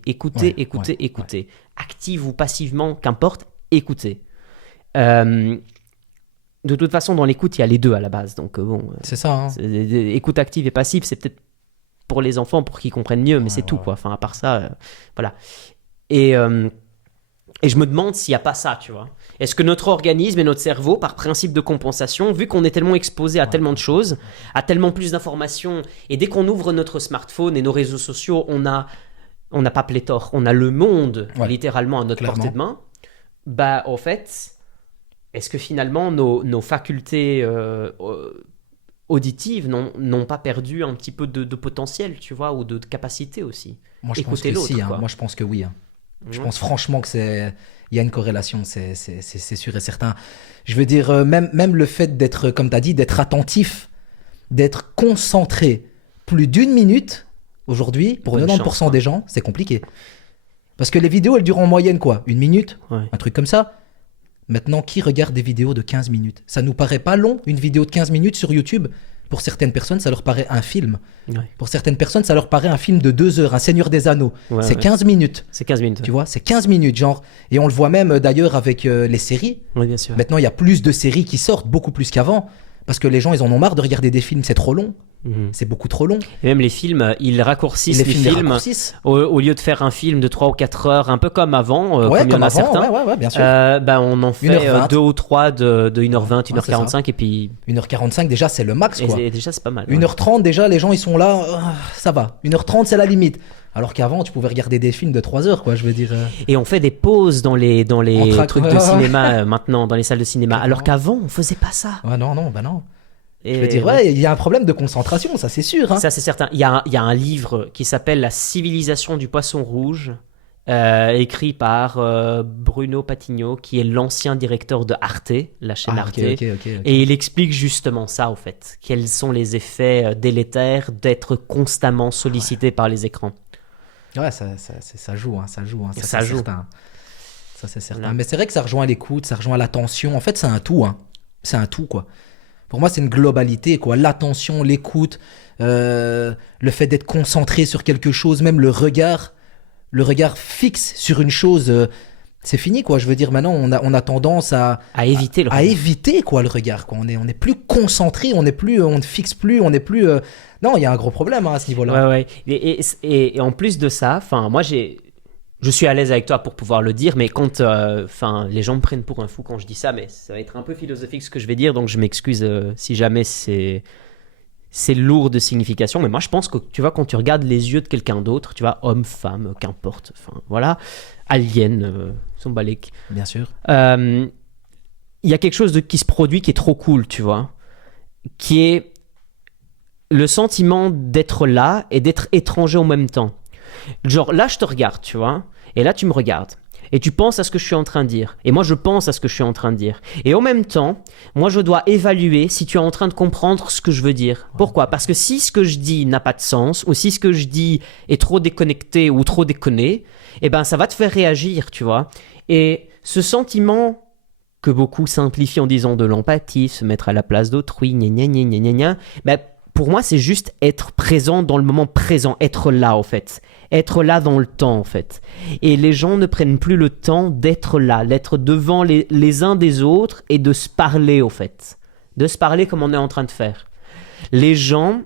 Active ou passivement, qu'importe, écouter. De toute façon, dans l'écoute, il y a les deux à la base. Donc bon, c'est ça. Écoute active et passive, c'est peut-être pour les enfants, pour qu'ils comprennent mieux, mais c'est tout, quoi. Enfin, à part ça, voilà. Et je me demande s'il n'y a pas ça, tu vois. Est-ce que notre organisme et notre cerveau, par principe de compensation, vu qu'on est tellement exposé à tellement de choses, à tellement plus d'informations, et dès qu'on ouvre notre smartphone et nos réseaux sociaux, on n'a pas pléthore, on a le monde littéralement à notre portée de main, bah au fait, est-ce que finalement nos facultés auditives n'ont pas perdu un petit peu de potentiel, tu vois, ou de capacité aussi? Moi je pense que si, moi je pense que oui. Je pense franchement que il y a une corrélation, c'est sûr et certain. Je veux dire, même le fait d'être, comme tu as dit, d'être attentif, d'être concentré plus d'une minute, aujourd'hui, pour 90% des gens, c'est compliqué. Parce que les vidéos, elles durent en moyenne quoi ? 1 minute ? Un truc comme ça. Maintenant, qui regarde des vidéos de 15 minutes ? Ça nous paraît pas long, une vidéo de 15 minutes sur YouTube ? Pour certaines personnes, ça leur paraît un film. Pour certaines personnes, ça leur paraît un film de 2 heures, un Seigneur des Anneaux. C'est 15 minutes. C'est 15 minutes. Tu vois, c'est 15 minutes, genre. Et on le voit même d'ailleurs avec les séries. Oui, bien sûr. Maintenant, il y a plus de séries qui sortent, beaucoup plus qu'avant. Parce que les gens, ils en ont marre de regarder des films, c'est trop long. C'est beaucoup trop long. Et même les films, ils raccourcissent les films. Au lieu de faire un film de 3 ou 4 heures, un peu comme avant, comme il y en a certains, bien sûr. On en fait 2 ou 3 de 1h20, 1h45 et puis... 1h45 déjà c'est le max quoi. Et déjà c'est pas mal. 1h30 déjà les gens ils sont là, ça va. 1h30 c'est la limite. Alors qu'avant tu pouvais regarder des films de 3 heures quoi, je veux dire. Et on fait des pauses dans les trucs de cinéma maintenant, dans les salles de cinéma. Alors qu'avant on faisait pas ça. Non. Je veux dire, il y a un problème de concentration, ça c'est sûr. Hein. Ça c'est certain. Il y a un livre qui s'appelle La civilisation du poisson rouge, écrit par Bruno Patigno, qui est l'ancien directeur de Arte, la chaîne Arte. Okay. Et il explique justement ça, au fait. Quels sont les effets délétères d'être constamment sollicité par les écrans. Ouais, ça joue. Ça joue. Certain. Ça c'est certain. Mais c'est vrai que ça rejoint l'écoute, ça rejoint l'attention. En fait, c'est un tout. Hein. C'est un tout, quoi. Pour moi, c'est une globalité, quoi. L'attention, l'écoute, le fait d'être concentré sur quelque chose, même le regard fixe sur une chose, c'est fini, quoi. Je veux dire, maintenant, on a tendance à éviter le regard. À éviter, quoi, le regard, quoi. On est plus concentré, on ne fixe plus, on n'est plus... Non, il y a un gros problème à ce niveau-là. Ouais. Et en plus de ça, moi, je suis à l'aise avec toi pour pouvoir le dire, mais quand les gens me prennent pour un fou quand je dis ça, mais ça va être un peu philosophique ce que je vais dire, donc je m'excuse si jamais c'est lourd de signification. Mais moi, je pense que tu vois, quand tu regardes les yeux de quelqu'un d'autre, tu vois, homme, femme, qu'importe, voilà, alien, symbolique. Bien sûr. Il y a quelque chose qui se produit qui est trop cool, tu vois, qui est le sentiment d'être là et d'être étranger en même temps. Genre là je te regarde, tu vois, et là tu me regardes et tu penses à ce que je suis en train de dire et moi je pense à ce que je suis en train de dire et en même temps moi je dois évaluer si tu es en train de comprendre ce que je veux dire. Pourquoi ? Parce que si ce que je dis n'a pas de sens ou si ce que je dis est trop déconnecté ou trop déconné, eh ben ça va te faire réagir, tu vois. Et ce sentiment que beaucoup simplifient en disant de l'empathie, se mettre à la place d'autrui, ben, pour moi, c'est juste être présent dans le moment présent, être là, en fait. Être là dans le temps, en fait. Et les gens ne prennent plus le temps d'être là, d'être devant les uns des autres et de se parler, en fait. De se parler comme on est en train de faire. Les gens,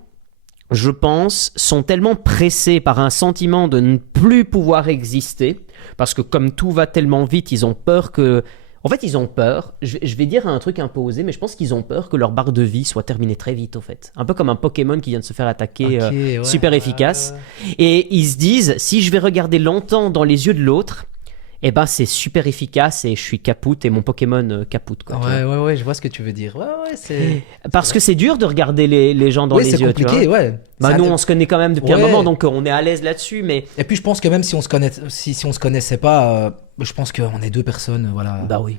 je pense, sont tellement pressés par un sentiment de ne plus pouvoir exister, parce que comme tout va tellement vite, ils ont peur que... En fait, ils ont peur, je vais dire un truc un peu osé, mais je pense qu'ils ont peur que leur barre de vie soit terminée très vite, au fait. Un peu comme un Pokémon qui vient de se faire attaquer, super efficace. Et ils se disent, si je vais regarder longtemps dans les yeux de l'autre, eh ben c'est super efficace et je suis capoute et mon Pokémon capoute. Quoi, ouais, je vois ce que tu veux dire. C'est... Parce que c'est dur de regarder les gens dans les yeux. C'est compliqué, tu vois. ouais. Nous, on se connaît quand même depuis un moment, donc on est à l'aise là-dessus. Mais... Et puis je pense que même si on se connaissait pas, je pense qu'on est deux personnes, voilà. Bah oui.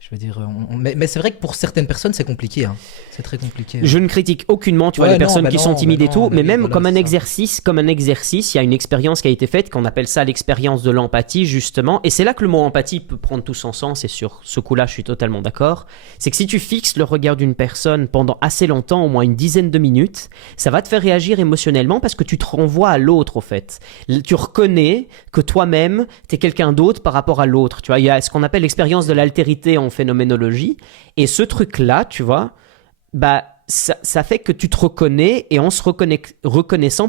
Je veux dire, mais c'est vrai que pour certaines personnes, c'est compliqué. Hein. C'est très compliqué. Je ne critique aucunement, tu vois, les personnes qui sont timides et tout, mais même voilà, comme un exercice, il y a une expérience qui a été faite, qu'on appelle ça l'expérience de l'empathie, justement. Et c'est là que le mot empathie peut prendre tout son sens, et sur ce coup-là, je suis totalement d'accord. C'est que si tu fixes le regard d'une personne pendant assez longtemps, au moins une dizaine de minutes, ça va te faire réagir émotionnellement parce que tu te renvoies à l'autre, au fait. Tu reconnais que toi-même, t'es quelqu'un d'autre par rapport à l'autre. Tu vois, il y a ce qu'on appelle l'expérience de l'altérité en phénoménologie, et ce truc-là, tu vois, bah, ça fait que tu te reconnais, et en se reconnaissant,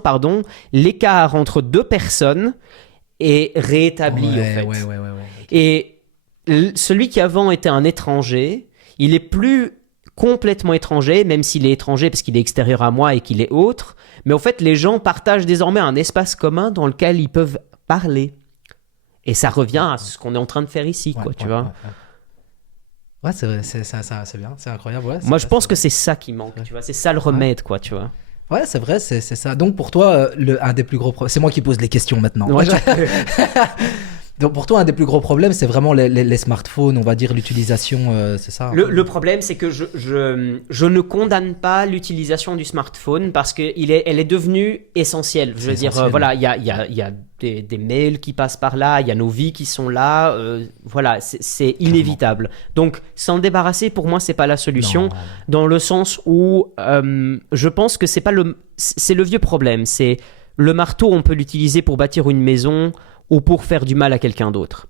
l'écart entre deux personnes est réétabli, en fait. Ouais. Et celui qui avant était un étranger, il est plus complètement étranger, même s'il est étranger parce qu'il est extérieur à moi et qu'il est autre, mais en fait, les gens partagent désormais un espace commun dans lequel ils peuvent parler. Et ça revient à ce qu'on est en train de faire ici, tu vois. Ouais, c'est bien, c'est incroyable. Ouais, moi, je pense que c'est ça qui manque, tu vois. C'est ça le remède, quoi, tu vois. Ouais, c'est vrai, c'est ça. Donc, pour toi, un des plus gros problèmes... C'est moi qui pose les questions maintenant. Ouais, donc, pour toi, un des plus gros problèmes, c'est vraiment les smartphones, on va dire, l'utilisation, c'est ça. Le problème, c'est que je ne condamne pas l'utilisation du smartphone parce qu'elle est devenue essentielle. Je veux dire, voilà, il y a des mails qui passent par là, il y a nos vies qui sont là, voilà, c'est inévitable. Donc, s'en débarrasser, pour moi, c'est pas la solution, dans le sens où je pense que c'est le vieux problème. C'est le marteau, on peut l'utiliser pour bâtir une maison ou pour faire du mal à quelqu'un d'autre.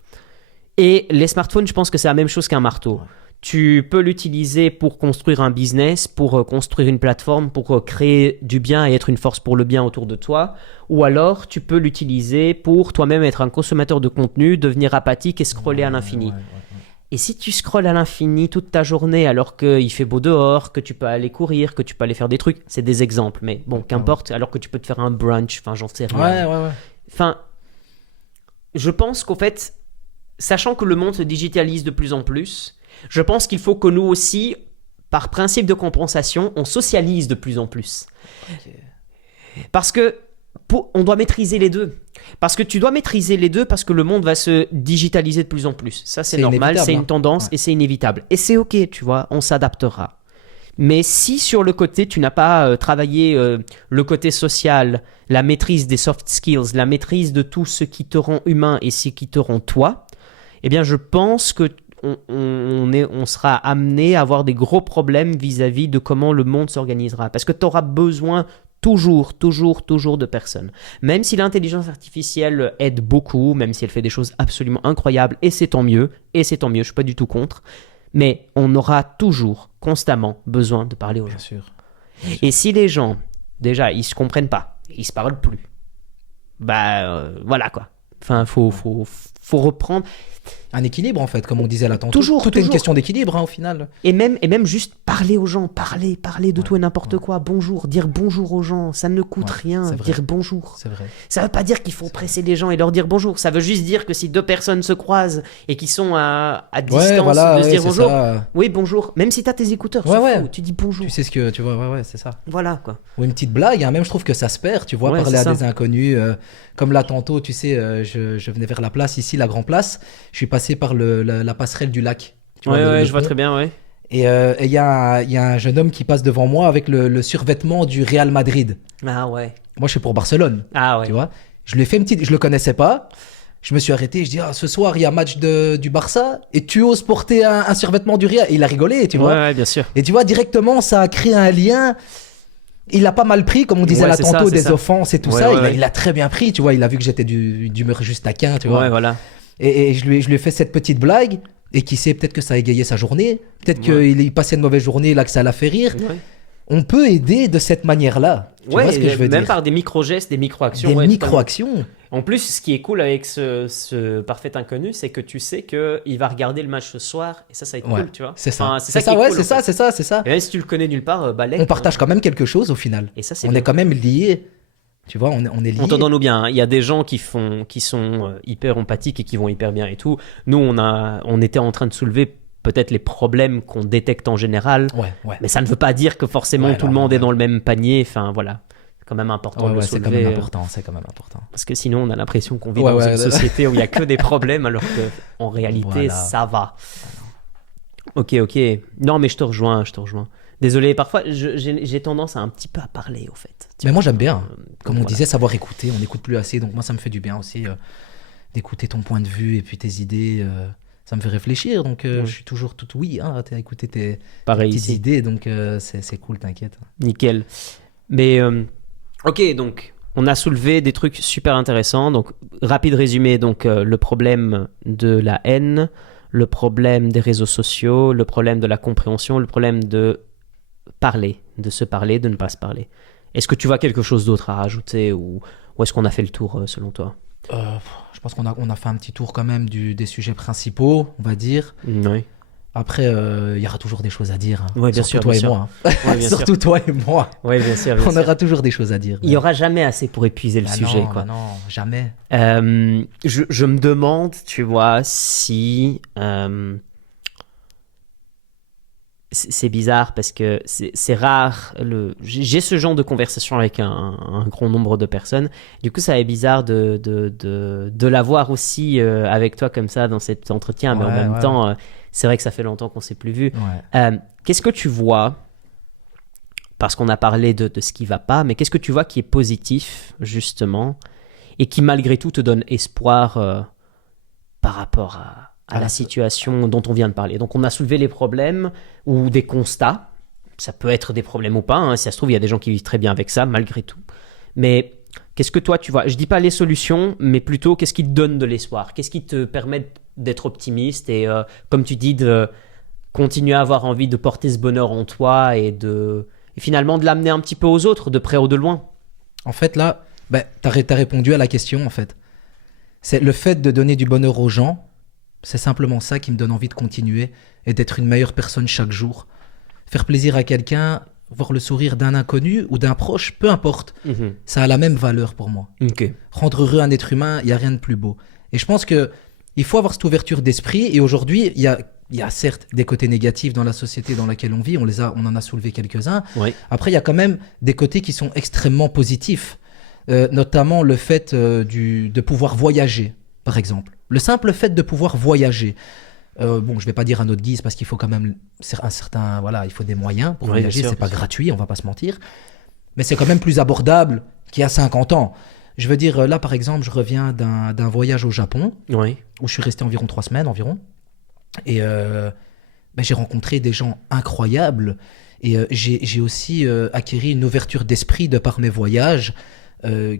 Et les smartphones, je pense que c'est la même chose qu'un marteau. Tu peux l'utiliser pour construire un business, pour construire une plateforme, pour créer du bien et être une force pour le bien autour de toi. Ou alors, tu peux l'utiliser pour toi-même être un consommateur de contenu, devenir apathique et scroller à l'infini. Et si tu scrolles à l'infini toute ta journée alors qu'il fait beau dehors, que tu peux aller courir, que tu peux aller faire des trucs, c'est des exemples, mais bon, qu'importe, alors que tu peux te faire un brunch, enfin, j'en sais rien. Ouais. Enfin, je pense qu'en fait, sachant que le monde se digitalise de plus en plus, je pense qu'il faut que nous aussi, par principe de compensation, on socialise de plus en plus. Okay. Parce que on doit maîtriser les deux. Parce que tu dois maîtriser les deux parce que le monde va se digitaliser de plus en plus. Ça, c'est normal, c'est une tendance et c'est inévitable. Et c'est ok, tu vois, on s'adaptera. Mais si sur le côté, tu n'as pas travaillé le côté social, la maîtrise des soft skills, la maîtrise de tout ce qui te rend humain et ce qui te rend toi, eh bien, je pense que on sera amené à avoir des gros problèmes vis-à-vis de comment le monde s'organisera. Parce que tu auras besoin toujours de personnes. Même si l'intelligence artificielle aide beaucoup, même si elle fait des choses absolument incroyables, et c'est tant mieux, je ne suis pas du tout contre, mais on aura toujours, constamment besoin de parler aux gens. Bien sûr. Et si les gens, déjà, ils ne se comprennent pas, ils ne se parlent plus, voilà quoi. Enfin, faut reprendre... Un équilibre en fait, comme on disait là tantôt. Toujours. Est une question d'équilibre au final. Et même juste parler aux gens, parler de tout et n'importe quoi. Bonjour, dire bonjour aux gens, ça ne coûte rien. Dire bonjour. C'est vrai. Ça veut pas dire qu'il faut presser les gens et leur dire bonjour. Ça veut juste dire que si deux personnes se croisent et qui sont à distance de se dire bonjour, oui bonjour. Même si t'as tes écouteurs, tu dis bonjour. Tu sais ce que tu vois, c'est ça. Voilà quoi. Ou une petite blague, hein, même je trouve que ça se perd. Tu vois, parler à des inconnus. Comme là tantôt, tu sais, je venais vers la place ici, la Grand Place. Je suis passé par la passerelle du lac. Tu vois, je vois très bien, ouais. Et il y a un jeune homme qui passe devant moi avec le survêtement du Real Madrid. Ah ouais. Moi, je suis pour Barcelone. Ah ouais. Tu vois. Je lui ai fait une petite... Je le connaissais pas. Je me suis arrêté. Je dis, ce soir, il y a match du Barça et tu oses porter un survêtement du Real. Et il a rigolé, tu vois. Ouais, bien sûr. Et tu vois, directement, ça a créé un lien. Il a pas mal pris, comme on disait là tantôt, des offenses et tout ça. Il a très bien pris, tu vois. Il a vu que j'étais d'humeur juste taquin, tu vois. Ouais, voilà. Et je lui ai fait cette petite blague. Et qui sait, peut-être que ça a égayé sa journée. Peut-être qu'il passait une mauvaise journée, là, que ça l'a fait rire. Ouais. On peut aider de cette manière-là. Tu vois ce que je veux dire ? Même par des micro-gestes, des micro-actions. Des micro-actions. En plus, ce qui est cool avec ce parfait inconnu, c'est que tu sais qu'il va regarder le match ce soir. Et ça va être cool, tu vois. C'est ça. Enfin, c'est ça. Et même si tu le connais nulle part, on partage quand même quelque chose au final. Et ça, c'est on est quand même liés. Tu vois, on est liés. Entendons-nous bien, hein. Il y a des gens qui sont hyper empathiques et qui vont hyper bien et tout. Nous, on était en train de soulever peut-être les problèmes qu'on détecte en général. Ouais. Mais ça ne veut pas dire que forcément tout le monde est dans le même panier. Enfin, voilà. C'est quand même important de le soulever. C'est quand même important. Parce que sinon, on a l'impression qu'on vit dans une société où il n'y a que des problèmes, alors qu'en réalité, ça va. Ok. Non, mais je te rejoins. Désolé, parfois j'ai tendance à un petit peu à parler au fait. Mais moi j'aime bien, comme on disait, savoir écouter, on n'écoute plus assez, donc moi ça me fait du bien aussi d'écouter ton point de vue et puis tes idées, ça me fait réfléchir, donc je suis toujours tout oui, hein, à écouter tes petites idées, donc c'est cool, t'inquiète. Nickel. Mais ok, donc on a soulevé des trucs super intéressants, donc rapide résumé, donc le problème de la haine, le problème des réseaux sociaux, le problème de la compréhension, le problème de parler, de se parler, de ne pas se parler. Est-ce que tu vois quelque chose d'autre à rajouter ou est-ce qu'on a fait le tour selon toi ? Je pense qu'on a fait un petit tour quand même des sujets principaux, on va dire. Oui. Après, il y aura toujours des choses à dire. Hein. Oui, bien sûr. Toi et moi. Hein. Surtout toi et moi. Oui, bien sûr. On aura toujours des choses à dire. Il n'y aura jamais assez pour épuiser le sujet. Non, jamais. Je me demande, tu vois, si... c'est bizarre parce que c'est rare. J'ai ce genre de conversation avec un grand nombre de personnes. Du coup, ça est bizarre de l'avoir aussi avec toi comme ça dans cet entretien. Mais en même temps, c'est vrai que ça fait longtemps qu'on ne s'est plus vu. Qu'est-ce que tu vois, parce qu'on a parlé de ce qui ne va pas, mais qu'est-ce que tu vois qui est positif, justement, et qui malgré tout te donne espoir par rapport à la situation dont on vient de parler. Donc on a soulevé les problèmes ou des constats, ça peut être des problèmes ou pas, hein. Si ça se trouve il y a des gens qui vivent très bien avec ça malgré tout, mais qu'est-ce que toi tu vois, je dis pas les solutions, mais plutôt qu'est-ce qui te donne de l'espoir, qu'est-ce qui te permet d'être optimiste et comme tu dis continuer à avoir envie de porter ce bonheur en toi et finalement de l'amener un petit peu aux autres, de près ou de loin. En fait, là, t'as répondu à la question, en fait. C'est le fait de donner du bonheur aux gens, c'est simplement ça qui me donne envie de continuer et d'être une meilleure personne chaque jour. Faire plaisir à quelqu'un, voir le sourire d'un inconnu ou d'un proche, peu importe, ça a la même valeur pour moi. Okay. Rendre heureux un être humain, il n'y a rien de plus beau. Et je pense qu'il faut avoir cette ouverture d'esprit. Et aujourd'hui, il y a certes des côtés négatifs dans la société dans laquelle on vit, on en a soulevé quelques-uns. Oui. Après, il y a quand même des côtés qui sont extrêmement positifs, notamment le fait de pouvoir voyager, par exemple. Le simple fait de pouvoir voyager. Bon, je vais pas dire à notre guise parce qu'il faut quand même il faut des moyens pour voyager, c'est pas gratuit, on va pas se mentir. Mais c'est quand même plus abordable qu'il y a 50 ans. Je veux dire, là, par exemple, je reviens d'un voyage au Japon, où je suis resté environ 3 semaines environ. Et j'ai rencontré des gens incroyables. Et j'ai aussi acquis une ouverture d'esprit de par mes voyages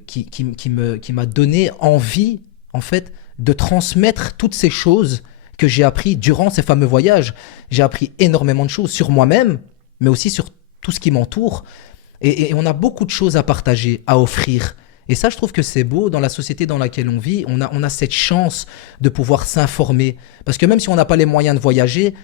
qui m'a donné envie, en fait, de transmettre toutes ces choses que j'ai appris durant ces fameux voyages. J'ai appris énormément de choses sur moi-même, mais aussi sur tout ce qui m'entoure. Et on a beaucoup de choses à partager, à offrir. Et ça, je trouve que c'est beau dans la société dans laquelle on vit. On a cette chance de pouvoir s'informer. Parce que même si on n'a pas les moyens de voyager,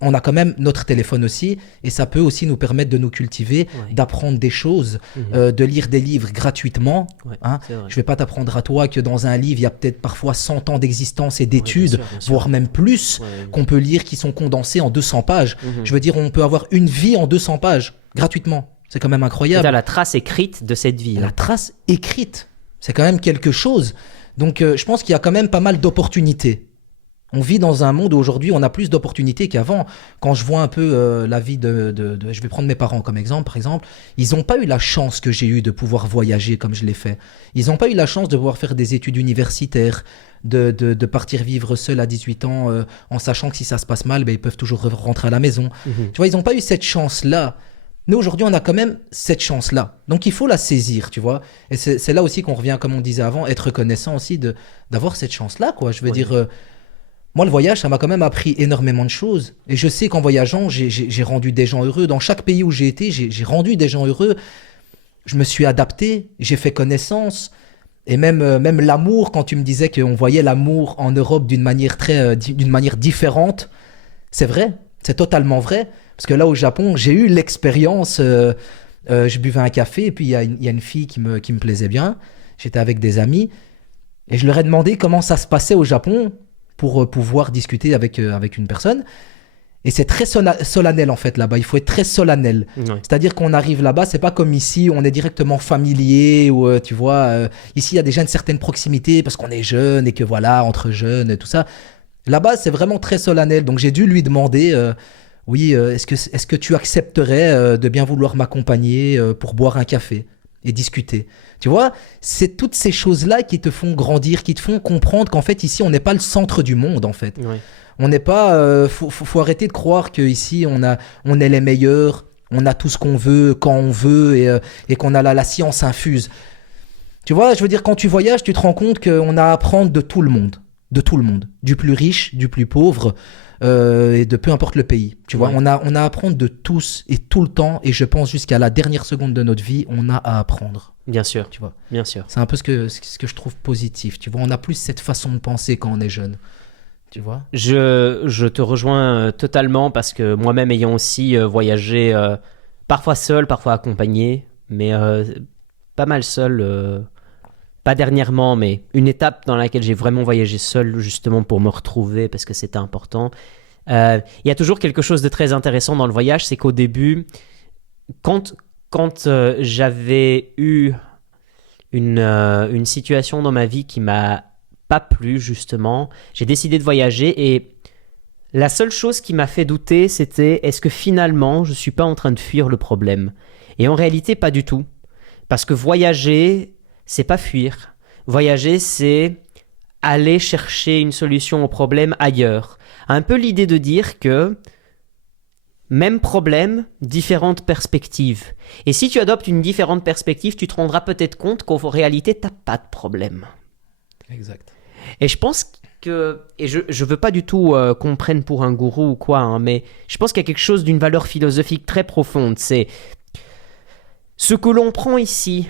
on a quand même notre téléphone aussi. Et ça peut aussi nous permettre de nous cultiver, d'apprendre des choses, de lire des livres gratuitement. Hein. Je ne vais pas t'apprendre à toi que dans un livre, il y a peut-être parfois 100 ans d'existence et d'études, bien sûr. Voire même plus, qu'on peut lire, qui sont condensés en 200 pages. Je veux dire, on peut avoir une vie en 200 pages, gratuitement. C'est quand même incroyable. C'est la trace écrite de cette vie. La trace écrite, c'est quand même quelque chose. Donc, je pense qu'il y a quand même pas mal d'opportunités. On vit dans un monde où aujourd'hui, on a plus d'opportunités qu'avant. Quand je vois un peu la vie je vais prendre mes parents comme exemple, par exemple. Ils n'ont pas eu la chance que j'ai eue de pouvoir voyager comme je l'ai fait. Ils n'ont pas eu la chance de pouvoir faire des études universitaires, de partir vivre seul à 18 ans en sachant que si ça se passe mal, ils peuvent toujours rentrer à la maison. Tu vois, ils n'ont pas eu cette chance-là. Nous, aujourd'hui, on a quand même cette chance-là. Donc, il faut la saisir, tu vois. Et c'est là aussi qu'on revient, comme on disait avant, être reconnaissant aussi d'avoir cette chance-là, quoi. Je veux dire, moi, le voyage, ça m'a quand même appris énormément de choses. Et je sais qu'en voyageant, j'ai rendu des gens heureux. Dans chaque pays où j'ai été, j'ai rendu des gens heureux. Je me suis adapté, j'ai fait connaissance. Et même l'amour, quand tu me disais qu'on voyait l'amour en Europe d'une manière différente, c'est vrai, c'est totalement vrai. Parce que là, au Japon, j'ai eu l'expérience, je buvais un café et puis il y a une fille qui me plaisait bien. J'étais avec des amis et je leur ai demandé comment ça se passait au Japon pour pouvoir discuter avec une personne. Et c'est très solennel en fait là-bas, il faut être très solennel. C'est-à-dire qu'on arrive là-bas, c'est pas comme ici où on est directement familier, ou tu vois, ici il y a déjà une certaine proximité parce qu'on est jeune et que voilà, entre jeunes et tout ça. Là-bas, c'est vraiment très solennel. Donc j'ai dû lui demander... Oui, est-ce que tu accepterais de bien vouloir m'accompagner pour boire un café et discuter? Tu vois, c'est toutes ces choses-là qui te font grandir, qui te font comprendre qu'en fait, ici, on n'est pas le centre du monde, en fait. Oui. On n'est pas... faut arrêter de croire qu'ici, on est les meilleurs, on a tout ce qu'on veut, quand on veut, et qu'on a la science infuse. Tu vois, je veux dire, quand tu voyages, tu te rends compte qu'on a à apprendre de tout le monde. De tout le monde. Du plus riche, du plus pauvre... et de peu importe le pays, tu vois, on a à apprendre de tous et tout le temps, et je pense jusqu'à la dernière seconde de notre vie, on a à apprendre. Bien sûr, tu vois. Bien sûr. C'est un peu ce que je trouve positif, tu vois, on a plus cette façon de penser quand on est jeune, tu vois. Je te rejoins totalement parce que moi-même ayant aussi voyagé, parfois seul, parfois accompagné, mais pas mal seul. Pas dernièrement, mais une étape dans laquelle j'ai vraiment voyagé seul, justement pour me retrouver, parce que c'était important. Il y a toujours quelque chose de très intéressant dans le voyage, c'est qu'au début, quand j'avais eu une situation dans ma vie qui m'a pas plu, justement, j'ai décidé de voyager, et la seule chose qui m'a fait douter, c'était est-ce que finalement, je suis pas en train de fuir le problème? Et en réalité, pas du tout. Parce que voyager... c'est pas fuir. Voyager, c'est aller chercher une solution au problème ailleurs. Un peu l'idée de dire que même problème, différentes perspectives. Et si tu adoptes une différente perspective, tu te rendras peut-être compte qu'en réalité, t'as pas de problème. Exact. Et je pense que, et je veux pas du tout qu'on me prenne pour un gourou ou quoi, hein, mais je pense qu'il y a quelque chose d'une valeur philosophique très profonde. C'est ce que l'on prend ici,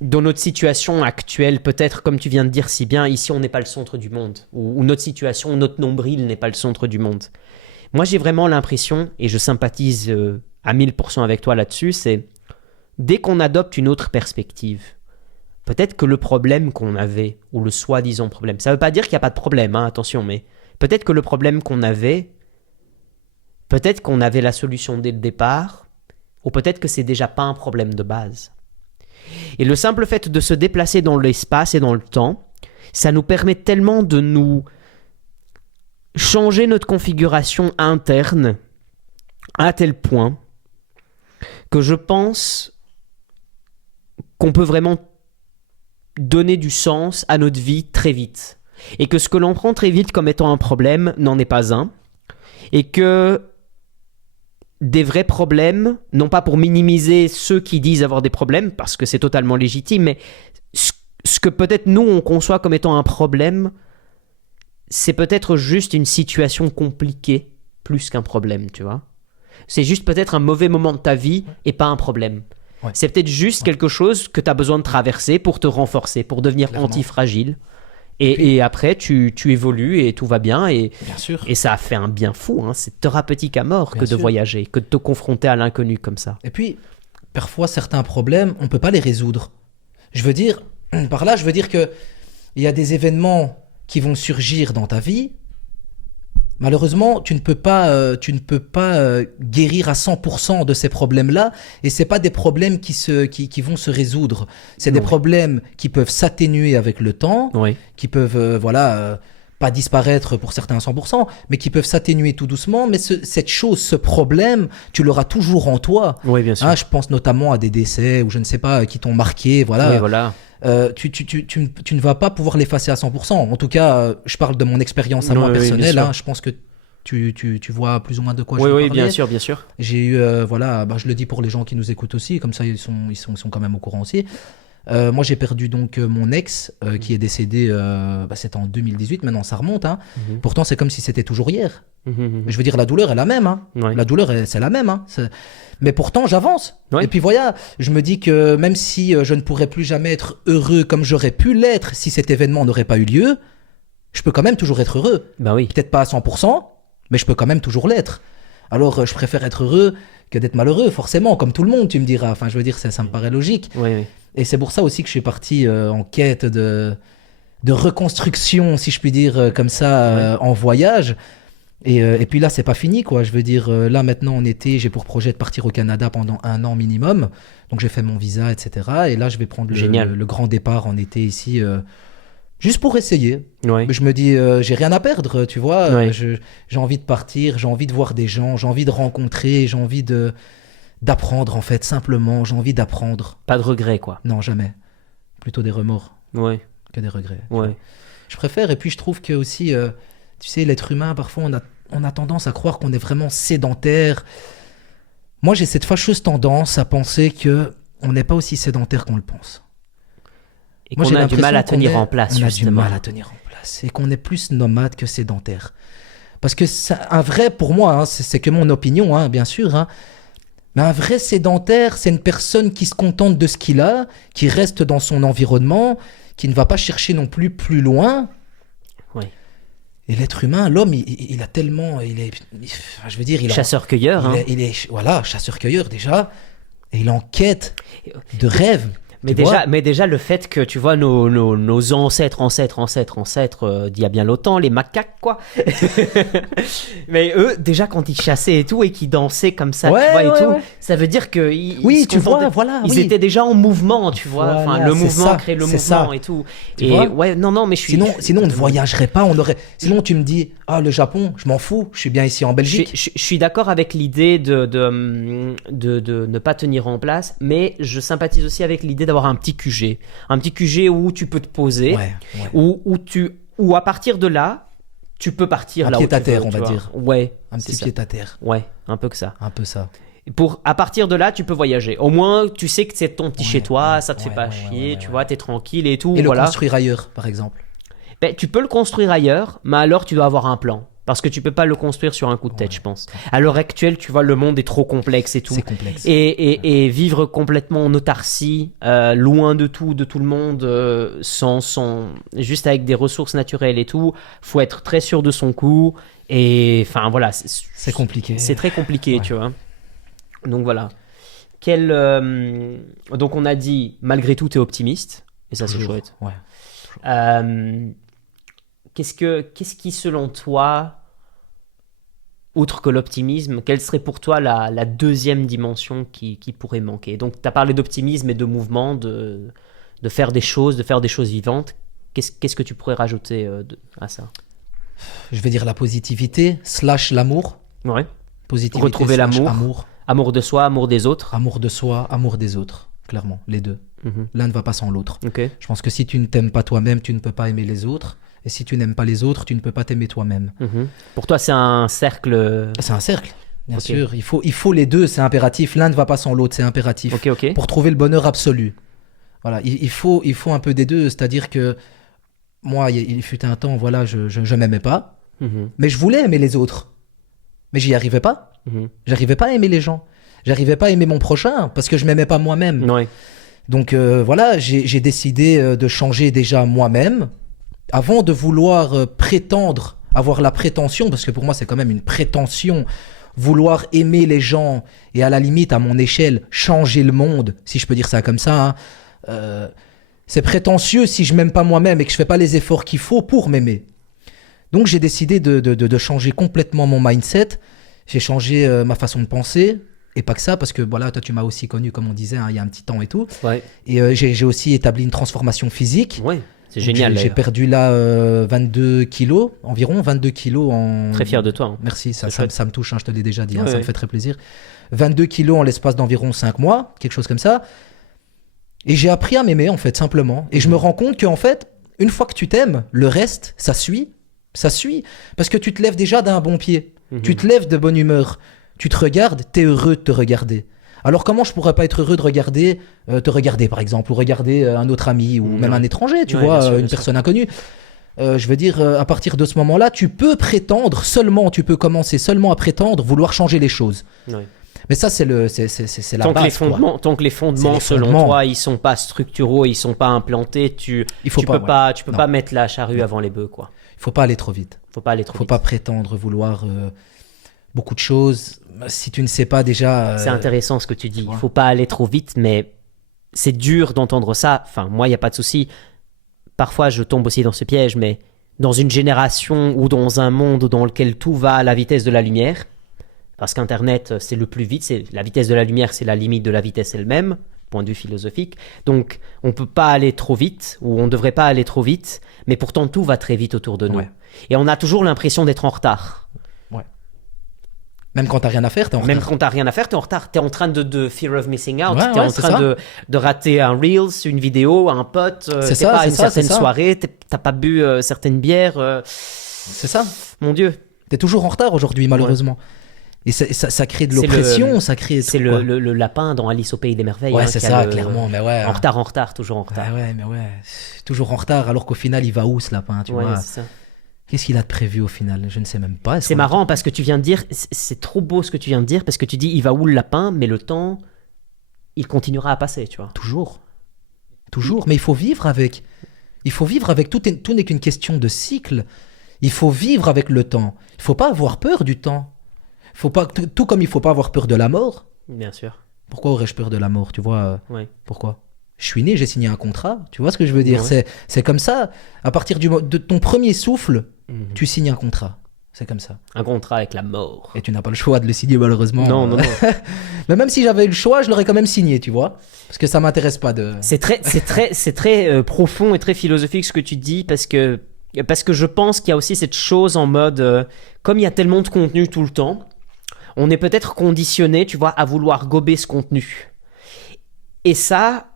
dans notre situation actuelle, peut-être comme tu viens de dire si bien, ici on n'est pas le centre du monde, ou notre situation, notre nombril n'est pas le centre du monde. Moi j'ai vraiment l'impression, et je sympathise à 1000% avec toi là-dessus, c'est dès qu'on adopte une autre perspective, peut-être que le problème qu'on avait, ou le soi-disant problème, ça ne veut pas dire qu'il n'y a pas de problème, hein, attention, mais peut-être que le problème qu'on avait, peut-être qu'on avait la solution dès le départ, ou peut-être que c'est déjà pas un problème de base. Et le simple fait de se déplacer dans l'espace et dans le temps, ça nous permet tellement de nous changer notre configuration interne à tel point que je pense qu'on peut vraiment donner du sens à notre vie très vite. Et que ce que l'on prend très vite comme étant un problème n'en est pas un. Et que des vrais problèmes, non pas pour minimiser ceux qui disent avoir des problèmes, parce que c'est totalement légitime, mais ce que peut-être nous on conçoit comme étant un problème, c'est peut-être juste une situation compliquée plus qu'un problème, tu vois. C'est juste peut-être un mauvais moment de ta vie et pas un problème. Ouais. C'est peut-être juste quelque chose que tu as besoin de traverser pour te renforcer, pour devenir antifragile. Et après, tu évolues et tout va bien. Et ça a fait un bien fou. Hein. C'est thérapeutique à mort que de voyager, que de te confronter à l'inconnu comme ça. Et puis, parfois, certains problèmes, on ne peut pas les résoudre. Par là, je veux dire qu'il y a des événements qui vont surgir dans ta vie. Malheureusement, tu ne peux pas guérir à 100% de ces problèmes-là, et c'est pas des problèmes qui vont se résoudre. C'est des problèmes qui peuvent s'atténuer avec le temps, qui peuvent pas disparaître pour certains à 100%, mais qui peuvent s'atténuer tout doucement. Mais ce problème, tu l'auras toujours en toi. Oui, bien sûr. Je pense notamment à des décès ou je ne sais pas qui t'ont marqué, voilà. Oui, voilà. Tu ne vas pas pouvoir l'effacer à 100%. En tout cas, je parle de mon expérience à moi personnelle. Je pense que tu vois plus ou moins de quoi je veux parler. Oui, bien sûr, bien sûr. J'ai eu, je le dis pour les gens qui nous écoutent aussi, comme ça ils sont quand même au courant aussi. Moi, j'ai perdu donc mon ex qui est décédé, c'était en 2018, maintenant ça remonte. Hein. Pourtant, c'est comme si c'était toujours hier. Je veux dire, la douleur est la même. Hein. La douleur, c'est la même. Hein. Mais pourtant, j'avance. Et puis voilà, je me dis que même si je ne pourrais plus jamais être heureux comme j'aurais pu l'être si cet événement n'aurait pas eu lieu, je peux quand même toujours être heureux. Bah oui. Peut-être pas à 100%, mais je peux quand même toujours l'être. Alors, je préfère être heureux que d'être malheureux, forcément, comme tout le monde, tu me diras. Enfin, je veux dire, ça me paraît logique. Oui. Et c'est pour ça aussi que je suis parti en quête de reconstruction, si je puis dire, comme ça, en voyage. Et puis là, c'est pas fini, quoi. Je veux dire, là, maintenant, en été, j'ai pour projet de partir au Canada pendant 1 an minimum. Donc, j'ai fait mon visa, etc. Et là, je vais prendre le grand départ en été ici, juste pour essayer. Mais je me dis, j'ai rien à perdre, tu vois. J'ai envie de partir, j'ai envie de voir des gens, j'ai envie de rencontrer, j'ai envie d'apprendre, en fait, simplement. J'ai envie d'apprendre. Pas de regrets, quoi. Non, jamais. Plutôt des remords que des regrets. Je préfère. Et puis, je trouve que aussi, tu sais, l'être humain, parfois, on a tendance à croire qu'on est vraiment sédentaire. Moi, j'ai cette fâcheuse tendance à penser qu'on n'est pas aussi sédentaire qu'on le pense. Et qu'on a du mal à tenir en place, justement. On a du mal à tenir en place. Et qu'on est plus nomade que sédentaire. Parce que un vrai, pour moi, hein, c'est que mon opinion, hein, bien sûr, hein, mais un vrai sédentaire, c'est une personne qui se contente de ce qu'il a, qui reste dans son environnement, qui ne va pas chercher non plus loin. Et l'être humain, l'homme, il a tellement... je veux dire... Chasseur-cueilleur. Il est chasseur-cueilleur déjà. Et il est en quête de rêve. Mais déjà, le fait que, tu vois, nos ancêtres d'il y a bien longtemps, les macaques, quoi. Mais eux, déjà, quand ils chassaient et tout, et qu'ils dansaient comme ça, tu vois, ça veut dire que... Ils étaient déjà en mouvement, tu vois. Enfin, le mouvement crée le mouvement et tout. Mais je suis... Sinon, on ne voyagerait pas, Sinon, tu me dis, le Japon, je m'en fous, je suis bien ici en Belgique. Je suis d'accord avec l'idée de ne pas tenir en place, mais je sympathise aussi avec l'idée d'avoir un petit QG où tu peux te poser, où à partir de là, tu peux partir là où tu veux. Un pied à terre, on va dire. Un petit pied à terre. Un peu que ça. Un peu ça. À partir de là, tu peux voyager. Au moins, tu sais que c'est ton petit chez toi, ça te fait pas chier, tu vois, t'es tranquille et tout. Et le construire ailleurs, par exemple. Ben, tu peux le construire ailleurs, mais alors tu dois avoir un plan. Parce que tu peux pas le construire sur un coup de tête, je pense. À l'heure actuelle, tu vois, le monde est trop complexe et tout. C'est complexe. Et vivre complètement en autarcie, loin de tout le monde, juste avec des ressources naturelles et tout, faut être très sûr de son coup. Et enfin, voilà. C'est compliqué. C'est très compliqué, tu vois. Donc voilà. Donc on a dit, malgré tout, tu es optimiste. Et ça, c'est chouette. Ouais. Qu'est-ce qui, selon toi, outre que l'optimisme, quelle serait pour toi la deuxième dimension qui pourrait manquer? Donc, tu as parlé d'optimisme et de mouvement, de faire des choses vivantes. Qu'est-ce que tu pourrais rajouter à ça? Je vais dire la positivité / l'amour. Ouais. Positivité Retrouver / l'amour. amour. Amour de soi, amour des autres. Amour de soi, amour des autres. Clairement, les deux. L'un ne va pas sans l'autre. Okay. Je pense que si tu ne t'aimes pas toi-même, tu ne peux pas aimer les autres. Et si tu n'aimes pas les autres, tu ne peux pas t'aimer toi-même. Pour toi, c'est un cercle. C'est un cercle, bien sûr. Il faut les deux, c'est impératif. L'un ne va pas sans l'autre, c'est impératif. Ok. Pour trouver le bonheur absolu. Voilà, il faut un peu des deux. C'est-à-dire que moi, il fut un temps, voilà, je m'aimais pas. Mais je voulais aimer les autres. Mais j'y arrivais pas. J'arrivais pas à aimer les gens. J'arrivais pas à aimer mon prochain parce que je m'aimais pas moi-même. Ouais. Donc voilà, j'ai décidé de changer déjà moi-même avant de vouloir prétendre, avoir la prétention, parce que pour moi c'est quand même une prétention, vouloir aimer les gens et à la limite à mon échelle changer le monde, si je peux dire ça comme ça. C'est prétentieux si je m'aime pas moi-même et que je fais pas les efforts qu'il faut pour m'aimer. Donc j'ai décidé de changer complètement mon mindset. J'ai changé ma façon de penser. Et pas que ça, parce que voilà, toi tu m'as aussi connu, comme on disait, il y a un petit temps et tout. Ouais. Et j'ai aussi établi une transformation physique. Ouais, c'est génial. J'ai perdu là 22 kilos, environ 22 kilos en... Très fier de toi. Hein. Merci, ça me touche, hein, je te l'ai déjà dit, Ouais, ça me fait très plaisir. 22 kilos en l'espace d'environ 5 mois, quelque chose comme ça. Et j'ai appris à m'aimer, en fait, simplement. Et je me rends compte qu'en fait, une fois que tu t'aimes, le reste, ça suit. Ça suit. Parce que tu te lèves déjà d'un bon pied. Tu te lèves de bonne humeur. Tu te regardes, t'es heureux de te regarder. Alors comment je pourrais pas être heureux de regarder, te regarder par exemple, ou regarder un autre ami, ou même un étranger, tu vois, une personne inconnue. Je veux dire, à partir de ce moment-là, tu peux commencer seulement à prétendre vouloir changer les choses. Ouais. Mais ça, c'est la base. Tant que les fondements, selon toi, ils sont pas structuraux, ils sont pas implantés, tu peux pas mettre la charrue avant les bœufs, quoi. Il faut pas aller trop vite. Faut pas prétendre vouloir beaucoup de choses. Si tu ne sais pas déjà... C'est intéressant ce que tu dis. Il faut pas aller trop vite, mais c'est dur d'entendre ça. Enfin, moi, il n'y a pas de souci. Parfois, je tombe aussi dans ce piège, mais dans une génération ou dans un monde dans lequel tout va à la vitesse de la lumière, parce qu'Internet, c'est le plus vite, la vitesse de la lumière, c'est la limite de la vitesse elle-même, point de vue philosophique. Donc, on ne peut pas aller trop vite, ou on ne devrait pas aller trop vite, mais pourtant, tout va très vite autour de nous. Ouais. Et on a toujours l'impression d'être en retard. Même quand t'as rien à faire, t'es en retard. Même quand t'as rien à faire, t'es en retard. T'es en train de fear of missing out. T'es en train de rater un Reels, une vidéo, un pote. T'es pas à une certaine soirée. T'as pas bu certaines bières. C'est ça. Mon Dieu. T'es toujours en retard aujourd'hui, malheureusement. Et ça crée de l'oppression, ça crée... C'est le lapin dans Alice au Pays des Merveilles. Ouais, c'est ça, clairement. Mais ouais. En retard, toujours en retard. Ouais. Toujours en retard, alors qu'au final, il va où, ce lapin, tu vois. C'est ça. Qu'est-ce qu'il a de prévu au final? Je ne sais même pas. C'est marrant parce que tu viens de dire, c'est trop beau ce que tu viens de dire, parce que tu dis il va où le lapin, mais le temps, il continuera à passer, tu vois. Toujours. Mais il faut vivre avec. Tout n'est qu'une question de cycle. Il faut vivre avec le temps. Il ne faut pas avoir peur du temps. Tout comme il ne faut pas avoir peur de la mort. Bien sûr. Pourquoi aurais-je peur de la mort, tu vois? Pourquoi? Je suis né, j'ai signé un contrat. Tu vois ce que je veux dire? C'est comme ça. À partir de ton premier souffle, tu signes un contrat. C'est comme ça. Un contrat avec la mort. Et tu n'as pas le choix de le signer, malheureusement. Non. Mais même si j'avais eu le choix, je l'aurais quand même signé, tu vois. Parce que ça m'intéresse pas de... C'est très profond et très philosophique ce que tu dis, parce que je pense qu'il y a aussi cette chose en mode... comme il y a tellement de contenu tout le temps, on est peut-être conditionné, tu vois, à vouloir gober ce contenu. Et ça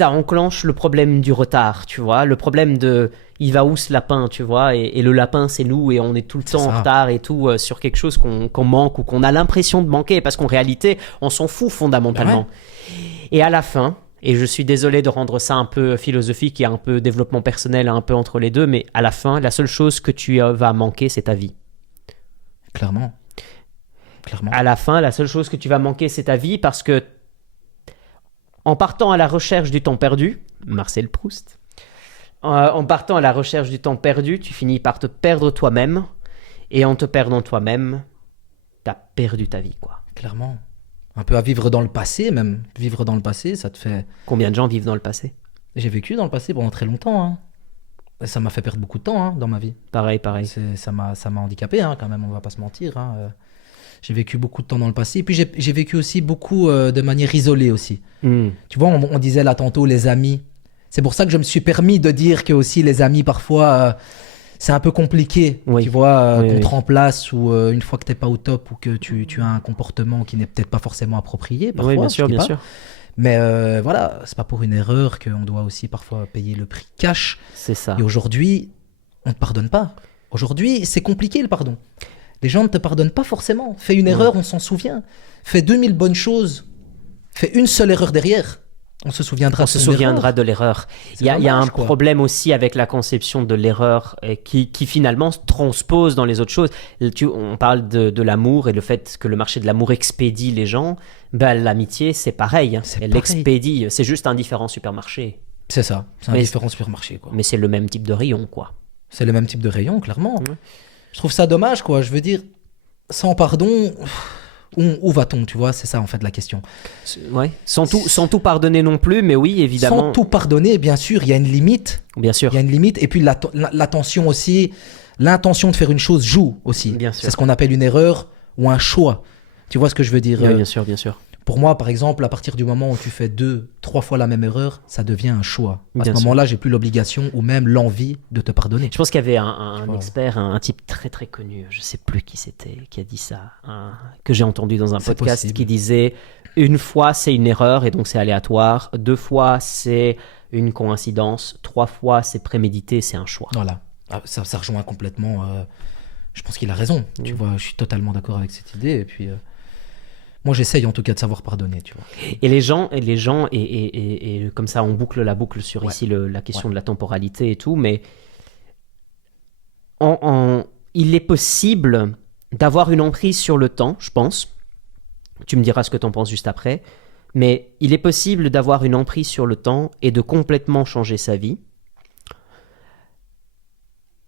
enclenche le problème du retard, tu vois, le problème de il va où ce lapin, tu vois, et le lapin c'est nous et on est tout le temps en retard et tout sur quelque chose qu'on manque ou qu'on a l'impression de manquer parce qu'en réalité on s'en fout fondamentalement. Et à la fin, Et je suis désolé de rendre ça un peu philosophique et un peu développement personnel, un peu entre les deux, mais à la fin, la seule chose que tu vas manquer, c'est ta vie. Clairement. Clairement. À la fin, la seule chose que tu vas manquer, c'est ta vie, parce que en partant à la recherche du temps perdu, Marcel Proust, en partant à la recherche du temps perdu, tu finis par te perdre toi-même, et en te perdant toi-même, t'as perdu ta vie, quoi. Clairement. Un peu à vivre dans le passé, même. Vivre dans le passé, ça te fait... Combien de gens vivent dans le passé? J'ai vécu dans le passé pendant très longtemps. Hein. Et ça m'a fait perdre beaucoup de temps dans ma vie. Pareil. Ça m'a handicapé, quand même, on va pas se mentir. J'ai vécu beaucoup de temps dans le passé. Et puis j'ai vécu aussi beaucoup de manière isolée aussi. Tu vois, on disait là tantôt les amis. C'est pour ça que je me suis permis de dire que aussi les amis, parfois... c'est un peu compliqué, oui. Tu vois, oui, qu'on te remplace ou une fois que t'es pas au top ou que tu as un comportement qui n'est peut-être pas forcément approprié, parfois. Oui, bien sûr. Mais voilà, c'est pas pour une erreur qu'on doit aussi parfois payer le prix cash. C'est ça. Et aujourd'hui, on te pardonne pas. Aujourd'hui, c'est compliqué le pardon. Les gens ne te pardonnent pas forcément. Fais une erreur, on s'en souvient. Fais 2000 bonnes choses. Fais une seule erreur derrière. On se souviendra de l'erreur. Il y a un problème aussi avec la conception de l'erreur qui finalement se transpose dans les autres choses. On parle de l'amour et le fait que le marché de l'amour expédie les gens. L'amitié, c'est pareil. Elle expédie. C'est juste un différent supermarché. C'est ça. C'est un différent supermarché, quoi. Mais c'est le même type de rayon, quoi. C'est le même type de rayon, clairement. Je trouve ça dommage, quoi. Je veux dire, sans pardon... Où va-t-on, tu vois? C'est ça, en fait, la question. Ouais. Sans tout pardonner non plus, mais oui, évidemment. Sans tout pardonner, bien sûr, il y a une limite. Bien sûr. Il y a une limite. Et puis, l'attention aussi, l'intention de faire une chose joue aussi. Bien sûr. C'est ce qu'on appelle une erreur ou un choix. Tu vois ce que je veux dire? Oui, bien sûr, bien sûr. Pour moi, par exemple, à partir du moment où tu fais 2-3 fois la même erreur, ça devient un choix. À ce moment-là, j'ai plus l'obligation ou même l'envie de te pardonner. Je pense qu'il y avait un expert, un type très très connu, je sais plus qui c'était, qui a dit ça, que j'ai entendu dans un podcast, qui disait une fois c'est une erreur et donc c'est aléatoire, 2 fois c'est une coïncidence, 3 fois c'est prémédité, c'est un choix. Voilà, ça rejoint complètement. Je pense qu'il a raison. Tu vois, je suis totalement d'accord avec cette idée. Et puis. Moi, j'essaye en tout cas de savoir pardonner, tu vois. Et les gens, et comme ça, on boucle la boucle sur ici la question de la temporalité et tout, mais il est possible d'avoir une emprise sur le temps, je pense. Tu me diras ce que tu en penses juste après. Mais il est possible d'avoir une emprise sur le temps et de complètement changer sa vie.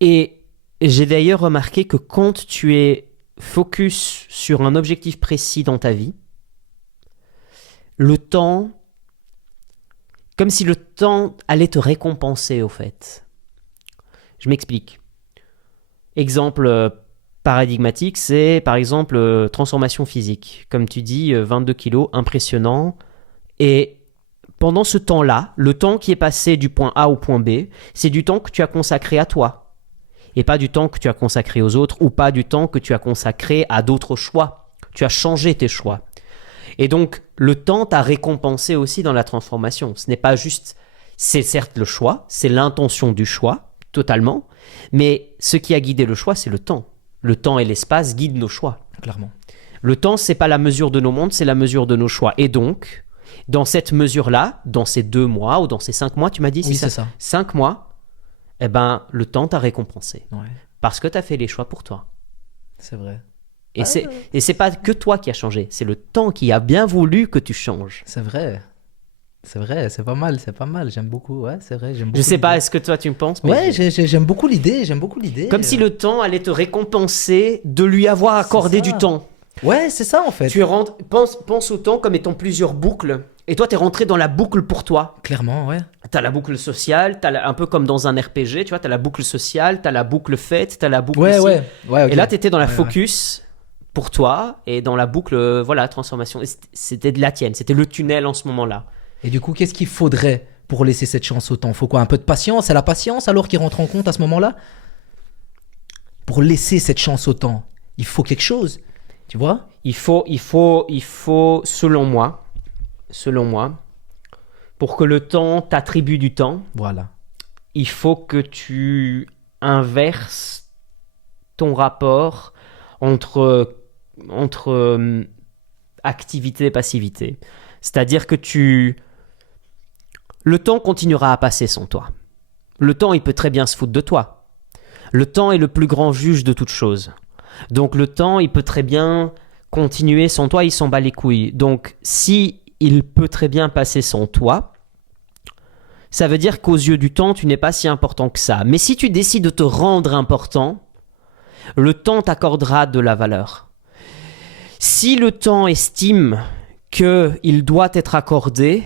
Et j'ai d'ailleurs remarqué que quand tu es focus sur un objectif précis dans ta vie, le temps, comme si le temps allait te récompenser au fait. Je m'explique. Exemple paradigmatique, c'est par exemple transformation physique. Comme tu dis, 22 kilos, impressionnant. Et pendant ce temps-là, le temps qui est passé du point A au point B, c'est du temps que tu as consacré à toi. Et pas du temps que tu as consacré aux autres ou pas du temps que tu as consacré à d'autres choix. Tu as changé tes choix. Et donc, le temps t'a récompensé aussi dans la transformation. Ce n'est pas juste, c'est certes le choix, c'est l'intention du choix, totalement, mais ce qui a guidé le choix, c'est le temps. Le temps et l'espace guident nos choix. Clairement. Le temps, c'est pas la mesure de nos mondes, c'est la mesure de nos choix. Et donc, dans cette mesure-là, dans ces 2 mois ou dans ces 5 mois, tu m'as dit, oui, c'est ça. 5 mois, eh ben, le temps t'a récompensé. Ouais. Parce que tu as fait les choix pour toi. C'est vrai. Et c'est pas que toi qui as changé, c'est le temps qui a bien voulu que tu changes. C'est vrai. C'est vrai, c'est pas mal, j'aime beaucoup, ouais, c'est vrai, j'aime beaucoup. Je sais pas, est-ce que toi tu me penses? Ouais, j'aime beaucoup l'idée, Comme si le temps allait te récompenser de lui avoir accordé du temps. Ouais, c'est ça en fait. Pense au temps comme étant plusieurs boucles. Et toi, t'es rentré dans la boucle pour toi. Clairement, ouais. T'as la boucle sociale, un peu comme dans un RPG, tu vois, t'as la boucle sociale, t'as la boucle fête, t'as la boucle... Ouais, okay. Et là, t'étais dans la focus pour toi et dans la boucle, transformation. Et c'était de la tienne, c'était le tunnel en ce moment-là. Et du coup, qu'est-ce qu'il faudrait pour laisser cette chance au temps? Faut quoi? Un peu de patience? C'est la patience alors qui rentre en compte à ce moment-là? Pour laisser cette chance au temps, il faut quelque chose, tu vois? Il faut, selon moi, pour que le temps t'attribue du temps, voilà. Il faut que tu inverses ton rapport entre activité et passivité. C'est-à-dire que tu le temps continuera à passer sans toi. Le temps, il peut très bien se foutre de toi. Le temps est le plus grand juge de toute chose. Donc le temps, il peut très bien continuer sans toi, il s'en bat les couilles. Donc si il peut très bien passer sans toi, ça veut dire qu'aux yeux du temps, tu n'es pas si important que ça. Mais si tu décides de te rendre important, le temps t'accordera de la valeur. Si le temps estime qu'il doit être accordé,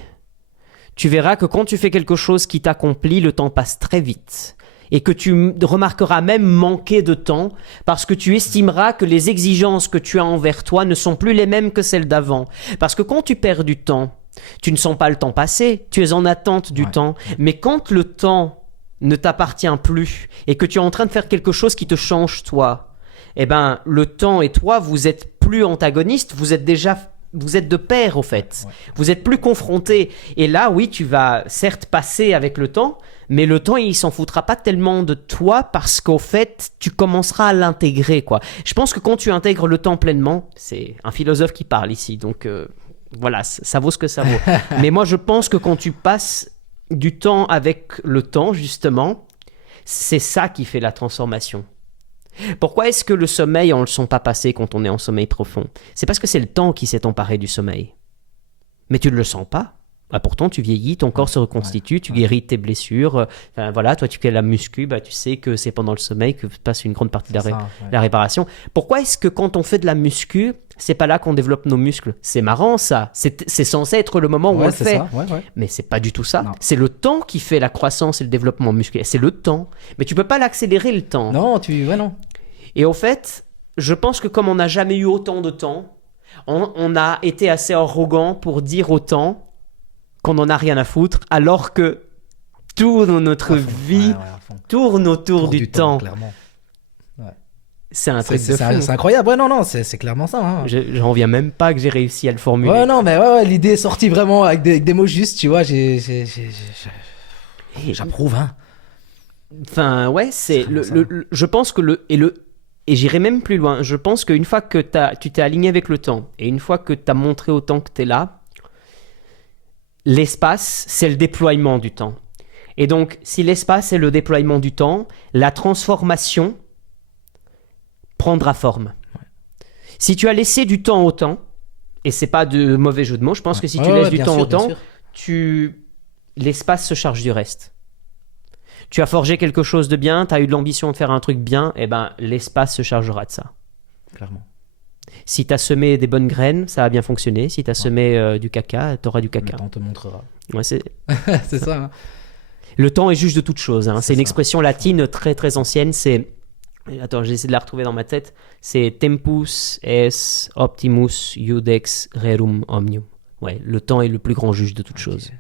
tu verras que quand tu fais quelque chose qui t'accomplit, le temps passe très vite. Et que tu remarqueras même manquer de temps parce que tu estimeras que les exigences que tu as envers toi ne sont plus les mêmes que celles d'avant. Parce que quand tu perds du temps, tu ne sens pas le temps passer, tu es en attente du temps. Mais quand le temps ne t'appartient plus et que tu es en train de faire quelque chose qui te change toi, eh ben, le temps et toi, vous êtes plus antagonistes, vous êtes de pair au fait. Vous êtes plus confrontés. Et là, oui, tu vas certes passer avec le temps, mais le temps, il s'en foutra pas tellement de toi parce qu'au fait, tu commenceras à l'intégrer, quoi. Je pense que quand tu intègres le temps pleinement, c'est un philosophe qui parle ici, donc voilà, ça vaut ce que ça vaut. Mais moi, je pense que quand tu passes du temps avec le temps, justement, c'est ça qui fait la transformation. Pourquoi est-ce que le sommeil, on ne le sent pas passer quand on est en sommeil profond? C'est parce que c'est le temps qui s'est emparé du sommeil. Mais tu ne le sens pas. Bah pourtant, tu vieillis, ton corps se reconstitue, tu guéris tes blessures. Enfin, voilà, toi, tu fais la muscu, bah, tu sais que c'est pendant le sommeil que passe une grande partie de la réparation. Pourquoi est-ce que quand on fait de la muscu, c'est pas là qu'on développe nos muscles? C'est marrant, ça. C'est censé être le moment où on le fait. Mais c'est pas du tout ça. Non. C'est le temps qui fait la croissance et le développement musculaire. C'est le temps. Mais tu peux pas l'accélérer, le temps. Non, non. Et au fait, je pense que comme on n'a jamais eu autant de temps, on a été assez arrogant pour dire au temps qu'on n'en a rien à foutre, alors que toute notre vie tourne autour du temps. Clairement. Ouais. C'est un truc de fou. C'est incroyable. Ouais, non, c'est clairement ça. Hein. J'en reviens même pas que j'ai réussi à le formuler. Ouais, non, mais l'idée est sortie vraiment avec des mots justes, tu vois. J'approuve, hein. Enfin, ouais, je pense que et j'irai même plus loin. Je pense qu'une fois que tu t'es aligné avec le temps, et une fois que tu as montré au temps que tu es là, l'espace, c'est le déploiement du temps. Et donc, si l'espace est le déploiement du temps, la transformation prendra forme. Ouais. Si tu as laissé du temps au temps, et c'est pas de mauvais jeu de mots, je pense que si tu laisses du temps au temps, l'espace se charge du reste. Tu as forgé quelque chose de bien, tu as eu de l'ambition de faire un truc bien, et ben l'espace se chargera de ça. Clairement. Si tu as semé des bonnes graines, ça va bien fonctionner. Si tu as semé du caca, tu auras du caca. Le temps te montrera. Ouais, c'est ça. Hein. Le temps est juge de toute chose. Hein. C'est une expression latine très très ancienne. Attends, j'essaie de la retrouver dans ma tête. C'est tempus es optimus iudex rerum omnium. Ouais, le temps est le plus grand juge de toute chose.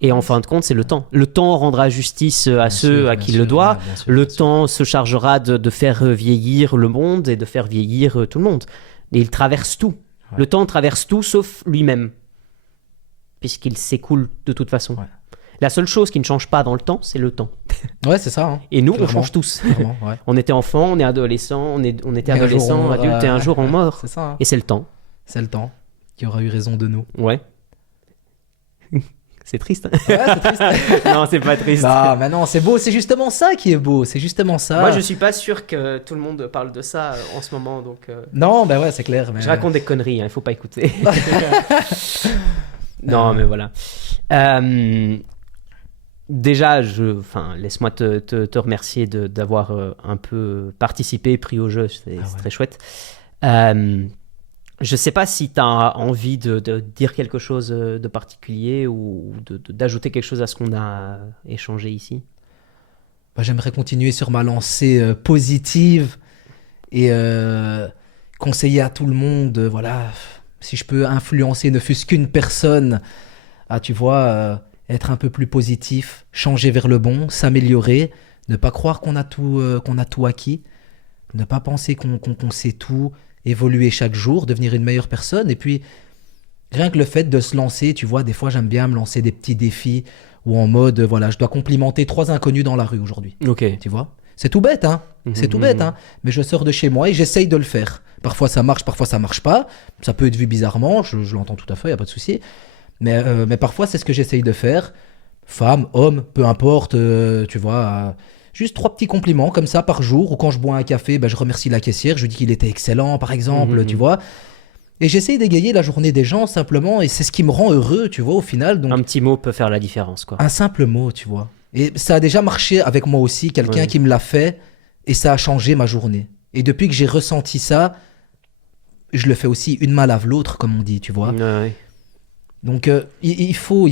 Et en fin de compte, c'est le temps. Le temps rendra justice à ceux à qui il le doit. Le temps se chargera de faire vieillir le monde et de faire vieillir tout le monde. Et il traverse tout. Ouais. Le temps traverse tout sauf lui-même, puisqu'il s'écoule de toute façon. Ouais. La seule chose qui ne change pas dans le temps, c'est le temps. Ouais, c'est ça. Hein. Et nous, on change tous. Ouais. On était enfant, on est adolescent, on était adolescent, adulte, et un jour on meurt. C'est ça. Hein. Et c'est le temps. C'est le temps qui aura eu raison de nous. Ouais. C'est triste. Ouais, c'est triste. Non, c'est pas triste. Non, mais non, c'est beau. C'est justement ça qui est beau. C'est justement ça. Moi, je suis pas sûr que tout le monde parle de ça en ce moment. Donc, non, ben ouais, c'est clair. Mais... Je raconte des conneries, hein, il faut pas écouter. Non, mais voilà. Déjà, laisse-moi te remercier d'avoir un peu participé, pris au jeu. C'est très chouette. Je ne sais pas si tu as envie de dire quelque chose de particulier ou d'ajouter quelque chose à ce qu'on a échangé ici. J'aimerais continuer sur ma lancée positive et conseiller à tout le monde, voilà, si je peux influencer ne fût-ce qu'une personne à, tu vois, être un peu plus positif, changer vers le bon, s'améliorer, ne pas croire qu'on a tout acquis, ne pas penser qu'on sait tout, évoluer chaque jour, devenir une meilleure personne. Et puis, rien que le fait de se lancer, tu vois, des fois, j'aime bien me lancer des petits défis ou en mode, voilà, je dois complimenter 3 inconnus dans la rue aujourd'hui. Ok. Tu vois ? C'est tout bête, hein. C'est tout bête, hein. Mais je sors de chez moi et j'essaye de le faire. Parfois, ça marche, parfois, ça marche pas. Ça peut être vu bizarrement, je l'entends tout à fait, il n'y a pas de souci. Mais parfois, c'est ce que j'essaye de faire. Femme, homme, peu importe, tu vois. Juste 3 petits compliments comme ça par jour. Ou quand je bois un café, je remercie la caissière. Je lui dis qu'il était excellent, par exemple, tu vois. Et j'essaye d'égayer la journée des gens simplement. Et c'est ce qui me rend heureux, tu vois, au final. Donc, un petit mot peut faire la différence, quoi. un simple mot, tu vois. Et ça a déjà marché avec moi aussi. Quelqu'un qui me l'a fait. Et ça a changé ma journée. Et depuis que j'ai ressenti ça, je le fais aussi une main lave l'autre, comme on dit, tu vois. Ouais. Donc, il faut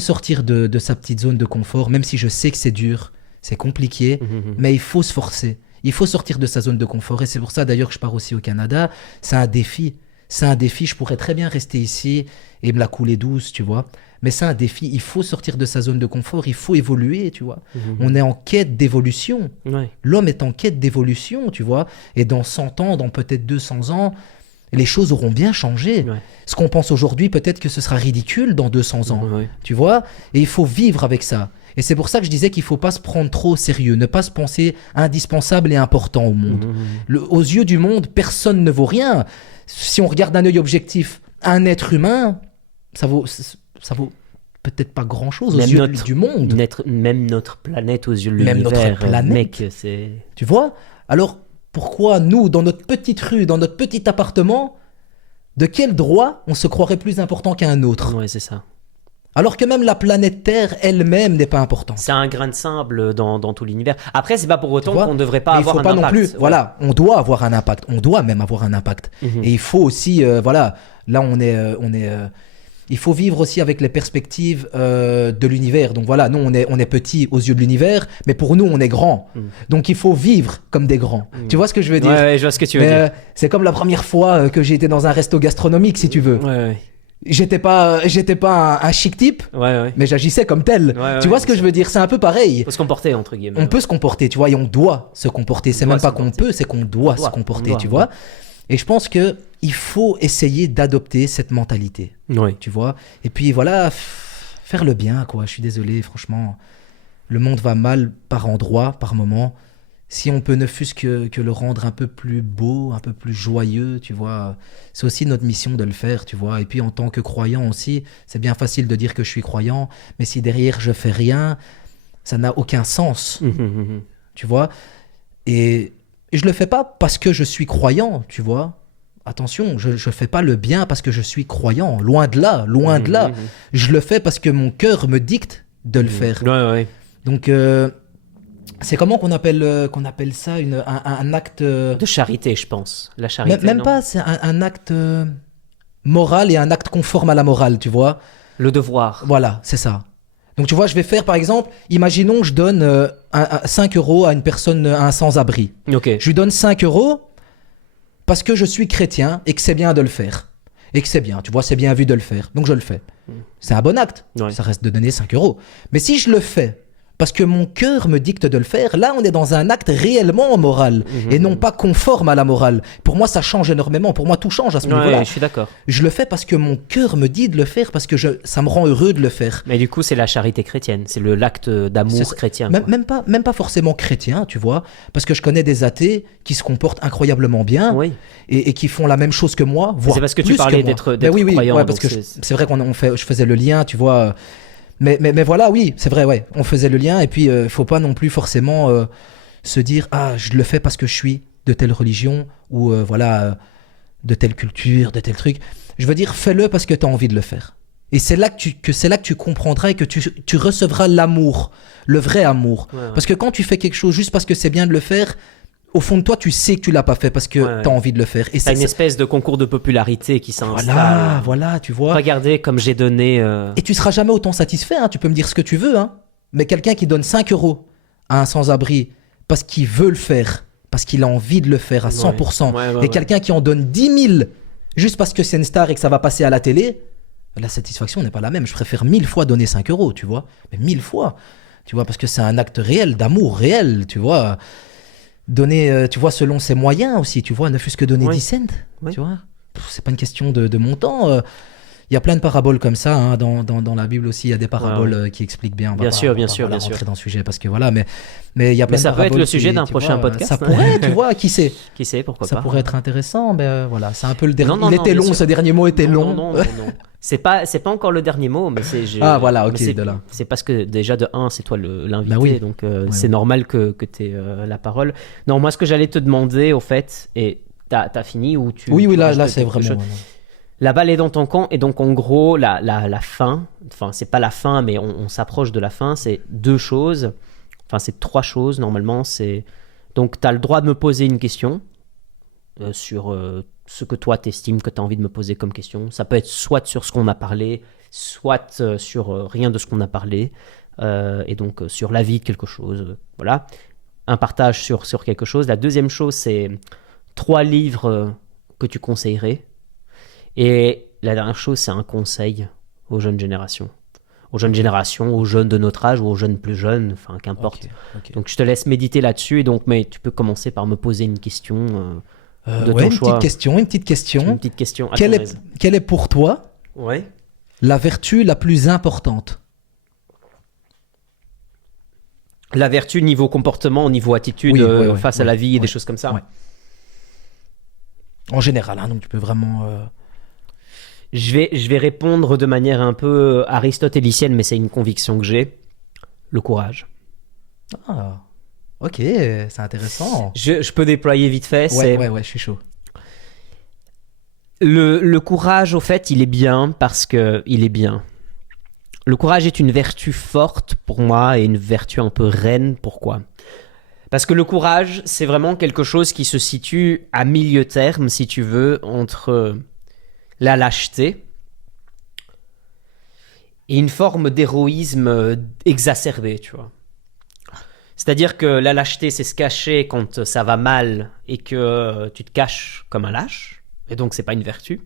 sortir de sa petite zone de confort, même si je sais que c'est dur, c'est compliqué, mais il faut se forcer. Il faut sortir de sa zone de confort. Et c'est pour ça, d'ailleurs, que je pars aussi au Canada. C'est un défi. C'est un défi. Je pourrais très bien rester ici et me la couler douce, tu vois. Mais c'est un défi. Il faut sortir de sa zone de confort. Il faut évoluer, tu vois. On est en quête d'évolution. Ouais. L'homme est en quête d'évolution, tu vois. Et dans 100 ans, dans peut-être 200 ans, les choses auront bien changé. Ouais. Ce qu'on pense aujourd'hui, peut-être que ce sera ridicule dans 200 ans, tu vois. Et il faut vivre avec ça. Et c'est pour ça que je disais qu'il ne faut pas se prendre trop au sérieux, ne pas se penser indispensable et important au monde. Aux yeux du monde, personne ne vaut rien. Si on regarde d'un œil objectif, un être humain, ça vaut peut-être pas grand-chose aux yeux du monde. Même notre planète aux yeux de Même l'univers. notre planète. Mec, c'est... Tu vois? Alors, pourquoi nous, dans notre petite rue, dans notre petit appartement, de quel droit on se croirait plus important qu'un autre? Ouais, c'est ça. Alors que même la planète Terre elle-même n'est pas importante. C'est un grain de sable dans tout l'univers. Après, c'est pas pour autant qu'on ne devrait pas avoir un impact. Non plus. Voilà, on doit avoir un impact. On doit même avoir un impact. Et il faut aussi, voilà, là il faut vivre aussi avec les perspectives de l'univers. Donc voilà, nous on est petits aux yeux de l'univers, mais pour nous on est grands. Donc il faut vivre comme des grands. Tu vois ce que je veux dire? Ouais, je vois ce que tu veux dire. C'est comme la première fois que j'ai été dans un resto gastronomique, si tu veux. Ouais. J'étais pas un chic type, mais j'agissais comme tel. Tu vois ce que je veux dire? C'est un peu pareil. On peut se comporter, entre guillemets. On peut se comporter, tu vois, et on doit se comporter. C'est même pas qu'on peut, c'est qu'on doit se comporter, tu vois. Et je pense que il faut essayer d'adopter cette mentalité, tu vois. Et puis voilà, faire le bien, quoi. Je suis désolé, franchement, le monde va mal par endroits, par moments. Si on peut ne fût-ce que le rendre un peu plus beau, un peu plus joyeux, tu vois, c'est aussi notre mission de le faire, tu vois. Et puis en tant que croyant aussi, c'est bien facile de dire que je suis croyant, mais si derrière je fais rien, ça n'a aucun sens, tu vois. Et je le fais pas parce que je suis croyant, tu vois. Attention, je fais pas le bien parce que je suis croyant, loin de là, loin de là. Je le fais parce que mon cœur me dicte de le faire. Donc c'est comment qu'on appelle ça un acte de charité, je pense. La charité. Même pas, c'est un acte moral et un acte conforme à la morale, tu vois. Le devoir. Voilà, c'est ça. Donc tu vois, je vais faire par exemple, imaginons je donne 5 € à une personne, à un sans-abri. Je lui donne 5 € parce que je suis chrétien et que c'est bien de le faire. Et que c'est bien, tu vois, c'est bien vu de le faire. Donc je le fais. C'est un bon acte. Ça reste de donner 5 €. Mais si je le fais parce que mon cœur me dicte de le faire, là on est dans un acte réellement moral et non pas conforme à la morale. Pour moi ça change énormément, pour moi tout change à ce niveau-là. Je suis d'accord. Je le fais parce que mon cœur me dit de le faire, parce que ça me rend heureux de le faire. Mais du coup c'est la charité chrétienne, c'est l'acte d'amour chrétien. Même pas forcément chrétien, tu vois, parce que je connais des athées qui se comportent incroyablement bien et qui font la même chose que moi, voire c'est parce que plus tu parlais que moi. d'être croyant. Ouais, parce que c'est vrai je faisais le lien, tu vois. Mais voilà, oui, c'est vrai, on faisait le lien. Et puis, faut pas non plus forcément se dire « Ah, je le fais parce que je suis de telle religion ou de telle culture, de tel truc. » Je veux dire, fais-le parce que tu as envie de le faire. Et c'est là que tu comprendras et que tu recevras l'amour, le vrai amour. Parce que quand tu fais quelque chose juste parce que c'est bien de le faire, au fond de toi, tu sais que tu l'as pas fait parce que tu as envie de le faire. Et c'est une espèce de concours de popularité qui s'installe. Voilà, tu vois. Regardez comme j'ai donné... Et tu seras jamais autant satisfait, hein. Tu peux me dire ce que tu veux, hein. Mais quelqu'un qui donne 5 € à un sans-abri parce qu'il veut le faire, parce qu'il a envie de le faire à 100%, et quelqu'un qui en donne 10 000 juste parce que c'est une star et que ça va passer à la télé, la satisfaction n'est pas la même. Je préfère 1000 fois donner 5 €, tu vois. Mais 1000 fois, tu vois, parce que c'est un acte réel, d'amour réel, tu vois. Donner, tu vois, selon ses moyens aussi, tu vois, ne fût-ce que donner 10 cents, tu vois. C'est pas une question de montant. Il y a plein de paraboles comme ça, hein, dans la Bible aussi, il y a des paraboles qui expliquent bien. Bien sûr. Rentrer dans le sujet parce que voilà, mais il y a plein de paraboles. Mais ça peut être le sujet d'un prochain podcast. Ça pourrait, tu vois, qui sait. Qui sait, pourquoi ça pas. pourrait être intéressant, mais voilà, c'est un peu le dernier. Il était long, ce dernier mot était long. Non. C'est pas encore le dernier mot, mais Ah, voilà, ok, mais c'est, de là. c'est parce que déjà de un, c'est toi l'invité, Bah oui. donc Ouais, c'est ouais. normal que tu aies la parole. Non, moi ce que j'allais te demander, au fait, et t'as fini ou Oui, tu oui, là, rajoutes c'est quelque chose? vraiment. La balle est dans ton camp, et donc en gros, la fin, enfin c'est pas la fin, mais on s'approche de la fin, c'est deux choses, enfin c'est trois choses normalement. Donc tu as le droit de me poser une question sur ce que toi t'estimes que tu as envie de me poser comme question. Ça peut être soit sur ce qu'on a parlé, soit sur rien de ce qu'on a parlé, et donc sur l'avis de quelque chose. Voilà, un partage sur quelque chose. La deuxième chose, c'est trois livres que tu conseillerais. Et la dernière chose, c'est un conseil aux jeunes générations. Aux jeunes Ok. générations, aux jeunes de notre âge ou aux jeunes plus jeunes, enfin Ok, qu'importe. ok. Donc je te laisse méditer là-dessus, et donc, mais tu peux commencer par me poser une question de Ouais, ton choix. une petite Une question. petite question à Quelle ton est, aise. quelle est pour toi Ouais. la vertu la plus importante? La vertu niveau comportement, niveau attitude Oui, ouais, ouais, face à ouais, la vie et des ouais, choses comme ça. ouais. En général, hein, donc tu peux vraiment. Je vais répondre de manière un peu aristotélicienne, mais c'est une conviction que j'ai. Le courage. Ah, ok, c'est intéressant. Je peux déployer vite fait. Ouais, C'est ouais, ouais, je suis chaud. le courage, au fait, il est bien parce que il est bien. Le courage est une vertu forte pour moi et une vertu un peu reine. Pourquoi? Parce que le courage, c'est vraiment quelque chose qui se situe à milieu terme, si tu veux, entre la lâcheté et une forme d'héroïsme exacerbé, tu vois. C'est-à-dire que la lâcheté, c'est se cacher quand ça va mal et que tu te caches comme un lâche, et donc c'est pas une vertu.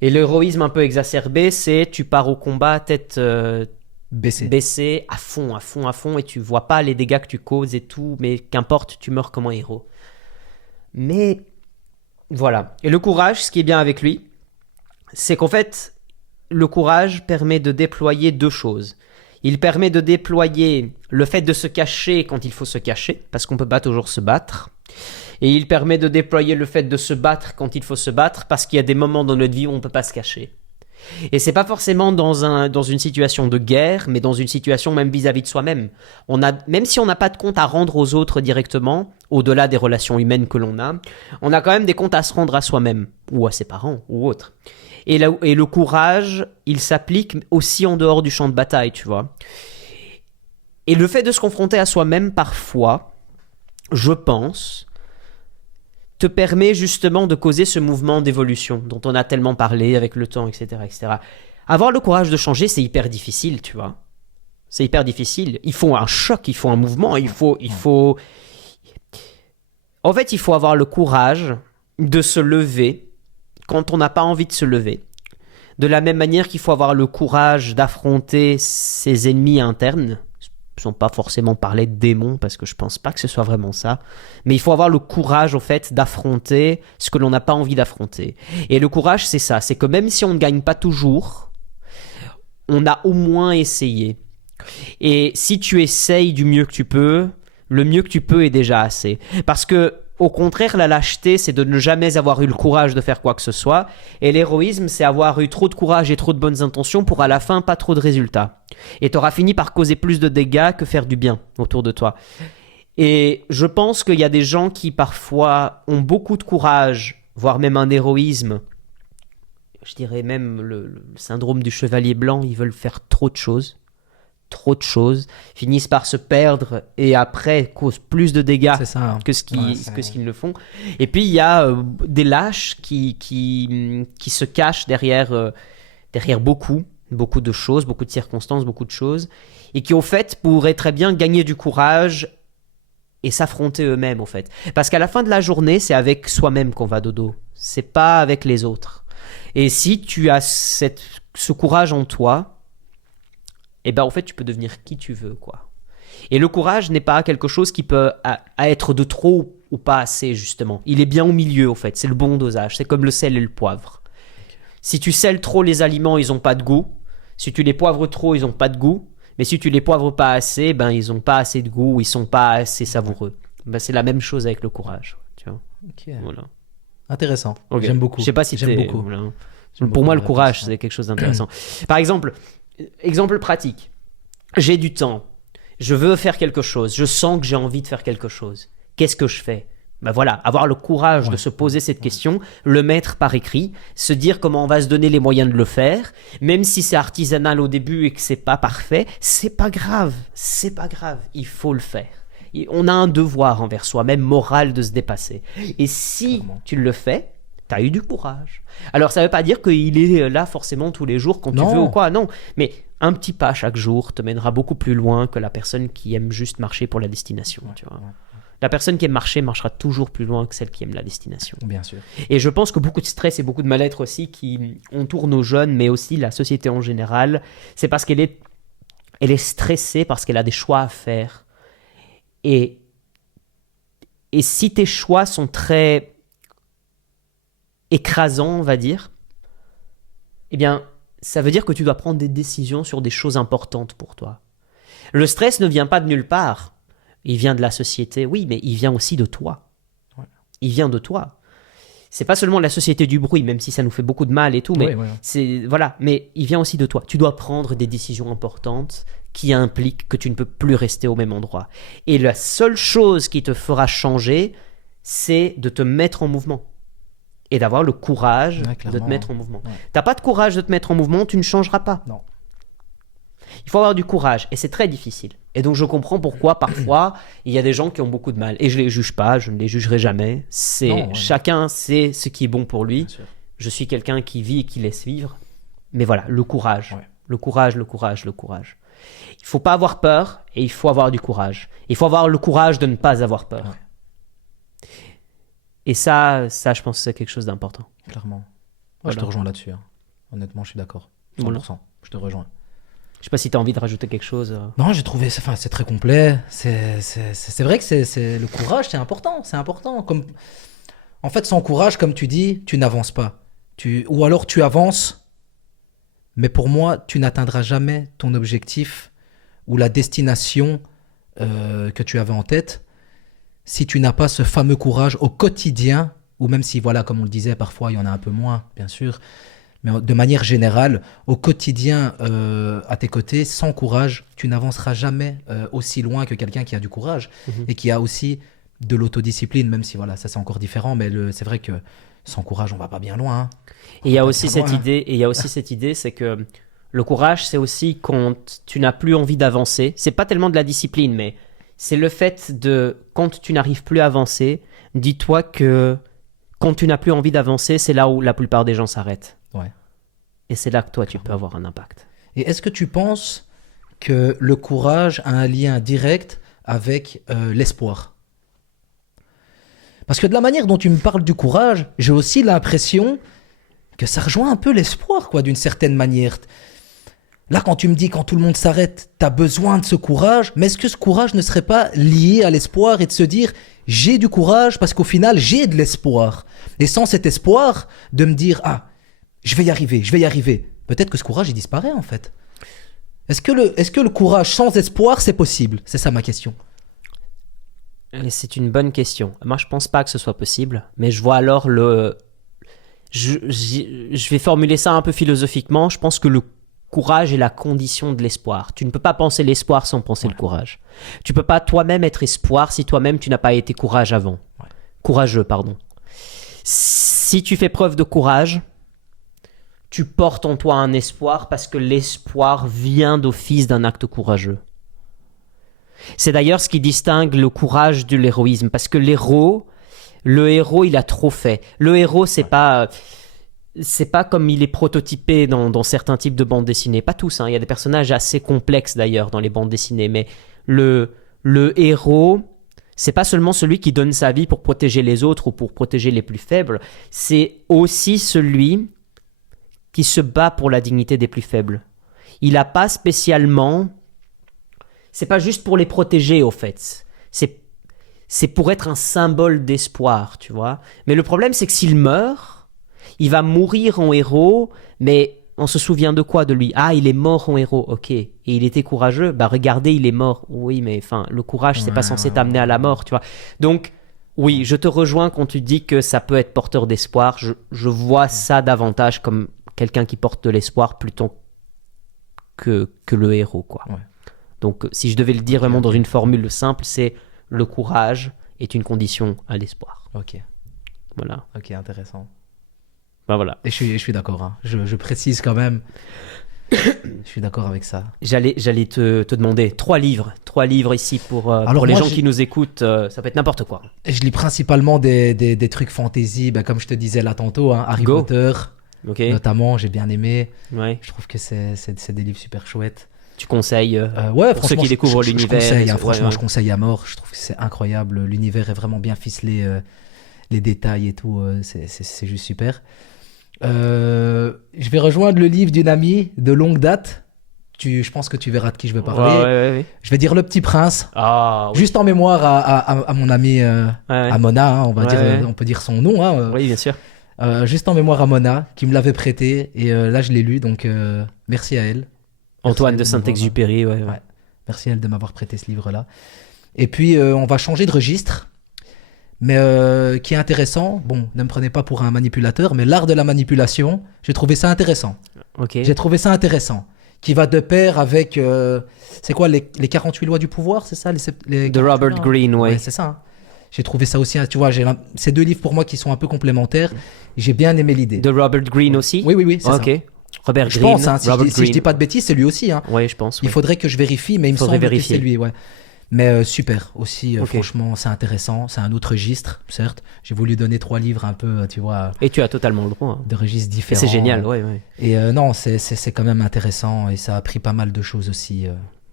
Et l'héroïsme un peu exacerbé, c'est tu pars au combat tête Baisser. baissée, à fond, à fond, à fond, et tu vois pas les dégâts que tu causes et tout, mais qu'importe, tu meurs comme un héros. Mais voilà. Et le courage, ce qui est bien avec lui, c'est qu'en fait, le courage permet de déployer deux choses. Il permet de déployer le fait de se cacher quand il faut se cacher, parce qu'on peut pas toujours se battre. Et il permet de déployer le fait de se battre quand il faut se battre, parce qu'il y a des moments dans notre vie où on peut pas se cacher. Et c'est pas forcément dans une situation de guerre, mais dans une situation même vis-à-vis de soi-même. Même si on n'a pas de compte à rendre aux autres directement, au-delà des relations humaines que l'on a, on a quand même des comptes à se rendre à soi-même, ou à ses parents, ou autres. Et le courage, il s'applique aussi en dehors du champ de bataille, tu vois. Et le fait de se confronter à soi-même, parfois, je pense, te permet justement de causer ce mouvement d'évolution dont on a tellement parlé avec le temps, etc., etc. Avoir le courage de changer, c'est hyper difficile, tu vois. C'est hyper difficile. Il faut un choc, il faut un mouvement, il faut... En fait, il faut avoir le courage de se lever quand on n'a pas envie de se lever. De la même manière qu'il faut avoir le courage d'affronter ses ennemis internes, sans pas forcément parler de démons, parce que je pense pas que ce soit vraiment ça, mais il faut avoir le courage, au fait, d'affronter ce que l'on n'a pas envie d'affronter. Et le courage, c'est ça, c'est que même si on ne gagne pas toujours, on a au moins essayé. Et si tu essayes du mieux que tu peux, le mieux que tu peux est déjà assez. Parce que, au contraire, la lâcheté, c'est de ne jamais avoir eu le courage de faire quoi que ce soit. Et l'héroïsme, c'est avoir eu trop de courage et trop de bonnes intentions pour à la fin pas trop de résultats. Et t'auras fini par causer plus de dégâts que faire du bien autour de toi. Et je pense qu'il y a des gens qui parfois ont beaucoup de courage, voire même un héroïsme. Je dirais même le syndrome du chevalier blanc, ils veulent faire trop de choses, finissent par se perdre et après causent plus de dégâts C'est ça. Hein. que ce Ouais, qu'ils ne font. Et puis il y a des lâches qui se cachent derrière beaucoup de choses, beaucoup de circonstances, beaucoup de choses, et qui au fait pourraient très bien gagner du courage et s'affronter eux-mêmes au fait. Parce qu'à la fin de la journée, c'est avec soi-même qu'on va dodo, c'est pas avec les autres. Et si tu as ce courage en toi, et ben en fait tu peux devenir qui tu veux, quoi. Et le courage n'est pas quelque chose qui peut à être de trop ou pas assez, justement. Il est bien au milieu, en fait. C'est le bon dosage. C'est comme le sel et le poivre. Si tu sels trop les aliments, ils n'ont pas de goût. Si tu les poivres trop, ils n'ont pas de goût. Mais si tu les poivres pas assez, ben ils n'ont pas assez de goût, ils sont pas assez savoureux. Ben, c'est la même chose avec le courage. Tu vois. Ok. Voilà. Intéressant. Ok. J'aime beaucoup. Je sais pas si J'aime beaucoup. voilà. Pour moi, le courage, c'est quelque chose d'intéressant. Par exemple, exemple pratique. J'ai du temps. Je veux faire quelque chose. Je sens que j'ai envie de faire quelque chose. Qu'est-ce que je fais? Ben voilà, avoir le courage de se poser cette question, le mettre par écrit, se dire comment on va se donner les moyens de le faire, même si c'est artisanal au début et que c'est pas parfait, c'est pas grave, il faut le faire. Et on a un devoir envers soi-même moral de se dépasser. Et si tu le fais, t'as eu du courage. Alors ça veut pas dire qu'il est là forcément tous les jours quand tu veux ou quoi, non, mais un petit pas chaque jour te mènera beaucoup plus loin que la personne qui aime juste marcher pour la destination, tu vois. La personne qui aime marcher marchera toujours plus loin que celle qui aime la destination. Bien sûr. Et je pense que beaucoup de stress et beaucoup de mal-être aussi qui entourent nos jeunes, mais aussi la société en général, c'est parce qu'elle est stressée, parce qu'elle a des choix à faire. Et si tes choix sont très écrasants, on va dire, eh bien, ça veut dire que tu dois prendre des décisions sur des choses importantes pour toi. Le stress ne vient pas de nulle part. Il vient de la société, oui, mais il vient aussi de toi. Il vient de toi. C'est pas seulement la société du bruit, même si ça nous fait beaucoup de mal et tout, mais voilà, mais il vient aussi de toi. Tu dois prendre des décisions importantes qui impliquent que tu ne peux plus rester au même endroit. Et la seule chose qui te fera changer, c'est de te mettre en mouvement. Et d'avoir le courage de te mettre en mouvement. T'as pas de courage de te mettre en mouvement, tu ne changeras pas. Non. Il faut avoir du courage et c'est très difficile. Et donc je comprends pourquoi parfois il y a des gens qui ont beaucoup de mal. Et je ne les juge pas, je ne les jugerai jamais. Chacun sait ce qui est bon pour lui. Je suis quelqu'un qui vit et qui laisse vivre. Mais voilà, le courage. Le courage. Il ne faut pas avoir peur et il faut avoir du courage. Il faut avoir le courage de ne pas avoir peur. Et ça, je pense que c'est quelque chose d'important. Clairement. Moi, je te rejoins là-dessus. Honnêtement, je suis d'accord. 100%. Je te rejoins. Je sais pas si tu as envie de rajouter quelque chose. Non, j'ai trouvé, c'est très complet. C'est vrai que c'est le courage, c'est important. En fait, sans courage, comme tu dis, tu n'avances pas. Ou alors tu avances, mais pour moi, tu n'atteindras jamais ton objectif ou la destination que tu avais en tête si tu n'as pas ce fameux courage au quotidien, ou même si, voilà, comme on le disait, parfois il y en a un peu moins, bien sûr. Mais de manière générale, au quotidien, à tes côtés, sans courage, tu n'avanceras jamais aussi loin que quelqu'un qui a du courage et qui a aussi de l'autodiscipline, même si voilà, ça c'est encore différent, mais c'est vrai que sans courage, on va pas bien loin. Et il y a aussi cette idée, c'est que le courage, c'est aussi quand tu n'as plus envie d'avancer. C'est pas tellement de la discipline, mais c'est le fait de, quand tu n'arrives plus à avancer, dis-toi que quand tu n'as plus envie d'avancer, c'est là où la plupart des gens s'arrêtent. Et c'est là que toi, tu peux avoir un impact. Et est-ce que tu penses que le courage a un lien direct avec l'espoir? Parce que de la manière dont tu me parles du courage, j'ai aussi l'impression que ça rejoint un peu l'espoir, quoi, d'une certaine manière. Là, quand tu me dis, quand tout le monde s'arrête, tu as besoin de ce courage, mais est-ce que ce courage ne serait pas lié à l'espoir et de se dire, j'ai du courage parce qu'au final, j'ai de l'espoir. Et sans cet espoir, de me dire, je vais y arriver. Peut-être que ce courage, il disparaît en fait. Est-ce que le courage sans espoir, c'est possible? C'est ça ma question. C'est une bonne question. Moi, je pense pas que ce soit possible, mais je vois alors je vais formuler ça un peu philosophiquement. Je pense que le courage est la condition de l'espoir. Tu ne peux pas penser l'espoir sans penser le courage. Tu peux pas toi-même être espoir si toi-même tu n'as pas été courageux, pardon. Si tu fais preuve de courage, tu portes en toi un espoir parce que l'espoir vient d'office d'un acte courageux. C'est d'ailleurs ce qui distingue le courage de l'héroïsme, parce que le héros, il a trop fait. Le héros, c'est pas comme il est prototypé dans certains types de bandes dessinées. Pas tous, hein. Il y a des personnages assez complexes d'ailleurs dans les bandes dessinées, mais le héros, c'est pas seulement celui qui donne sa vie pour protéger les autres ou pour protéger les plus faibles, c'est aussi celui qui se bat pour la dignité des plus faibles. Il n'a pas spécialement... C'est pas juste pour les protéger, au fait. C'est pour être un symbole d'espoir, tu vois. Mais le problème, c'est que s'il meurt, il va mourir en héros, mais on se souvient de quoi de lui? Il est mort en héros, ok. Et il était courageux? Regardez, il est mort. Oui, mais le courage, c'est pas censé t'amener à la mort, tu vois. Donc, oui, je te rejoins quand tu dis que ça peut être porteur d'espoir. Je vois ça davantage comme quelqu'un qui porte de l'espoir plutôt que le héros, quoi. Ouais. Donc, si je devais le dire vraiment dans une formule simple, c'est le courage est une condition à l'espoir. Ok, Voilà. ok, intéressant. Ben voilà. Et je suis d'accord, hein. Je précise quand même. Je suis d'accord avec ça. J'allais te demander 3 livres ici pour les moi, gens qui nous écoutent. Ça peut être n'importe quoi. Je lis principalement des trucs fantasy, comme je te disais là tantôt, hein, Harry Go. Potter, Ok. notamment, j'ai bien aimé. Ouais. Je trouve que c'est des livres super chouettes. Tu conseilles Ouais, pour ceux franchement, qui découvrent je l'univers. conseille, hein, ouais, franchement, ouais. je conseille à mort. Je trouve que c'est incroyable. L'univers est vraiment bien ficelé, les détails et tout, c'est juste super. Je vais rejoindre le livre d'une amie de longue date. Je pense que tu verras de qui je vais parler. Ouais. Je vais dire Le Petit Prince. Ah, oui. Juste en mémoire à mon ami à Mona, hein, on peut dire son nom. Hein, Oui, bien sûr. juste en mémoire à Mona, qui me l'avait prêté. Et là, je l'ai lu, donc merci à elle. Antoine Merci à de elle Saint-Exupéry, ouais. Ouais. Merci à elle de m'avoir prêté ce livre-là. Et puis, on va changer de registre, mais qui est intéressant. Bon, ne me prenez pas pour un manipulateur, mais l'art de la manipulation, j'ai trouvé ça intéressant. Ok. J'ai trouvé ça intéressant. Qui va de pair avec... c'est quoi, les 48 lois du pouvoir, c'est ça les De Robert Greene, ouais. Ouais, c'est ça. Hein. J'ai trouvé ça aussi, tu vois, ces 2 livres pour moi qui sont un peu complémentaires. J'ai bien aimé l'idée. De Robert Greene aussi. Oui, c'est ça. Ok. Robert Je Greene. pense, hein, si je dis pas de bêtises, c'est lui aussi. Hein. Ouais, je pense. Il faudrait que je vérifie, mais il me Faudrait semble vérifier. que c'est lui, ouais. Mais super, aussi, Ok. franchement, c'est intéressant. C'est un autre registre, certes. J'ai voulu donner 3 livres un peu, tu vois, Et tu as totalement le droit. Hein. de registres Et différents. c'est génial, ouais. Et non, c'est quand même intéressant et ça a appris pas mal de choses aussi.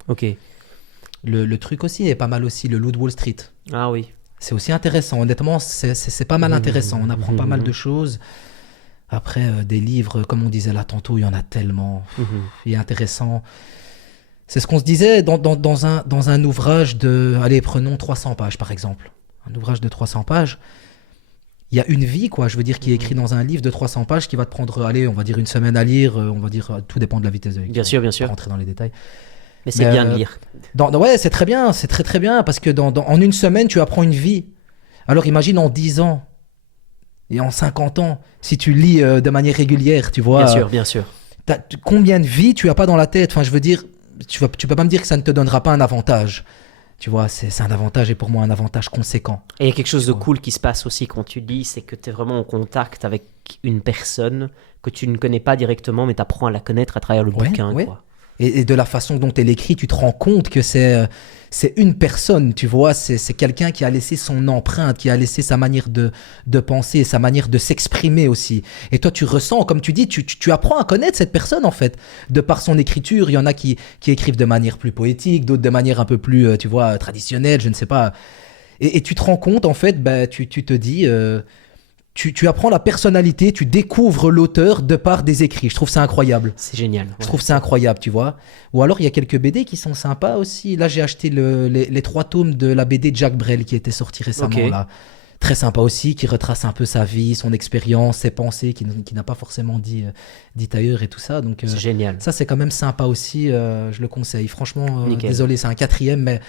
Ok. Le truc aussi est pas mal aussi, le Loup de Wall Street. Ah oui. C'est aussi intéressant. Honnêtement, c'est pas mal intéressant. On apprend pas mal de choses. Après, des livres, comme on disait là tantôt, il y en a tellement. Il est intéressant. C'est ce qu'on se disait dans un ouvrage de... Allez, prenons 300 pages, par exemple. Un ouvrage de 300 pages. Il y a une vie, quoi, je veux dire, qui est écrit dans un livre de 300 pages qui va te prendre, allez, on va dire une semaine à lire. On va dire, tout dépend de la vitesse de lecture. Bien sûr. Pas rentrer dans les détails. Mais c'est bien de lire. Ouais, c'est très bien, c'est très très bien, parce que en une semaine, tu apprends une vie. Alors imagine en 10 ans et en 50 ans, si tu lis de manière régulière, tu vois. Bien sûr. Combien de vies tu as pas dans la tête? Enfin, je veux dire, tu peux pas me dire que ça ne te donnera pas un avantage. Tu vois, c'est un avantage et pour moi un avantage conséquent. Et il y a quelque chose de cool qui se passe aussi quand tu lis, c'est que tu es vraiment en contact avec une personne que tu ne connais pas directement, mais tu apprends à la connaître à travers le bouquin, ouais. quoi. Et de la façon dont elle écrit, tu te rends compte que c'est une personne, tu vois, c'est quelqu'un qui a laissé son empreinte, qui a laissé sa manière de penser, sa manière de s'exprimer aussi. Et toi, tu ressens, comme tu dis, tu apprends à connaître cette personne, en fait, de par son écriture. Il y en a qui écrivent de manière plus poétique, d'autres de manière un peu plus, tu vois, traditionnelle, je ne sais pas. Et tu te rends compte, en fait, tu te dis... Tu apprends la personnalité, tu découvres l'auteur de par des écrits. Je trouve ça incroyable. C'est génial. Je trouve ça incroyable, tu vois. Ou alors, il y a quelques BD qui sont sympas aussi. Là, j'ai acheté les 3 tomes de la BD de Jacques Brel qui était sorti récemment. Ok. Là. Très sympa aussi, qui retrace un peu sa vie, son expérience, ses pensées, qui n'a pas forcément dit ailleurs et tout ça. Donc, C'est génial. ça, c'est quand même sympa aussi. Je le conseille. Franchement, Nickel. désolé, c'est un 4e, mais...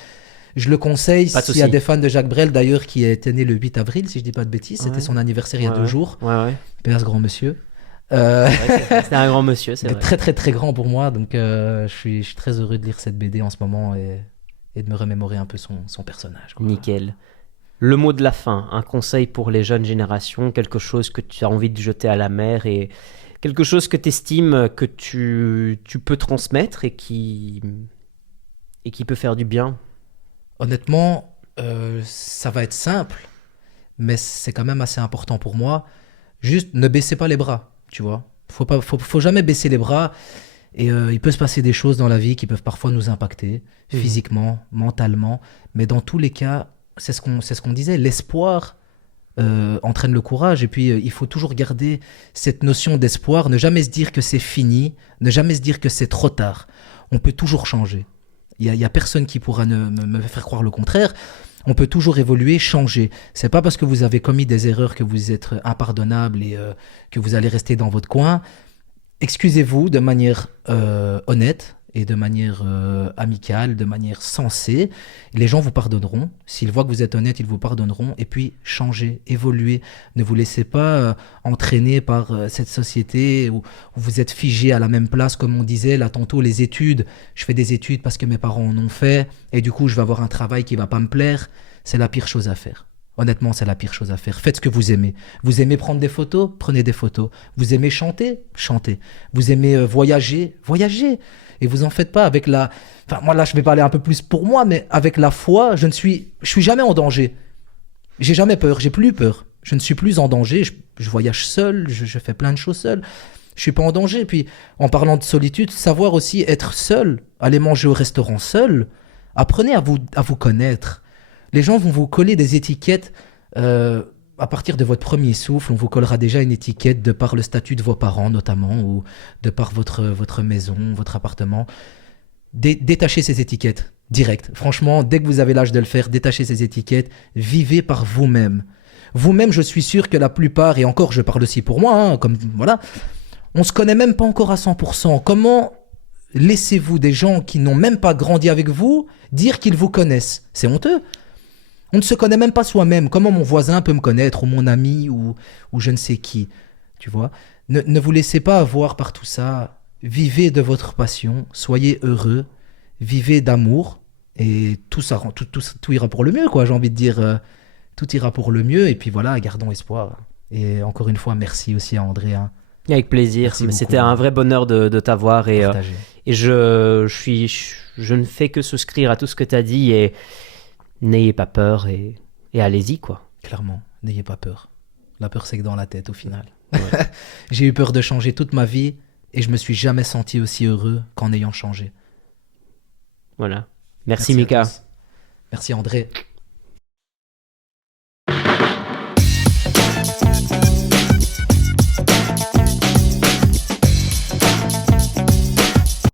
Je le conseille Pas de s'il y a souci. des fans de Jacques Brel, d'ailleurs, qui était né le 8 avril, si je dis pas de bêtises. C'était Ouais. son anniversaire il y a 2 jours. Ouais. Père ce grand monsieur. C'est vrai que c'était un grand monsieur, c'est Il est vrai. très très très grand pour moi, donc je suis très heureux de lire cette BD en ce moment et de me remémorer un peu son personnage, quoi. Nickel. Le mot de la fin, un conseil pour les jeunes générations, quelque chose que tu as envie de jeter à la mer et quelque chose que tu estimes que tu peux transmettre et qui peut faire du bien. Honnêtement, ça va être simple, mais c'est quand même assez important pour moi. Juste ne baissez pas les bras, tu vois. Faut jamais baisser les bras. Et il peut se passer des choses dans la vie qui peuvent parfois nous impacter, physiquement, mentalement. Mais dans tous les cas, c'est ce qu'on disait, l'espoir entraîne le courage. Et puis, il faut toujours garder cette notion d'espoir, ne jamais se dire que c'est fini, ne jamais se dire que c'est trop tard. On peut toujours changer. Il y a personne qui pourra me faire croire le contraire. On peut toujours évoluer, changer. C'est pas parce que vous avez commis des erreurs que vous êtes impardonnable et que vous allez rester dans votre coin. Excusez-vous de manière honnête et de manière amicale, de manière sensée. Les gens vous pardonneront. S'ils voient que vous êtes honnête, ils vous pardonneront. Et puis, changez, évoluez. Ne vous laissez pas entraîner par cette société où vous êtes figé à la même place, comme on disait là tantôt, les études. Je fais des études parce que mes parents en ont fait, et du coup, je vais avoir un travail qui va pas me plaire. C'est la pire chose à faire. Honnêtement, c'est la pire chose à faire. Faites ce que vous aimez. Vous aimez prendre des photos? Prenez des photos. Vous aimez chanter? Chantez. Vous aimez voyager? Voyagez. Et vous en faites pas avec la... Enfin, moi là, je vais parler un peu plus pour moi, mais avec la foi, je suis jamais en danger. J'ai jamais peur. J'ai plus peur. Je ne suis plus en danger. Je voyage seul. Je fais plein de choses seul. Je suis pas en danger. Puis, en parlant de solitude, savoir aussi être seul, aller manger au restaurant seul. Apprenez à vous connaître. Les gens vont vous coller des étiquettes à partir de votre premier souffle. On vous collera déjà une étiquette de par le statut de vos parents notamment, ou de par votre maison, votre appartement. Détachez ces étiquettes, direct. Franchement, dès que vous avez l'âge de le faire, détachez ces étiquettes. Vivez par vous-même. Vous-même, je suis sûr que la plupart, et encore je parle aussi pour moi, hein, comme voilà, on se connaît même pas encore à 100%. Comment laissez-vous des gens qui n'ont même pas grandi avec vous dire qu'ils vous connaissent? C'est honteux. On ne se connaît même pas soi-même. Comment mon voisin peut me connaître, ou mon ami, ou je ne sais qui, tu vois. Ne vous laissez pas avoir par tout ça. Vivez de votre passion, soyez heureux, vivez d'amour, et tout ira pour le mieux, quoi. J'ai envie de dire, tout ira pour le mieux, et puis voilà, gardons espoir. Et encore une fois, merci aussi à André. Hein. Avec plaisir. C'était un vrai bonheur de t'avoir, et je ne fais que souscrire à tout ce que tu as dit, et n'ayez pas peur, et allez-y, quoi. Clairement, n'ayez pas peur. La peur, c'est que dans la tête, au final. Ouais. J'ai eu peur de changer toute ma vie, et je me suis jamais senti aussi heureux qu'en ayant changé. Voilà. Merci Mika. Merci André.